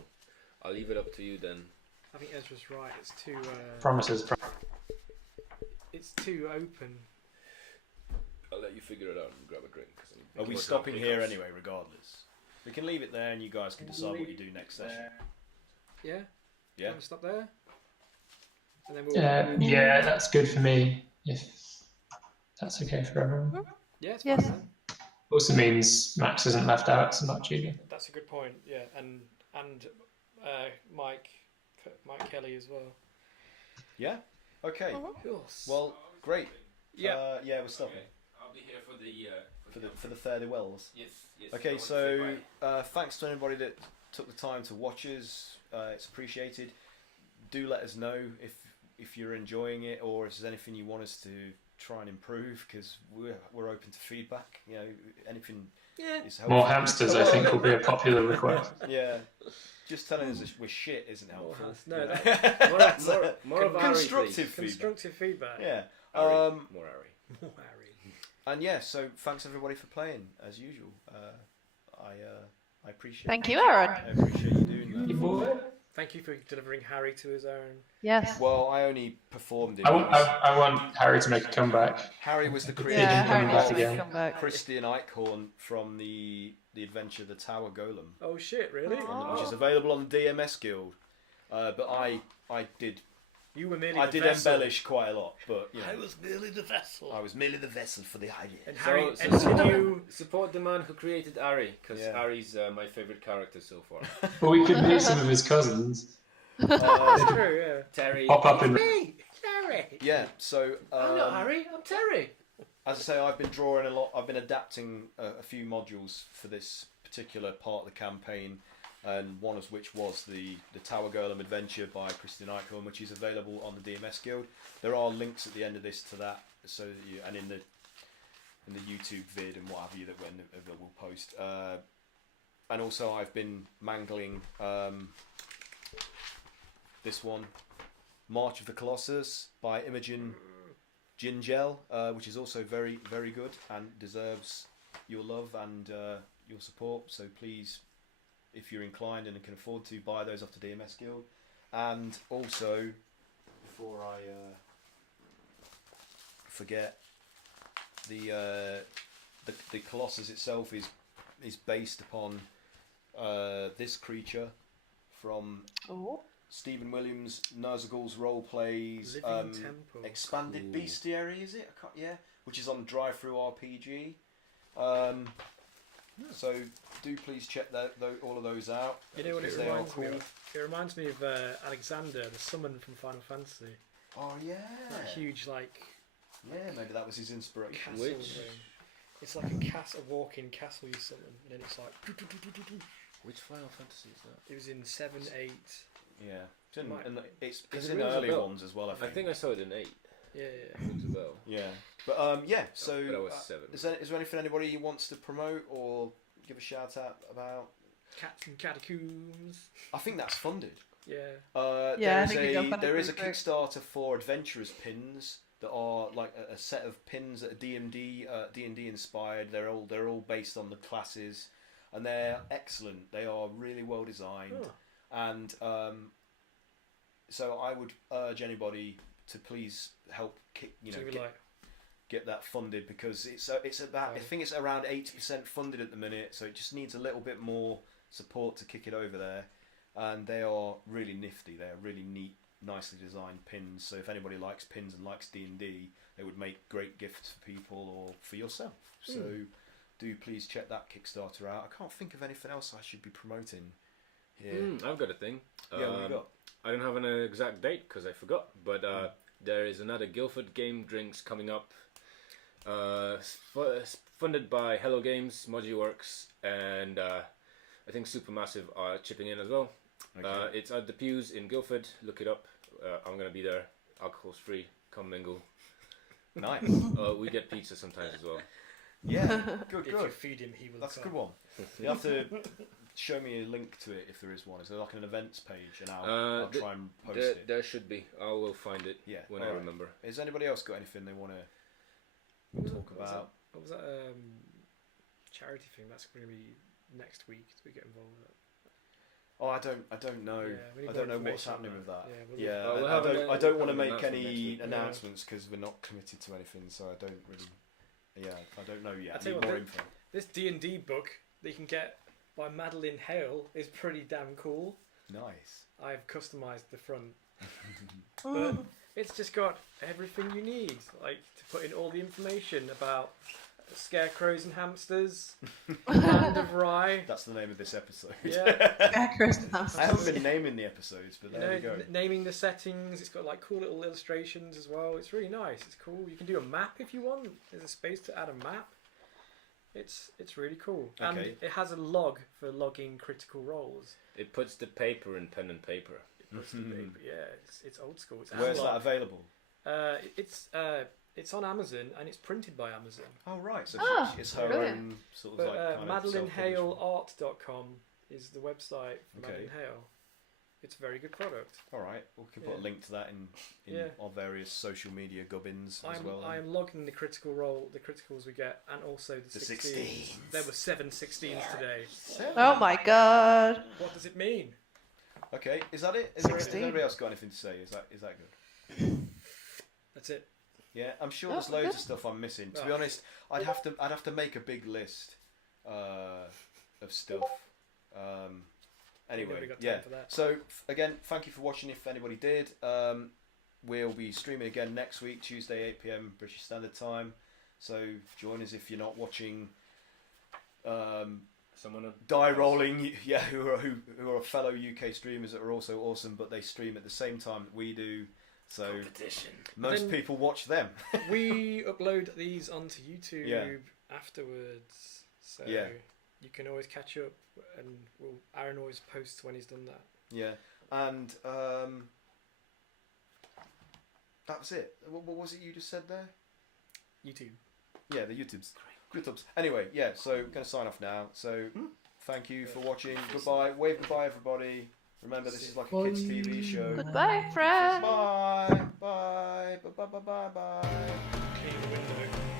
I'll leave it up to you then. I think Ezra's right. It's too. Promises. It's too open. I'll let you figure it out and grab a drink. Are we stopping here anyway, regardless? We can leave it there, and you guys can decide what you do next session. Yeah. Yeah. Want to stop there? And then Yeah, that's good for me. If that's okay for everyone. Yeah, it's Yes. fine. Then. Also means Max isn't left out so much either. That's a good point. Yeah, and Mike Kelly as well. Yeah. Okay. Yes. Well, great. Yeah. Yeah, we're stopping I'll be here for the for the fare thee wells. Yes. Okay, so thanks to anybody that took the time to watch us. It's appreciated. Do let us know if you're enjoying it, or if there's anything you want us to try and improve, because we're open to feedback. Anything is helpful. More hamsters, I think, will be a popular request. Yeah, just telling us that we're shit isn't helpful. No, you know? That's more of constructive feedback. Constructive feedback. Yeah. More Ari. More Harry. And yeah, so thanks everybody for playing as usual. I appreciate. Thank you, Aaron. I appreciate you doing that. Thank you for delivering Harry to his own. Yes. Well, I only performed it. I want Harry to make a comeback. Harry was the creator Yeah, Harry of needs to Harry come back. Christian Eichhorn from the adventure The Tower Golem, Oh shit! Really? which is available on the DMS Guild. But I did You were merely. I the did vessel. embellish quite a lot, but you know, I was merely the vessel. I was merely the vessel for the idea. And Harry, So and you. support the man who created Ari, because Yeah. Ari's my favorite character so far. But we could meet some of his cousins. That's true. Yeah. Terry. Pop up in. Me, Harry. Yeah, so I'm not Harry. I'm Terry. as I say, I've been drawing a lot. I've been adapting a few modules for this particular part of the campaign, and one of which was the Tower Golem adventure by Christian Eichhorn, which is available on the DMS Guild. There are links at the end of this to that, so that you, and in the YouTube vid and what have you that we'll post. And also, I've been mangling this one, March of the Colossus by Imogen Gingell, which is also very, very good and deserves your love and your support. So please, if you're inclined and can afford to, buy those off the DMS Guild. And also, before I forget, the Colossus itself is based upon this creature from Oh. Stephen Williams' Ner'zhul's role plays Living Temple. Expanded Cool. Bestiary, is it? Which is on Drive-Thru RPG. So do please check all of those out. You know what it because they are reminds me cool. of? It reminds me of Alexander, the summon from Final Fantasy. Oh yeah. That huge Yeah, maybe that was his inspiration. castle Which- thing. It's like a castle, a walk-in castle you summon, and then it's like. Which Final Fantasy is that? It was in 7, 8. Yeah, it's in, Might- and it's Because it in rings a early bell. ones as well. I I think I saw it in 8. Yeah. Rings a bell. Yeah, but yeah. So But I was 7. is there anything anybody wants to promote or give a shout out about? Cats and catacombs. I think that's funded. Yeah. Yeah, I think you got There is a better Kickstarter for adventurers pins that are like a set of pins that are D&D inspired. They're all based on the classes, and they're excellent. They are really well designed, and so I would urge anybody to please help get that funded, because it's about I think it's around 80% funded at the minute, so it just needs a little bit more support to kick it over there. And they are really nifty. They are really neat, nicely designed pins. So if anybody likes pins and likes D&D, they would make great gifts for people or for yourself. So do please check that Kickstarter out. I can't think of anything else I should be promoting here. I've got a thing. Yeah, what you got? I don't have an exact date because I forgot, but there is another Guildford Game Drinks coming up. Funded by Hello Games, Moduworks, and I think Supermassive are chipping in as well. Okay. It's at the Pews in Guildford. Look it up. I'm going to be there. Alcohol's free. Come mingle. Nice. We get pizza sometimes as well. Yeah, good. If you feed him, he will That's a come. good one. You have to show me a link to it if there is one. Is there like an events page, and I'll try and post it. There should be. I will find it when I remember. Has anybody else got anything they want to talk about? What was that charity thing? That's going to be next week. Do we get involved with that? Oh, I don't know. Yeah, I don't know what's information happening on with that. Yeah, we'll I don't want to an make announcement any next week. announcements because we're not committed to anything. So I don't really. Yeah, I don't know yet. I I tell need you more what, info. This D&D book that you can get by Madeline Hale is pretty damn cool. Nice. I've customised the front, but it's just got everything you need, like to put in all the information about scarecrows and hamsters, land of rye. That's the name of this episode. Yeah. Scarecrows and hamsters. I haven't been naming the episodes, but You there know, we go. naming the settings. It's got like cool little illustrations as well. It's really nice. It's cool. You can do a map if you want. There's a space to add a map. It's really cool. And Okay. it has a log for logging critical rolls. It puts the paper in pen and paper. It puts the paper. Yeah, it's old school. It's Where's that analog. available? It's on Amazon and it's printed by Amazon. Oh right, so Oh, it's her brilliant. own sort of But like kind of self-publishing. MadelineHaleArt.com is the website for Okay. Madeline Hale. It's a very good product. All right, we can put a Yeah. link to that in Yeah. our various social media gubbins as well. I am logging the criticals we get, and also the 16s. There were 7 16s today. Oh my god. What does it mean? Okay, is that it? Has 16. anybody else got anything to say? Is that good? That's it. Yeah, I'm sure Oh, there's loads good. of stuff I'm missing. To Oh. be honest, I'd have to make a big list of stuff. Anyway, Nobody got time yeah. for that. So again, thank you for watching. If anybody did, we'll be streaming again next week, Tuesday, 8 p.m. British Standard Time. So join us if you're not watching. Someone Die Rolling, yeah, who are fellow UK streamers that are also awesome, but they stream at the same time that we do. So competition. most Then- people watch them. We upload these onto YouTube Yeah. afterwards, so Yeah. you can always catch up. And Aaron always posts when he's done that. Yeah, and that was it. What was it you just said there? YouTube. Yeah, the YouTubes. Anyway, yeah, so we're going to sign off now. So thank you for watching. Goodbye. Wave goodbye, everybody. Remember, this is like a kids' TV show. Goodbye, friend. Bye. Bye. Bye. Bye. Bye. Bye. Bye. Clean the window.